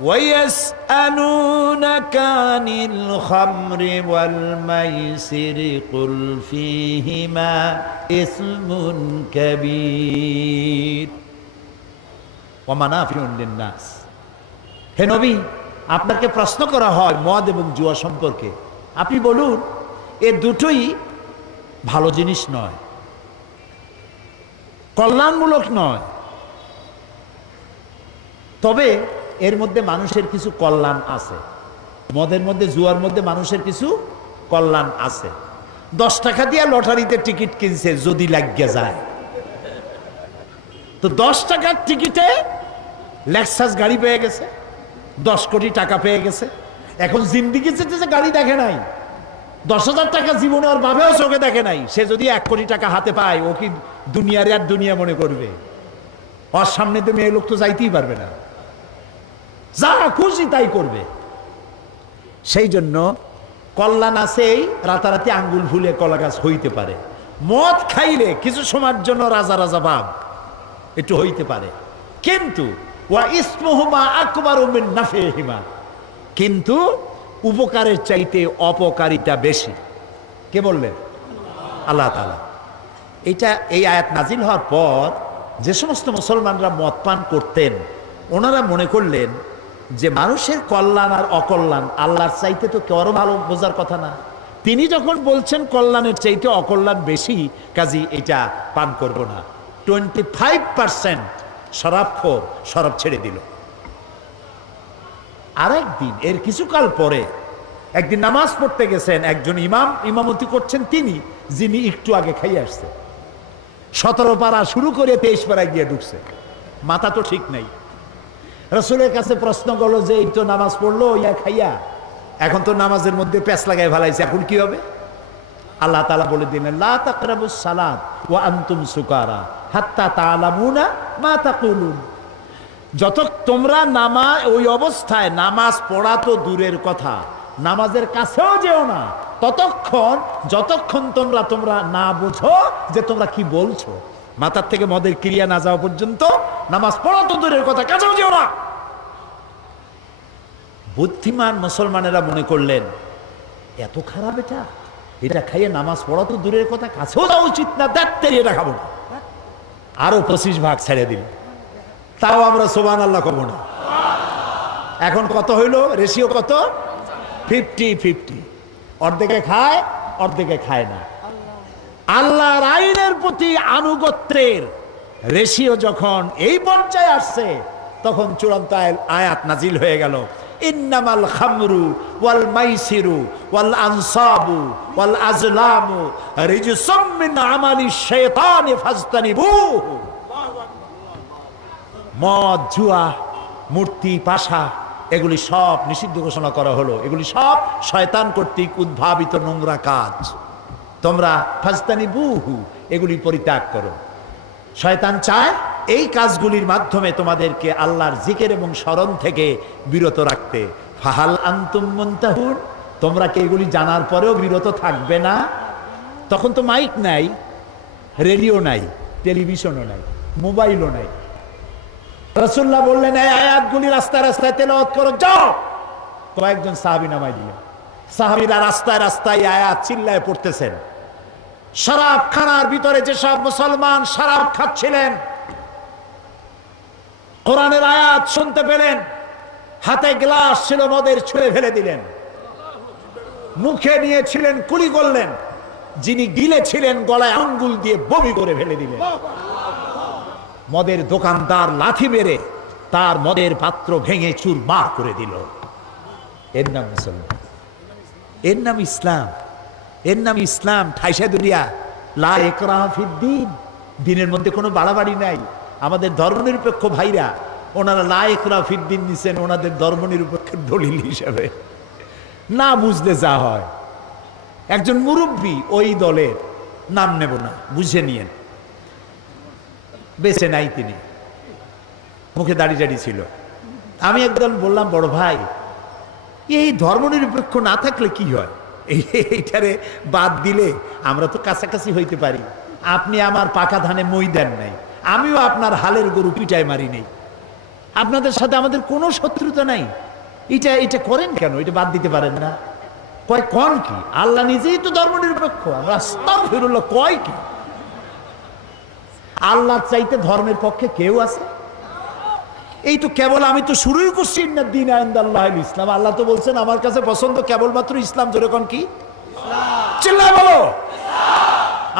ওয়ায়াসআলুনাকা আনিল খামরি ওয়াল মাইসিরি কুল ফীহিমা ইসমুন কাবীর ওয়া মানাফিউন লিন-নাস। হে নবী, আপনাকে প্রশ্ন করা হয় মদ এবং জুয়া সম্পর্কে, আপনি বলুন এ দুটোই ভালো জিনিস নয়, কল্যাণমূলক নয়, তবে এর মধ্যে মানুষের কিছু কল্যাণ আছে। মদের মধ্যে, জুয়ার মধ্যে মানুষের কিছু কল্যাণ আছে। 10 টাকা দিয়ে লটারিতে টিকিট কিনছে, যদি লাগিয়ে যায় তো 10 টাকার টিকিটে লেক্সাস গাড়ি পেয়ে গেছে, 10 কোটি টাকা পেয়ে গেছে, এখন জিন্দিগি চেয়েছে, গাড়ি দেখে নাই, 10,000 টাকা জীবনে ওর বাবেও চোখে দেখে নাই। সে যদি 1 কোটি টাকা হাতে পায়, ও কি দুনিয়ার আর দুনিয়া মনে করবে? ওর সামনে তো মেয়ে লোক তো যাইতেই পারবে না, যা খুশি তাই করবে। সেই জন্য কল্যাণ আছেই, রাতারাতি আঙ্গুল ভুলে কলা গাছ হইতে পারে। মদ খাইলে কিছু সময়ের জন্য রাজা রাজা ভাব একটু হইতে পারে, কিন্তু ওয়া ইসমুহুমা আকবারু মিন নাফিহিমা, কিন্তু উপকারের চাইতে অপকারিতা বেশি। কে বললেন? আল্লাহ তাআলা। এই আয়াত নাজিল হওয়ার পর যে সমস্ত মুসলমানরা মদ পান করতেন, ওনারা মনে করলেন যে মানুষের কল্যাণ আর অকল্যাণ আল্লাহর চাইতে তো কেউ ভালো বোঝার কথা না। তিনি যখন বলছেন কল্যাণের চাইতে অকল্যাণ বেশি, কাজী এটা পান করব না। 25% শরাবখোর শরাব ছেড়ে দিল। আরেকদিন, এর কিছুকাল পরে একদিন নামাজ পড়তে গেছেন একজন ইমাম, ইমামতি করছেন তিনি, যিনি একটু আগে খাইয়ে আসছে। 17 পারা শুরু করে 23 পারায় গিয়ে ঢুকছে, মাথা তো ঠিক নাই। রাসূলের কাছে প্রশ্ন করলো যে এই তো নামাজ পড়লো ইয়া খাইয়া, এখন তো নামাজের মধ্যে প্যাঁচ লাগাই ফেলাইছে, এখন কি হবে? আল্লাহ তাআলা বলে দিলেন, লা তাকরাবুস সালাত ওয়া আনতুম সুকারা হাত্তা তা'লামুনা মা তাকুলুন। যত তোমরা ওই অবস্থায় নামাজ পড়া তো দূরের কথা, নামাজের কাছেও যেও না যতক্ষণ তোমরা না বুঝো যে তোমরা কি বলছো। মাথার থেকে মদের ক্রিয়া না যাওয়া পর্যন্ত নামাজ পড়া তো দূরের কথা, কাছেও যেও না। বুদ্ধিমান মুসলমানেরা মনে করলেন এত খারাপ এটা খাইয়ে নামাজ পড়া তো দূরের কথা, কাছেও যাওয়া উচিত না, দেখতে এটা খাবো না। আরো 25 ভাগ ছেড়ে দিল, তাও আমরা সুবহানাল্লাহ কব না। এখন কত হইল? রেশিও কত? 50-50, অর্ধেকে খায় অর্ধেকে খায় না। আল্লাহর আইনের প্রতি আনুগত্যের রেশিও যখন এই পর্যায়ে আসছে, তখন চূড়ান্ত আয়াত নাজিল হয়ে গেল, ইন্নামাল খামরু ওয়াল মাইসিরু ওয়াল আনসাবু ওয়াল আজলামু রিজসুম মিন আমালিশ শাইতানি ফাজতানিবুহু। মদ, জুয়া, মূর্তি, পাশা, এগুলি সব নিষিদ্ধ ঘোষণা করা হলো। এগুলি সব শয়তান কর্তৃক উদ্ভাবিত নোংরা কাজ, তোমরা ফাজতানিবুহু এগুলি পরিত্যাগ করো। শয়তান চায় এই কাজগুলির মাধ্যমে তোমাদেরকে আল্লাহর জিকির এবং স্মরণ থেকে বিরত রাখতে। ফাহাল আনতুম মুনতাহুন, তোমরা কি এগুলি জানার পরেও বিরত থাকবে না? তখন তো মাইক নাই, রেডিও নাই, টেলিভিশনও নাই, মোবাইলও নাই। রাসূলুল্লাহ বললেন, এই আয়াতগুলি রাস্তায় রাস্তায় তেলাওয়াত করো, যাও। কয়েকজন সাহাবী নামাই দিলেন। সাহাবীরা রাস্তায় রাস্তায় আয়াত চিল্লায় পড়তেছেন। শরাব খানার ভিতরে যেসব মুসলমান শরাব খাচ্ছিলেন, কোরআনের আয়াত শুনতে পেলেন, হাতে গ্লাস ছিল মদের, ছুঁড়ে ফেলে দিলেন। মুখে নিয়েছিলেন, কুলি করলেন। যিনি গিলেছিলেন, গলায় আঙ্গুল দিয়ে বমি করে ফেলে দিলেন। মদের দোকানদার লাথি মেরে তার মদের পাত্র ভেঙে চুরমার করে দিল। এর নাম মুসলমান, এর নাম ইসলাম, এর নাম ইসলাম। ঠাইসা দুনিয়া, লা ইকরাহা ফিদ্দীন, দিনের মধ্যে কোনো বাড়াবাড়ি নাই। আমাদের ধর্মনিরপেক্ষ ভাইরা, ওনারা লা ইকরাহা ফিদ্দীন নিছেন ওনাদের ধর্মনিরপেক্ষের দলিল হিসাবে। না বুঝলে যা হয়। একজন মুরব্বী ওই দলের, নাম নেব না, বুঝে নিয়েন, বেঁচে নাই তিনি, মুখে দাড়ি ছিল। আমি একদম বললাম, বড় ভাই, এই ধর্মনিরপেক্ষ না থাকলে কি হয়? এইটারে বাদ দিলে আমরা তো কাছাকাছি হইতে পারি। আপনি আমার পাকা ধানে মই দেন নাই, আমিও আপনার হালের গরু পিটায় মারি নেই। আপনাদের সাথে আমাদের কোনো শত্রুতা নাই। এটা করেন কেন? এটা বাদ দিতে পারেন না? কয় কোন কি? আল্লাহ নিজেই তো ধর্মনিরপেক্ষ। আমরা আস্তাগফিরুল্লাহ, কয় কি? আল্লাহর চাইতে ধর্মের পক্ষে কেউ আছে? এই তো কেবল আমি তো শুরুই করছি, ইন্নাদ-দীনা ইনদাল্লাহিল ইসলাম। আল্লাহ তো বলছেন আমার কাছে পছন্দ কেবলমাত্র ইসলাম। জোরে কোন কি? চিল্লায় বলো,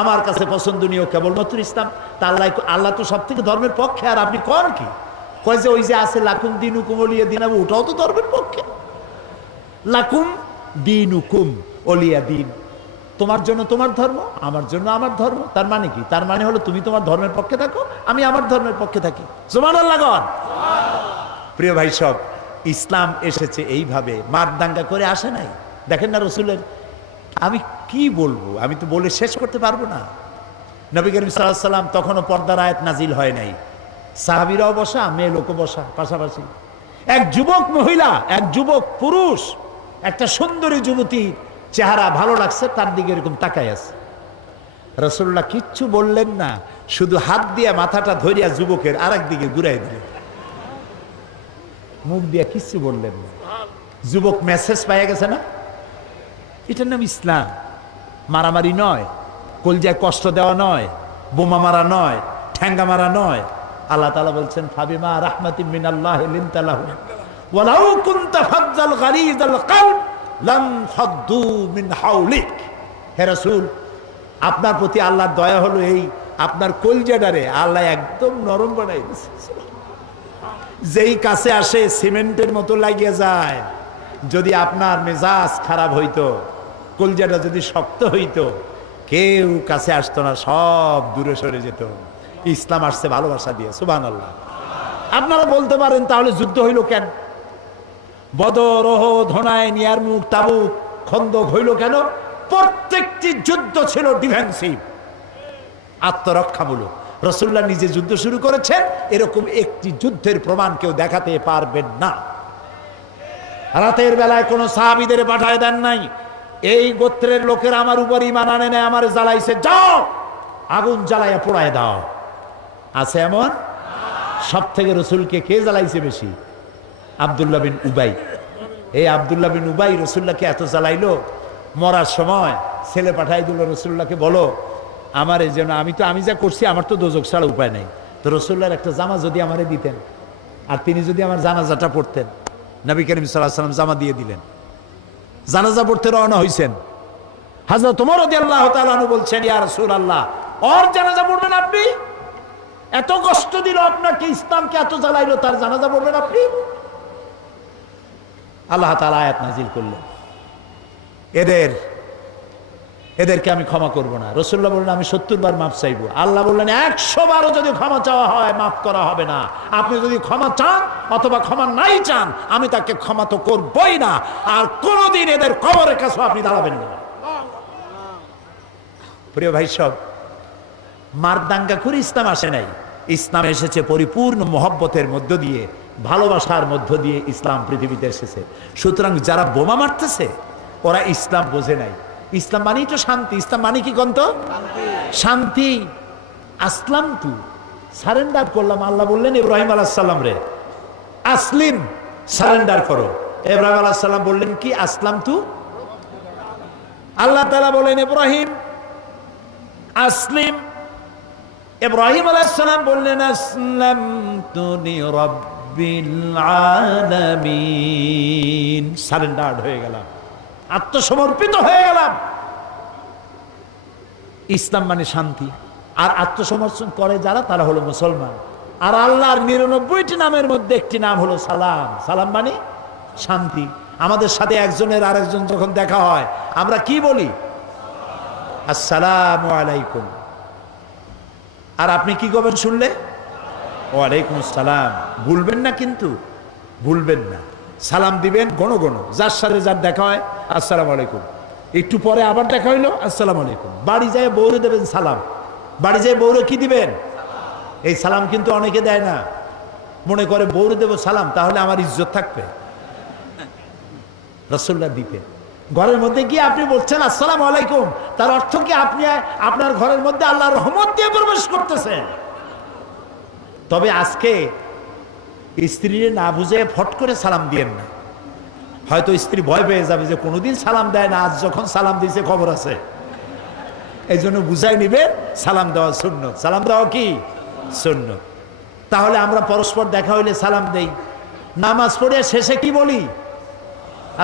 আমার কাছে পছন্দনীয় কেবলমাত্র ইসলাম। তা আল্লাহ তো সব থেকে ধর্মের পক্ষে, আর আপনি কোন কি? কয় যে ওই যে আছে লাকুম দীনুকুম ওলিয়া দিন, ওটাও তো ধর্মের পক্ষে। লাকুম দীনুকুম ওলিয়া দিন, তোমার জন্য তোমার ধর্ম, আমার জন্য আমার ধর্ম। তার মানে কি? তার মানে হলো তুমি তোমার ধর্মের পক্ষে থাকো, আমি আমার ধর্মের পক্ষে থাকি। সুবহানাল্লাহ। প্রিয় ভাই সব, ইসলাম এসেছে এইভাবে, মার দাঙ্গা করে আসে নাই। দেখেন না রসুলের, আমি কি বলবো, আমি তো বলে শেষ করতে পারবো না। নবী করিম সাল্লাল্লাহু আলাইহি ওয়াসাল্লাম তখনও পর্দার আয়াত নাজিল হয় নাই, সাহাবীরাও বসা, মেয়ে লোকও বসা পাশাপাশি। এক যুবক মহিলা, এক যুবক পুরুষ, একটা সুন্দরী যুবতী চেহারা ভালো লাগছে, তার দিকে এরকম তাকায় আছে। রাসূলুল্লাহ কিচ্ছু বললেন না, শুধু হাত দিয়ে মাথাটা ধরিয়া যুবকের আরেক দিকে ঘুরাই দিলেন, মুখ দিয়ে কিচ্ছু বললেন না। যুবক মেসেজ পাইয়া গেছে না, এটার নাম ইসলাম। মারামারি নয়, কলজায় কষ্ট দেওয়া নয়, বোমা মারা নয়, ঠ্যাঙ্গা মারা নয়। আল্লাহ তাআলা বলছেন ফাবিমা রাহমাতিম মিনাল্লাহি লিনতা লাহুম ওয়ালাউ কুনতা ফাজ্জাল গালিযাল কলব লাম ফাদ্দু মিন হাওলিক। হে রাসূল, আপনার প্রতি আল্লাহর দয়া হলো এই, আপনার কলজাটারে আল্লাহ একদম নরম বানাই দিয়েছে। যেই কাছে আসে সিমেন্টের মতো লাগিয়ে যায়। যদি আপনার মেজাজ খারাপ হইতো, কলজাটা যদি শক্ত হইতো, কেউ কাছে আসতো না, সব দূরে সরে যেত। ইসলাম আসছে ভালোবাসা দিয়ে, সুবহানাল্লাহ। আপনারা বলতে পারেন তাহলে যুদ্ধ হইল কেন? বদর, ওহদ, হুনাইন, ইয়ারমুক, তাবুক, খন্দক হইল কেন? প্রত্যেকটি যুদ্ধ ছিল ডিফেন্সিভ, আত্মরক্ষামূলক। রাসূলুল্লাহ নিজে যুদ্ধ শুরু করেছেন, এরকম একটি যুদ্ধের প্রমাণ কেউ দেখাতে পারবেন না। রাতের বেলায় কোন সাহাবীদের পাঠায় দেন নাই, এই গোত্রের লোকের আমার উপর ঈমান আনে নাই, আমার জ্বালাইছে, যাও আগুন জ্বালাইয়া পোড়ায় দাও। আছে এমন? সব থেকে রসুলকে কে জ্বালাইছে বেশি? আব্দুল্লাহ বিন উবাই। এই আব্দুল্লাহ বিন উবাই রসুল্লাহকে এত জ্বালাইলো, মরার সময় ছেলে পাঠাই দিল রসুল্লাহকে, বলো আমার এই জন্য, আমি যা করছি আমার তো দোজক ছাড়া উপায় নেই, তো রসুল্লাহর একটা জামা যদি আমারে দিতেন, আর তিনি যদি আমার জানাজাটা পড়তেন। নবী করিম সাল্লাল্লাহু আলাইহি ওয়াসাল্লাম জামা দিয়ে দিলেন, জানাজা পড়তে রওনা হইছেন। হযরত ওমর রাদিয়াল্লাহু তাআলা আনহু বলছেন, ইয়া রাসূলুল্লাহ, ওর জানাজা পড়বেন আপনি? এত কষ্ট দিল আপনাকে, ইসলামকে এত জ্বালাইলো, তার জানাজা পড়বেন আপনি? আল্লাহ তাআলা আয়াত নাজিল করলেন, এদেরকে আমি ক্ষমা করব না। রাসূলুল্লাহ বললেন আমি 70 বার মাফ চাইবো। আল্লাহ বললেন 100 বারও যদি ক্ষমা চাওয়া হয় মাফ করা হবে না। আপনি যদি ক্ষমা চান অথবা ক্ষমা নাই চান, আমি তাকে ক্ষমা তো করবই না, আর কোনোদিন এদের কবরের কাছে আপনি দাঁড়াবেন না। প্রিয় ভাই সব, মার দাঙ্গা করে ইসলাম আসে নাই। ইসলাম এসেছে পরিপূর্ণ মহব্বতের মধ্য দিয়ে, ভালোবাসার মধ্য দিয়ে ইসলাম পৃথিবীতে এসেছে। সুতরাং যারা বোমা মারতেছে ওরা ইসলাম বোঝে নাই। ইসলাম মানেই তো শান্তি। ইসলাম মানে কি কন্ত? শান্তি। আসলাম তু, সারেন্ডার করলাম। আল্লাহ বললেন ইব্রাহিম আলাইহিস সালাম রে, আসলিম, সারেন্ডার করো। ইব্রাহিম আলাইহিস সালাম বললেন কি? আসলাম তু। আল্লাহ তাআলা বলেন ইব্রাহিম আসলিম। ইব্রাহিম আলাইহিস সালাম বললেন আসলামতু লিরাব্বিল আলামিন, সারেন্ডার হয়ে গেলাম, আত্মসমর্পিত হয়ে গেলাম। ইসলাম মানে শান্তি। আর আত্মসমর্পণ করে যারা, তারা হলো মুসলমান। আর আল্লাহর 99টি নামের মধ্যে একটি নাম হলো সালাম। সালাম মানে শান্তি। আমাদের সাথে একজনের আরেকজন যখন দেখা হয় আমরা কি বলি? আসসালামু আলাইকুম। আর আপনি কি করবেন শুনলে? ওয়ালাইকুম আসসালাম। ভুলবেন না, কিন্তু ভুলবেন না। সালাম দিবেন গণ গণ, যার সাথে যার দেখা হয় আসসালামু আলাইকুম। একটু পরে আবার দেখা হইলো আসসালামু আলাইকুম। বাড়ি যায় বউরে দেবেন সালাম, বাড়ি যায় বউরে কি দিবেন? এই সালাম কিন্তু অনেকে দেয় না, মনে করে বউরে দেব সালাম তাহলে আমার ইজ্জত থাকবে। রাসূলুল্লাহ দিতেন। ঘরের মধ্যে গিয়ে আপনি বলছেন আসসালামু আলাইকুম, তার অর্থ কি আপনি আপনার ঘরের মধ্যে আল্লাহর রহমত দিয়ে প্রবেশ করতেছেন। তবে আজকে স্ত্রীরে না বুঝে ফট করে সালাম দিয়েন না। হয়তো স্ত্রী ভয় পেয়ে যাবে যে কোনোদিন সালাম দেয় না, আজ যখন সালাম দিয়েছে খবর আছে। এই জন্য বুঝাই নিবেন সালাম দেওয়া সুন্নত। সালাম দেওয়া কি সুন্নত। তাহলে আমরা পরস্পর দেখা হইলে সালাম দেই। নামাজ পড়ে শেষে কি বলি?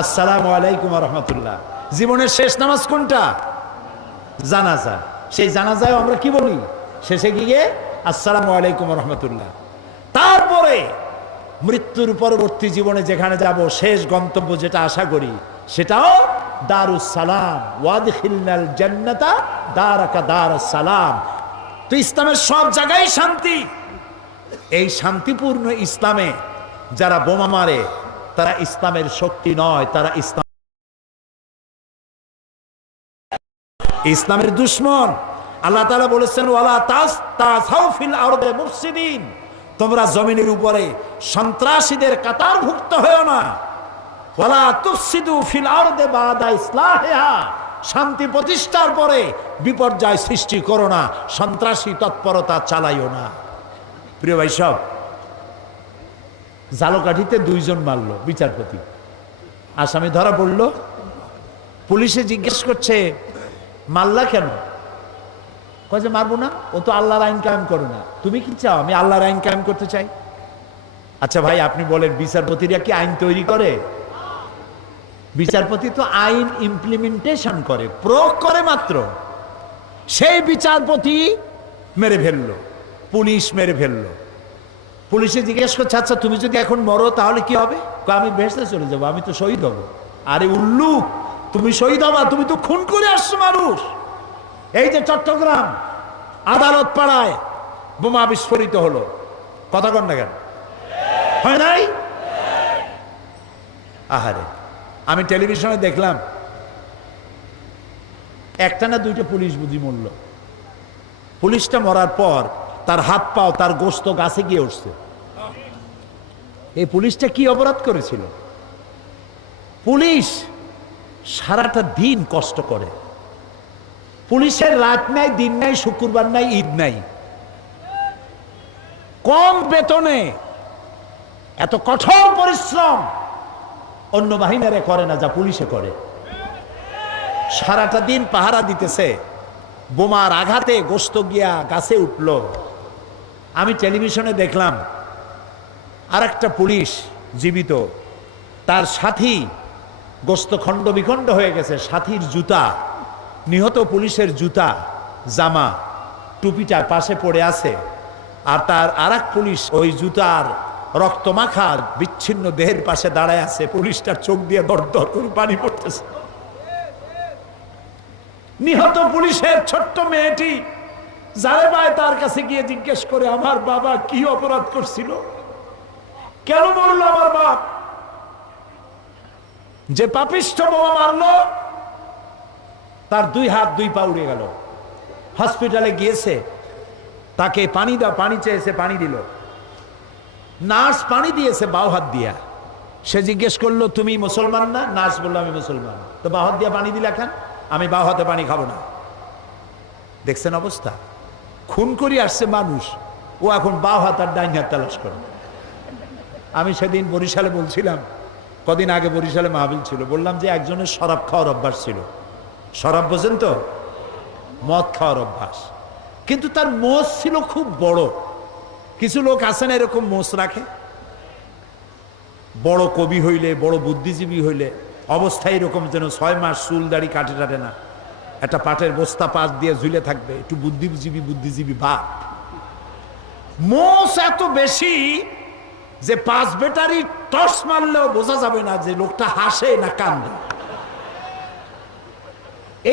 আসসালামু আলাইকুম ওয়া রাহমাতুল্লাহ। জীবনের শেষ নামাজ কোনটা? জানাজা। সেই জানাজায় আমরা কি বলি? শেষে গিয়ে আসসালামু আলাইকুম ওয়া রাহমাতুল্লাহ। তারপরে মৃত্যুর পরবর্তী জীবনে যেখানে যাব, শেষ গন্তব্য যেটা আশা করি, সেটাও দারুস সালাম। ওয়াদখিলনাল জান্নাতা দারাকা দারুস সালাম। তো ইসলামের সব জায়গায় শান্তি। এই শান্তিপূর্ণ ইসলামে যারা বোমা মারে, তারা ইসলামের শক্তি নয়, তারা ইসলামের দুশমন। আল্লাহ তাআলা বলেছেন ওয়ালা তাসতাউ ফিল আরদি মুফসিদিন, তোমরা জমিনের উপরে সন্ত্রাসীদের কাতারভুক্ত হয়ো না। ওয়ালা তুফসিদু ফিল আরদি বাদা ইসলাহিহা, শান্তি প্রতিষ্ঠার পরে বিপর্যয় সৃষ্টি করো না, সন্ত্রাসী তৎপরতা চালাইও না। প্রিয় ভাই সব, জালকাঠিতে 2 জন মারল বিচারপতি, আসামি ধরা পড়ল। পুলিশে জিজ্ঞেস করছে মারলা কেন? কয় যে মারবো না, ও তো আল্লাহর আইন কায়েম করে না। তুমি কি চাও? আমি আল্লাহর আইন কায়েম করতে চাই। আচ্ছা ভাই, আপনি বলেন বিচারপতিরা কি আইন তৈরি করে? বিচারপতি তো আইন ইমপ্লিমেন্টেশন করে, প্রয়োগ করে মাত্র। সেই বিচারপতি মেরে ফেললো, পুলিশ মেরে ফেললো। পুলিশে জিজ্ঞেস করছে আচ্ছা তুমি যদি এখন মরো তাহলে কি হবে? আমি বেহেশতে চলে যাবো, আমি তো শহীদ হব। আরে উল্লুক, তুমি শহীদ হবা? তুমি তো খুন করে আসছো মানুষ। এই যে চট্টগ্রাম আদালত পাড়ায় বোমা বিস্ফোরিত হলো, কথা কন না কেন? হয় নাই? আহারে, আমি টেলিভিশনে দেখলাম একটা না 2টা পুলিশ বুঝি মরল। পুলিশটা মরার পর তার হাত পাও, তার গোস্ত গাছে গিয়ে উঠছে। এই পুলিশটা কি অপরাধ করেছিল? পুলিশ সারাটা দিন কষ্ট করে, পুলিশের রাত নাই, দিন নাই, শুক্রবার নাই, ঈদ নাই, কম বেতনে এত কঠোর পরিশ্রম অন্য বাহিনীরা করে না যা পুলিশে করে। সারাটা দিন পাহারা দিতেছে, বোমার আঘাতে গোস্ত গিয়া গাছে উঠল। আমি টেলিভিশনে দেখলাম আরেকটা পুলিশ জীবিত, তার সাথী গোস্ত খণ্ড বিখণ্ড হয়ে গেছে, সাথীর জুতা, নিহত পুলিশের জুতা, জামা, টুপিটা পাশে পড়ে আছে। আর তার আরেক পুলিশ ওই জুতার রক্তমাখার বিচ্ছিন্ন দেহের পাশে দাঁড়ায় আছে। পুলিশটার চোখ দিয়ে দর দর করে পানি পড়তেছে। নিহত পুলিশের ছোট্ট মেয়েটি যারে পায় তার কাছে গিয়ে জিজ্ঞেস করে আমার বাবা কি অপরাধ করছিল, কেন মরল আমার বাপ? যে পাপিষ্ঠ বোমা মারলো তার 2 হাত 2 পা উড়ে গেল। হসপিটালে গিয়েছে, তাকে পানি দাও, পানি চেয়েছে, পানি দিল। নার্স পানি দিয়েছে বাও হাত দিয়া। সে জিজ্ঞেস করলো তুমি মুসলমান না? নার্স বললো আমি মুসলমান। তো বাও হাত দিয়া পানি দিলা কেন? আমি বাও হাতে পানি খাবো না। দেখছেন অবস্থা? খুন করে আসছে মানুষ, ও এখন বাও হাত আর ডাইন হাত তালাশ করে। আমি সেদিন বরিশালে বলছিলাম, কদিন আগে বরিশালে মাহফিল ছিল, বললাম যে একজনের শরাব খাওয়ার অভ্যাস ছিল। শরাব বোঝেন তো? মদ খাওয়ার অভ্যাস। কিন্তু তার মোষ ছিল খুব বড়। কিছু লোক আছেন এরকম মোষ রাখে, বড় কবি হইলে, বড় বুদ্ধিজীবী হইলে অবস্থায় এরকম যেন 6 মাস চুল দাড়ি কাটে টাটে না, একটা পাটের বস্তা পাশ দিয়ে ঝুলে থাকবে, একটু বুদ্ধিজীবী ভাব। মোষ এত বেশি যে 5 ব্যাটারি টর্চ মারলেও বোঝা যাবে না যে লোকটা হাসে না কান্দে।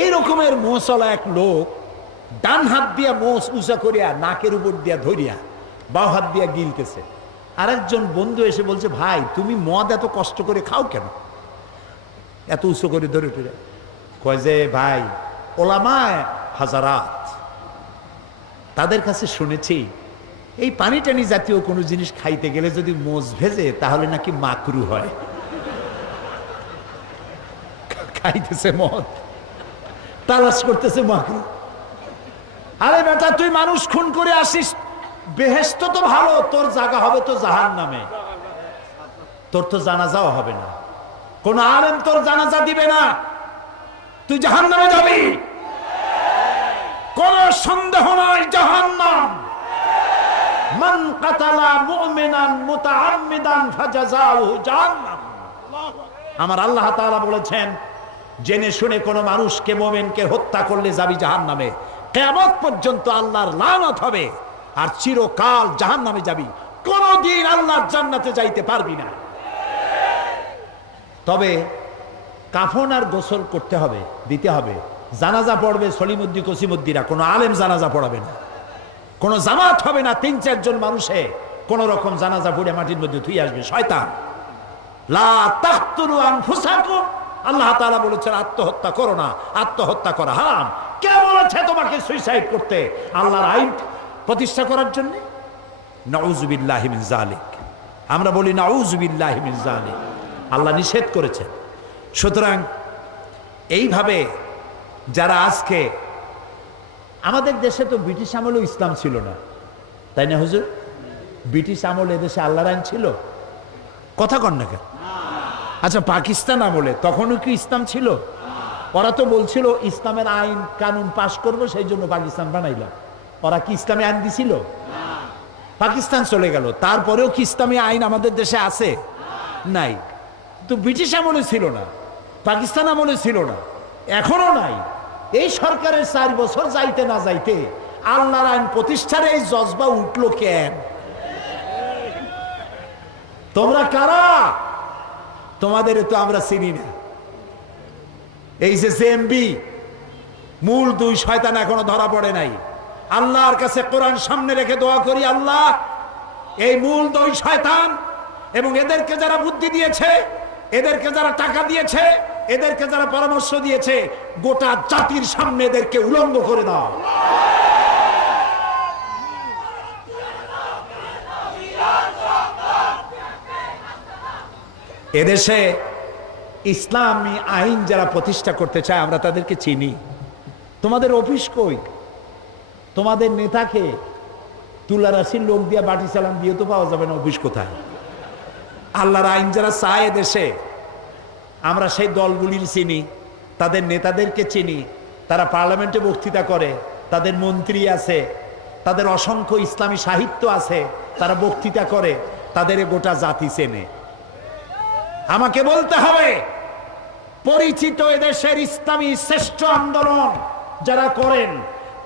এই রকমের মোষওয়ালা এক লোক ডান হাত দিয়া মোষ উঁচা করিয়া নাকের উপর দিয়া ধরিয়া বাও হাত দিয়া গিলতেছে। আরেকজন বন্ধু এসে বলছে ভাই তুমি মদ এত কষ্ট করে খাও কেন, এত উঁচু করে ধরে টরে? কয় যে ভাই ওলামায়ে হাজারাত, তাদের কাছে শুনেছি এই পানি টানি জাতীয় কোনো জিনিস খাইতে গেলে যদি মোষ ভেজে তাহলে নাকি মাকরু হয়। খাইতেছে মদ, তালাশ করতেছে মাকরু। আরে বেটা তুই মানুষ খুন করে আসিস, বেহেশত তো ভালো, তোর জায়গা হবে তো জাহান্নামে, তোর তো জানাজাও হবে না, কোন আলেম তোর জানাজা দিবে না, তুই জাহান্নামে যাবি, কোন সন্দেহ নাই জাহান্নাম। মান কাতালা মুমিনান মুতাআম্মিদান ফাজাযাউহু জাহান্নাম। আমার আল্লাহ তাআলা বলেছেন জেনে শুনে কোন মানুষকে মুমিনকে হত্যা করলে যাবি জাহান্নামে, কিয়ামত পর্যন্ত আল্লাহর লানত হবে আর চিরকাল জাহান্নামে যাবি, কোনদিন আল্লাহর জান্নাতে যাইতে পারবি না। তবে কাফন আর গোসল করতে হবে, দিতে হবে। জানাজা পড়বে সলিমুদ্দি কসিমুদ্দিরা, কোনো আলেম জানাজা পড়াবে না, কোনো জামাত হবে না, 3-4 জন মানুষে কোন রকম জানাজা পড়ে মাটির মধ্যে থুই আসবে, শয়তান। লা তাকতুলু আনফুসাকুম, আল্লাহ তাআলা বলেছেন আত্মহত্যা করো না, আত্মহত্যা করা হারাম। কে বলেছে তোমাকে সুইসাইড করতে? আল্লাহর আইন প্রতিষ্ঠা করার জন্য। নাউযুবিল্লাহি মিন যালিক, আমরা বলি নাউযুবিল্লাহি মিন যালিক, আল্লাহ নিষেধ করেছেন। সুতরাং এইভাবে যারা আজকে, আমাদের দেশে তো ব্রিটিশ আমলেও ইসলাম ছিল না, তাই না হুজুর? ব্রিটিশ আমলে এদেশে আল্লাহর আইন ছিল? কথা কন না কেন? আচ্ছা, পাকিস্তান আমলে তখনও কি ইসলাম ছিল? ওরা তো বলছিল ইসলামের আইন কানুন পাশ করবো, সেই জন্য পাকিস্তান বানাইলাম। ওরা কি ইসলামী আইন দিছিল? পাকিস্তান চলে গেল, তারপরেও কি ইসলামী আইন আমাদের দেশে আছে? নাই। তো ব্রিটিশ আমলে ছিল না, পাকিস্তান আমলে ছিল না, এখনো নাই। এই সরকারের 4 বছর যাইতে না যাইতে আল্লাহর আইন প্রতিষ্ঠার এই জজবা উঠলো কেন? তোমরা কারা? তোমাদের তো আমরা চিনি না। এই যে জেএমবি, মূল 2 শয়তান এখনো ধরা পড়ে নাই। আল্লাহর কাছে কোরআন সামনে রেখে দোয়া করি, আল্লাহ এই মূল 2 শয়তান এবং এদেরকে যারা বুদ্ধি দিয়েছে, এদেরকে যারা টাকা দিয়েছে, এদেরকে যারা পরামর্শ দিয়েছে, গোটা জাতির সামনে এদেরকে উলঙ্গ করে দাও। এদেশে ইসলামী আইন যারা প্রতিষ্ঠা করতে চায় আমরা তাদেরকে চিনি। তোমাদের অফিস কই? তোমাদের নেতাকে তুলা রাশির লোক দিয়ে বাটি চালান দিয়ে তো পাওয়া যাবে না, অফিস কোথায়? আল্লাহর আইন যারা চায় দেশে, আমরা সেই দলগুলির চিনি, তাদের নেতাদেরকে চিনি। তারা পার্লামেন্টে বক্তৃতা করে, তাদের মন্ত্রী আছে, তাদের অসংখ্য ইসলামী সাহিত্য আছে, তারা বক্তৃতা করে, তাদের গোটা জাতি চেনে। আমাকে বলতে হবে পরিচিত এদেশের ইসলামী শ্রেষ্ঠ আন্দোলন যারা করেন,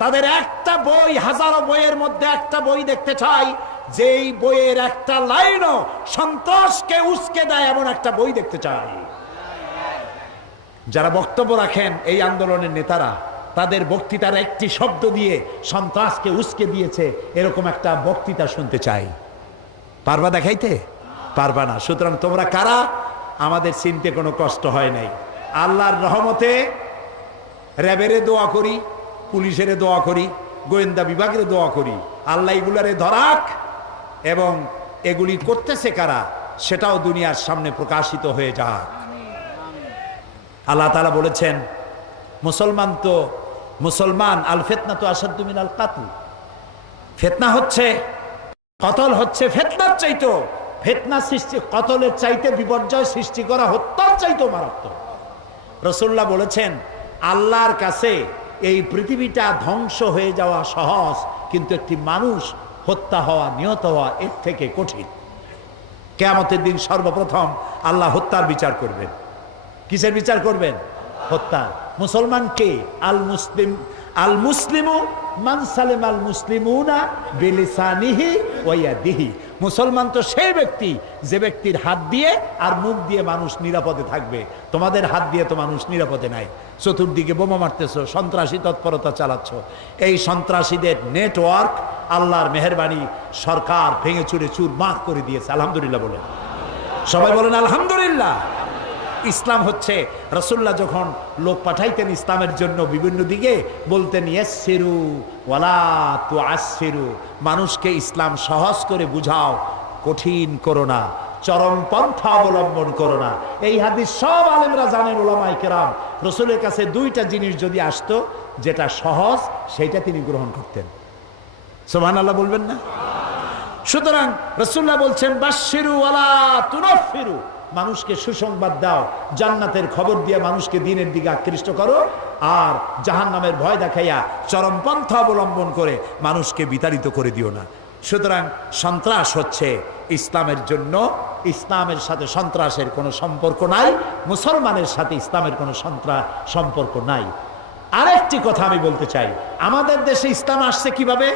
তাদের একটা বই, হাজারো বইয়ের মধ্যে একটা বই দেখতে চাই, যেই বইয়ের একটা লাইনও সন্ত্রাসকে উস্কে দেয় এমন একটা বই দেখতে চাই। যারা বক্তব্য রাখেন এই আন্দোলনের নেতারা, তাদের বক্তৃতার একটি শব্দ দিয়ে সন্ত্রাসকে উস্কে দিয়েছে এরকম একটা বক্তৃতা শুনতে চাই। পারবা দেখাইতে? পারবা না। সুতরাং তোমরা কারা? আমাদের চিনতে কোনো কষ্ট হয় নাই। আল্লাহর রহমতে র্যাবেরে দোয়া করি, পুলিশের দোয়া করি, গোয়েন্দা বিভাগের দোয়া করি, আল্লাহ এগুলারে ধরাক এবং এগুলি করতেছে কারা সেটাও দুনিয়ার সামনে প্রকাশিত হয়ে যাক। আল্লাহ তাআলা বলেছেন মুসলমান আল ফিতনা তো আসাদ্দু মিনাল কাতল, ফিতনা হচ্ছে, কতল হচ্ছে ফিতনার চাইতো, ফিতনা সৃষ্টি, কতলের চাইতে বিপর্যয় সৃষ্টি করা হত্যার চাইতো মারাত্মক। রাসূলুল্লাহ বলেছেন আল্লাহর কাছে এই পৃথিবীটা ধ্বংস হয়ে যাওয়া সহজ, কিন্তু একটি মানুষ হত্যা হওয়া, নিহত হওয়া এর থেকে কঠিন। কিয়ামতের দিন সর্বপ্রথম আল্লাহ হত্যার বিচার করবেন। কিসের বিচার করবেন? হত্যা। মুসলমান কে? আল মুসলিমু মান সালিমাল মুসলিমুনা বিলিসানিহি ওয়া ইয়াদিহি। মুসলমান তো সেই ব্যক্তি যে ব্যক্তির হাত দিয়ে আর মুখ দিয়ে মানুষ নিরাপদে থাকবে। তোমাদের হাত দিয়ে তো মানুষ নিরাপদে নাই। চতুর্দিকে বোমা মারতেছো, সন্ত্রাসী তৎপরতা চালাচ্ছ। এই সন্ত্রাসীদের নেটওয়ার্ক আল্লাহর মেহেরবানি সরকার ভেঙে চুরে চুরমার করে দিয়েছে। আলহামদুলিল্লাহ বলেন, সবাই বলেন আলহামদুলিল্লাহ। ইসলাম হচ্ছে, রাসূলুল্লাহ যখন লোক পাঠাইতেন ইসলামের জন্য বিভিন্ন দিকে, বলতেন ইয়াসসিরু ওয়ালা তুআসসিরু, মানুষকে ইসলাম সহজ করে বুঝাও, কঠিন করো না, চরম পন্থা অবলম্বন করো না। এই হাদিস সব আলেমরা জানেন, উলামায়ে কেরাম। রাসূলের কাছে 2টা জিনিস যদি আসতো, যেটা সহজ সেইটা তিনি গ্রহণ করতেন। সুবহানাল্লাহ বলবেন না? সুতরাং রাসূলুল্লাহ বলছেন বাশশিরু ওয়ালা তুনাফিরু, মানুষকে সুসংবাদ দাও, জান্নাতের খবর দিয়ে মানুষকে দ্বীনের দিকে আকৃষ্ট করো, আর জাহান্নামের ভয় দেখাইয়া চরমপন্থা অবলম্বন করে মানুষকে বিতাড়িত করে দিও না। সুতরাং সন্ত্রাস হচ্ছে ইসলামের জন্য, ইসলামের সাথে সন্ত্রাসের কোনো সম্পর্ক নাই, মুসলমানের সাথে ইসলামের কোনো সম্পর্ক নাই। আরেকটি কথা আমি বলতে চাই, আমাদের দেশে ইসলাম আসছে কিভাবে?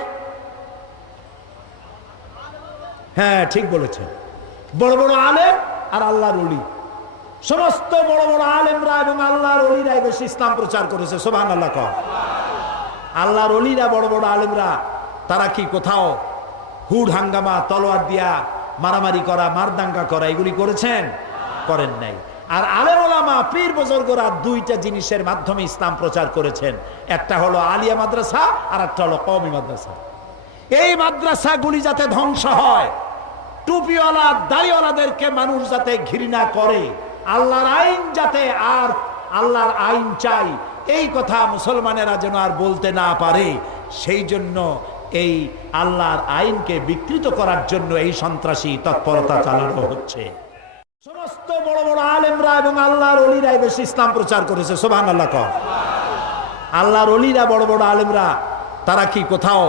হ্যাঁ, ঠিক বলেছেন, বড় বড় আলেম আর আল্লাহর ওলি, সমস্ত বড় বড় আলেমরা এবং আল্লাহর ওলিরা এদেশে ইসলাম প্রচার করেছে। সুবহানাল্লাহ কর। আল্লাহর ওলিরা, বড় বড় আলেমরা, তারা কি কোথাও হুড হাঙ্গামা, তলোয়ার দিয়া মারামারি করা, মারদাঙ্গা করা এগুলি করেছেন? করেন নাই। আর আলেম ওলামা পীর বুজুর্গরা দুইটা জিনিসের মাধ্যমে ইসলাম প্রচার করেছেন, একটা হলো আলিয়া মাদ্রাসা আর একটা হলো কওমি মাদ্রাসা। এই মাদ্রাসাগুলি যাতে ধ্বংস হয়, টুপিওয়ালা দাড়িওয়ালাদেরকে মানুষ যাতে ঘৃণা করে, আল্লাহর আইন যাতে আর আল্লাহর আইন চাই এই কথা মুসলমানেরা যেন আর বলতে না পারে, সেই জন্য এই আল্লাহর আইনকে বিকৃত করার জন্য এই সন্ত্রাসী তৎপরতা চালানো হচ্ছে। সমস্ত বড় বড় আলেমরা এবং আল্লাহর ওলিরাই বেশি ইসলাম প্রচার করেছে। সুবহানাল্লাহ কও। আল্লাহর ওলিরা বড় বড় আলেমরা তারা কি কোথাও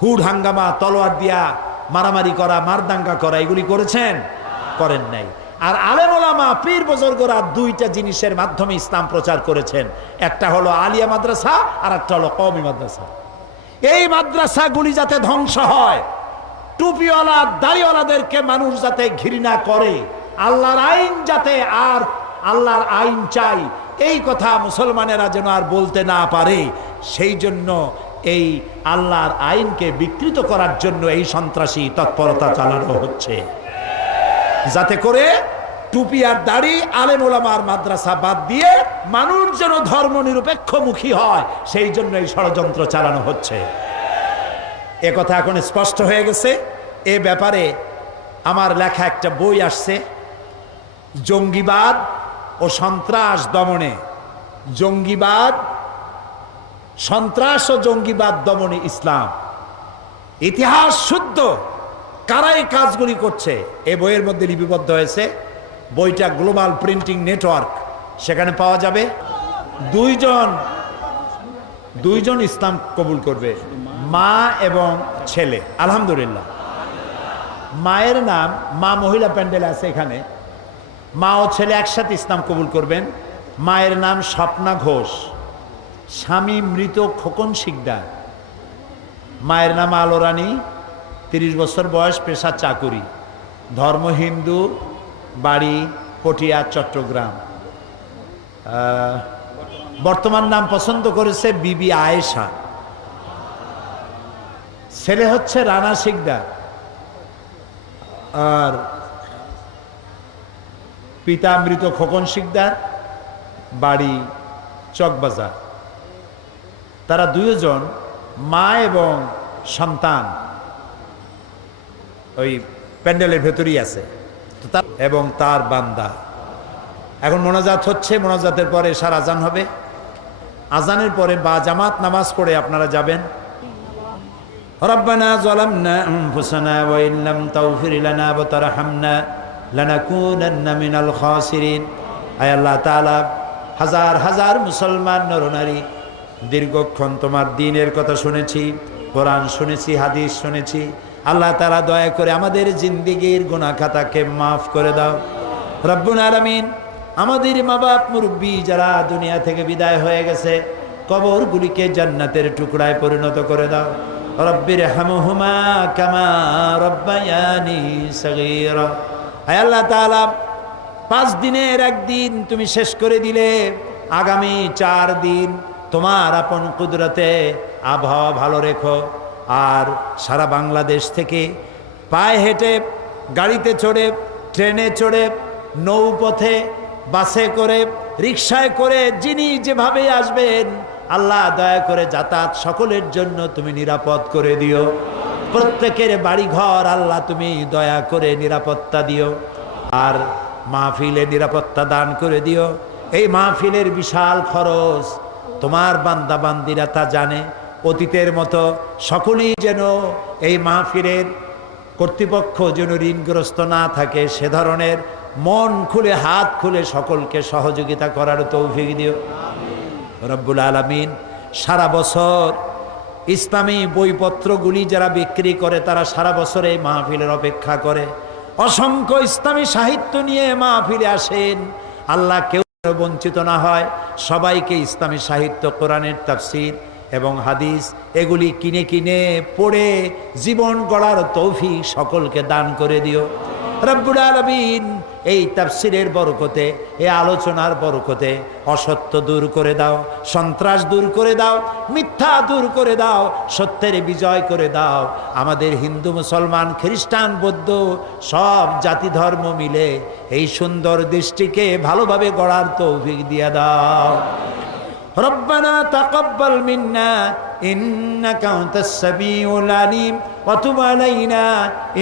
হুড হাঙ্গামা তলোয়ার দিয়া মারামারি করা মারদাঙ্গা করা এগুলি করেছেন? করেন নাই। আর আলেম ওলামা পীর বুজুর্গরা দুইটা জিনিসের মাধ্যমে ইসলাম প্রচার করেছেন, একটা হলো আলিয়া মাদ্রাসা আর একটা হলো কওমি মাদ্রাসা। এই মাদ্রাসাগুলি যাতে ধ্বংস হয়, টুপিওয়ালা দাড়িওয়ালাদেরকে মানুষ যাতে ঘৃণা করে, আল্লাহর আইন যাতে আর আল্লাহর আইন চাই এই কথা মুসলমানেরা যেন আর বলতে না পারে, সেই জন্য এই আল্লাহর আইনকে বিকৃত করার জন্য এই সন্ত্রাসী তৎপরতা চালানো হচ্ছে, যাতে করে টুপি আর দাড়ি আলেম ওলামার মাদ্রাসা বাদ দিয়ে মানুষ যেন ধর্ম নিরপেক্ষমুখী হয়, সেই জন্য এই ষড়যন্ত্র চালানো হচ্ছে। এ কথা এখন স্পষ্ট হয়ে গেছে। এ ব্যাপারে আমার লেখা একটা বই আসছে, জঙ্গিবাদ ও সন্ত্রাস দমনে, জঙ্গিবাদ সন্ত্রাস ও জঙ্গিবাদ দমনে ইসলাম, ইতিহাস শুদ্ধ কারা এই কাজগুলি করছে, এ বইয়ের মধ্যে লিপিবদ্ধ হয়েছে। বইটা গ্লোবাল প্রিন্টিং নেটওয়ার্ক, সেখানে পাওয়া যাবে। দুইজন ইসলাম কবুল করবে, মা এবং ছেলে। আলহামদুলিল্লাহ। মায়ের নাম, মা মহিলা প্যান্ডেল আছে এখানে, মা ও ছেলে একসাথে ইসলাম কবুল করবেন। মায়ের নাম স্বপ্না ঘোষ, স্বামী মৃত খোকন শিকদার। মায়ের নাম আলো রানী, 30 বছর বয়স, পেশা চাকুরি, ধর্ম হিন্দু, বাড়ি পটিয়া চট্টগ্রাম। বর্তমান নাম পছন্দ করেছে বিবি আয়েশা। ছেলে হচ্ছে রানা শিকদার আর পিতা মৃত খোকন শিকদার, বাড়ি চকবাজার। তারা দুইজন মা এবং সন্তান ওই প্যান্ডেলের ভেতরেই আছে এবং তার বান্দা। এখন মোনাজাত হচ্ছে, মোনাজাতের পরে এশার আজান হবে, আজানের পরে বা জামাত নামাজ পড়ে আপনারা যাবেন। রব্বানা যালামনা আনফুসানা ওয়া ইন লাম তাগফির লানা ওয়া তারহামনা লানাকুনান্না মিনাল খাসিরিন। আয় আল্লাহ তাআলা, হাজার হাজার মুসলমান নরনারী দীর্ঘক্ষণ তোমার দ্বীনের কথা শুনেছি, কোরআন শুনেছি, হাদিস শুনেছি। আল্লাহ তাআলা দয়া করে আমাদের জিন্দেগীর গুনাহ খাতাকে মাফ করে দাও রব্বুল আলামিন। আমাদের মা বাপ মুরব্বী যারা দুনিয়া থেকে বিদায় হয়ে গেছে, কবরগুলিকে জান্নাতের টুকরায় পরিণত করে দাও। রব্বির হামহুমা কামা রব্বায়ানি সগীরা। হে আল্লাহ তাআলা, 5 দিনের একদিন তুমি শেষ করে দিলে, আগামী 4 দিন তোমার আপন কুদরতে আবহাওয়া ভালো রেখো। আর সারা বাংলাদেশ থেকে পায়ে হেঁটে, গাড়িতে চড়ে, ট্রেনে চড়ে, নৌপথে, বাসে করে, রিকশায় করে যিনি যেভাবে আসবেন, আল্লাহ দয়া করে যাতায়াত সকলের জন্য তুমি নিরাপদ করে দিও। প্রত্যেকের বাড়ি ঘর আল্লাহ তুমি দয়া করে নিরাপত্তা দিও, আর মাহফিলে নিরাপত্তা দান করে দিও। এই মাহফিলের বিশাল খরচ তোমার বান্দা বান্দিরা তা জানে। অতীতের মতো সকলেই যেন এই মাহফিলের কর্তৃপক্ষ যেন ঋণগ্রস্ত না থাকে, সে ধরনের মন খুলে, হাত খুলে সকলকে সহযোগিতা করার তৌফিক দিও রব্বুল আলামিন। সারা বছর ইসলামী বইপত্রগুলি যারা বিক্রি করে, তারা সারা বছর এই মাহফিলের অপেক্ষা করে। অসংখ্য ইসলামী সাহিত্য নিয়ে মাহফিলে আসেন। আল্লাহ কেউ বঞ্চিত না হয়, সবাইকে ইসলামী সাহিত্য, কোরআনের তাফসীর এবং হাদিস এগুলি কিনে কিনে পড়ে জীবন গড়ার তৌফিক সকলকে দান করে দিও রব্বুল আলামিন। এই তাফসিরের বরকতে, এই আলোচনার বরকতে অসত্য দূর করে দাও, সন্ত্রাস দূর করে দাও, মিথ্যা দূর করে দাও, সত্যের বিজয় করে দাও। আমাদের হিন্দু, মুসলমান, খ্রিস্টান, বৌদ্ধ সব জাতি ধর্ম মিলে এই সুন্দর দেশটিকে ভালোভাবে গড়ার তৌফিক দিয়ে দাও। রব্বানা তাকাব্বাল মিন্না ইন্নাকা আনতাস সামিউল আলিম ওয়া তুব আলাইনা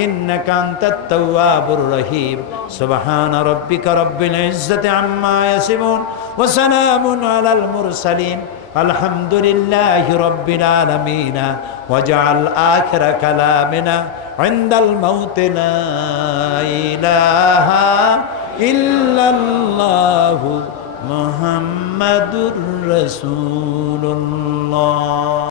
ইন্নাকা আনতাত তাওয়াবুর রহিম। সুবহানা রাব্বিকা রাব্বিল ইজ্জাতি আম্মা ইয়াসিফুন ওয়া সালামুন আলাল মুরসালিন আলহামদুলিল্লাহি রাব্বিল আলামিন। ওয়াজআল আখিরা কালামিনা ইনদাল মাউতি লা ইলাহা ইল্লাল্লাহু মুহাম্মাদুর রাসূলুল্লাহ।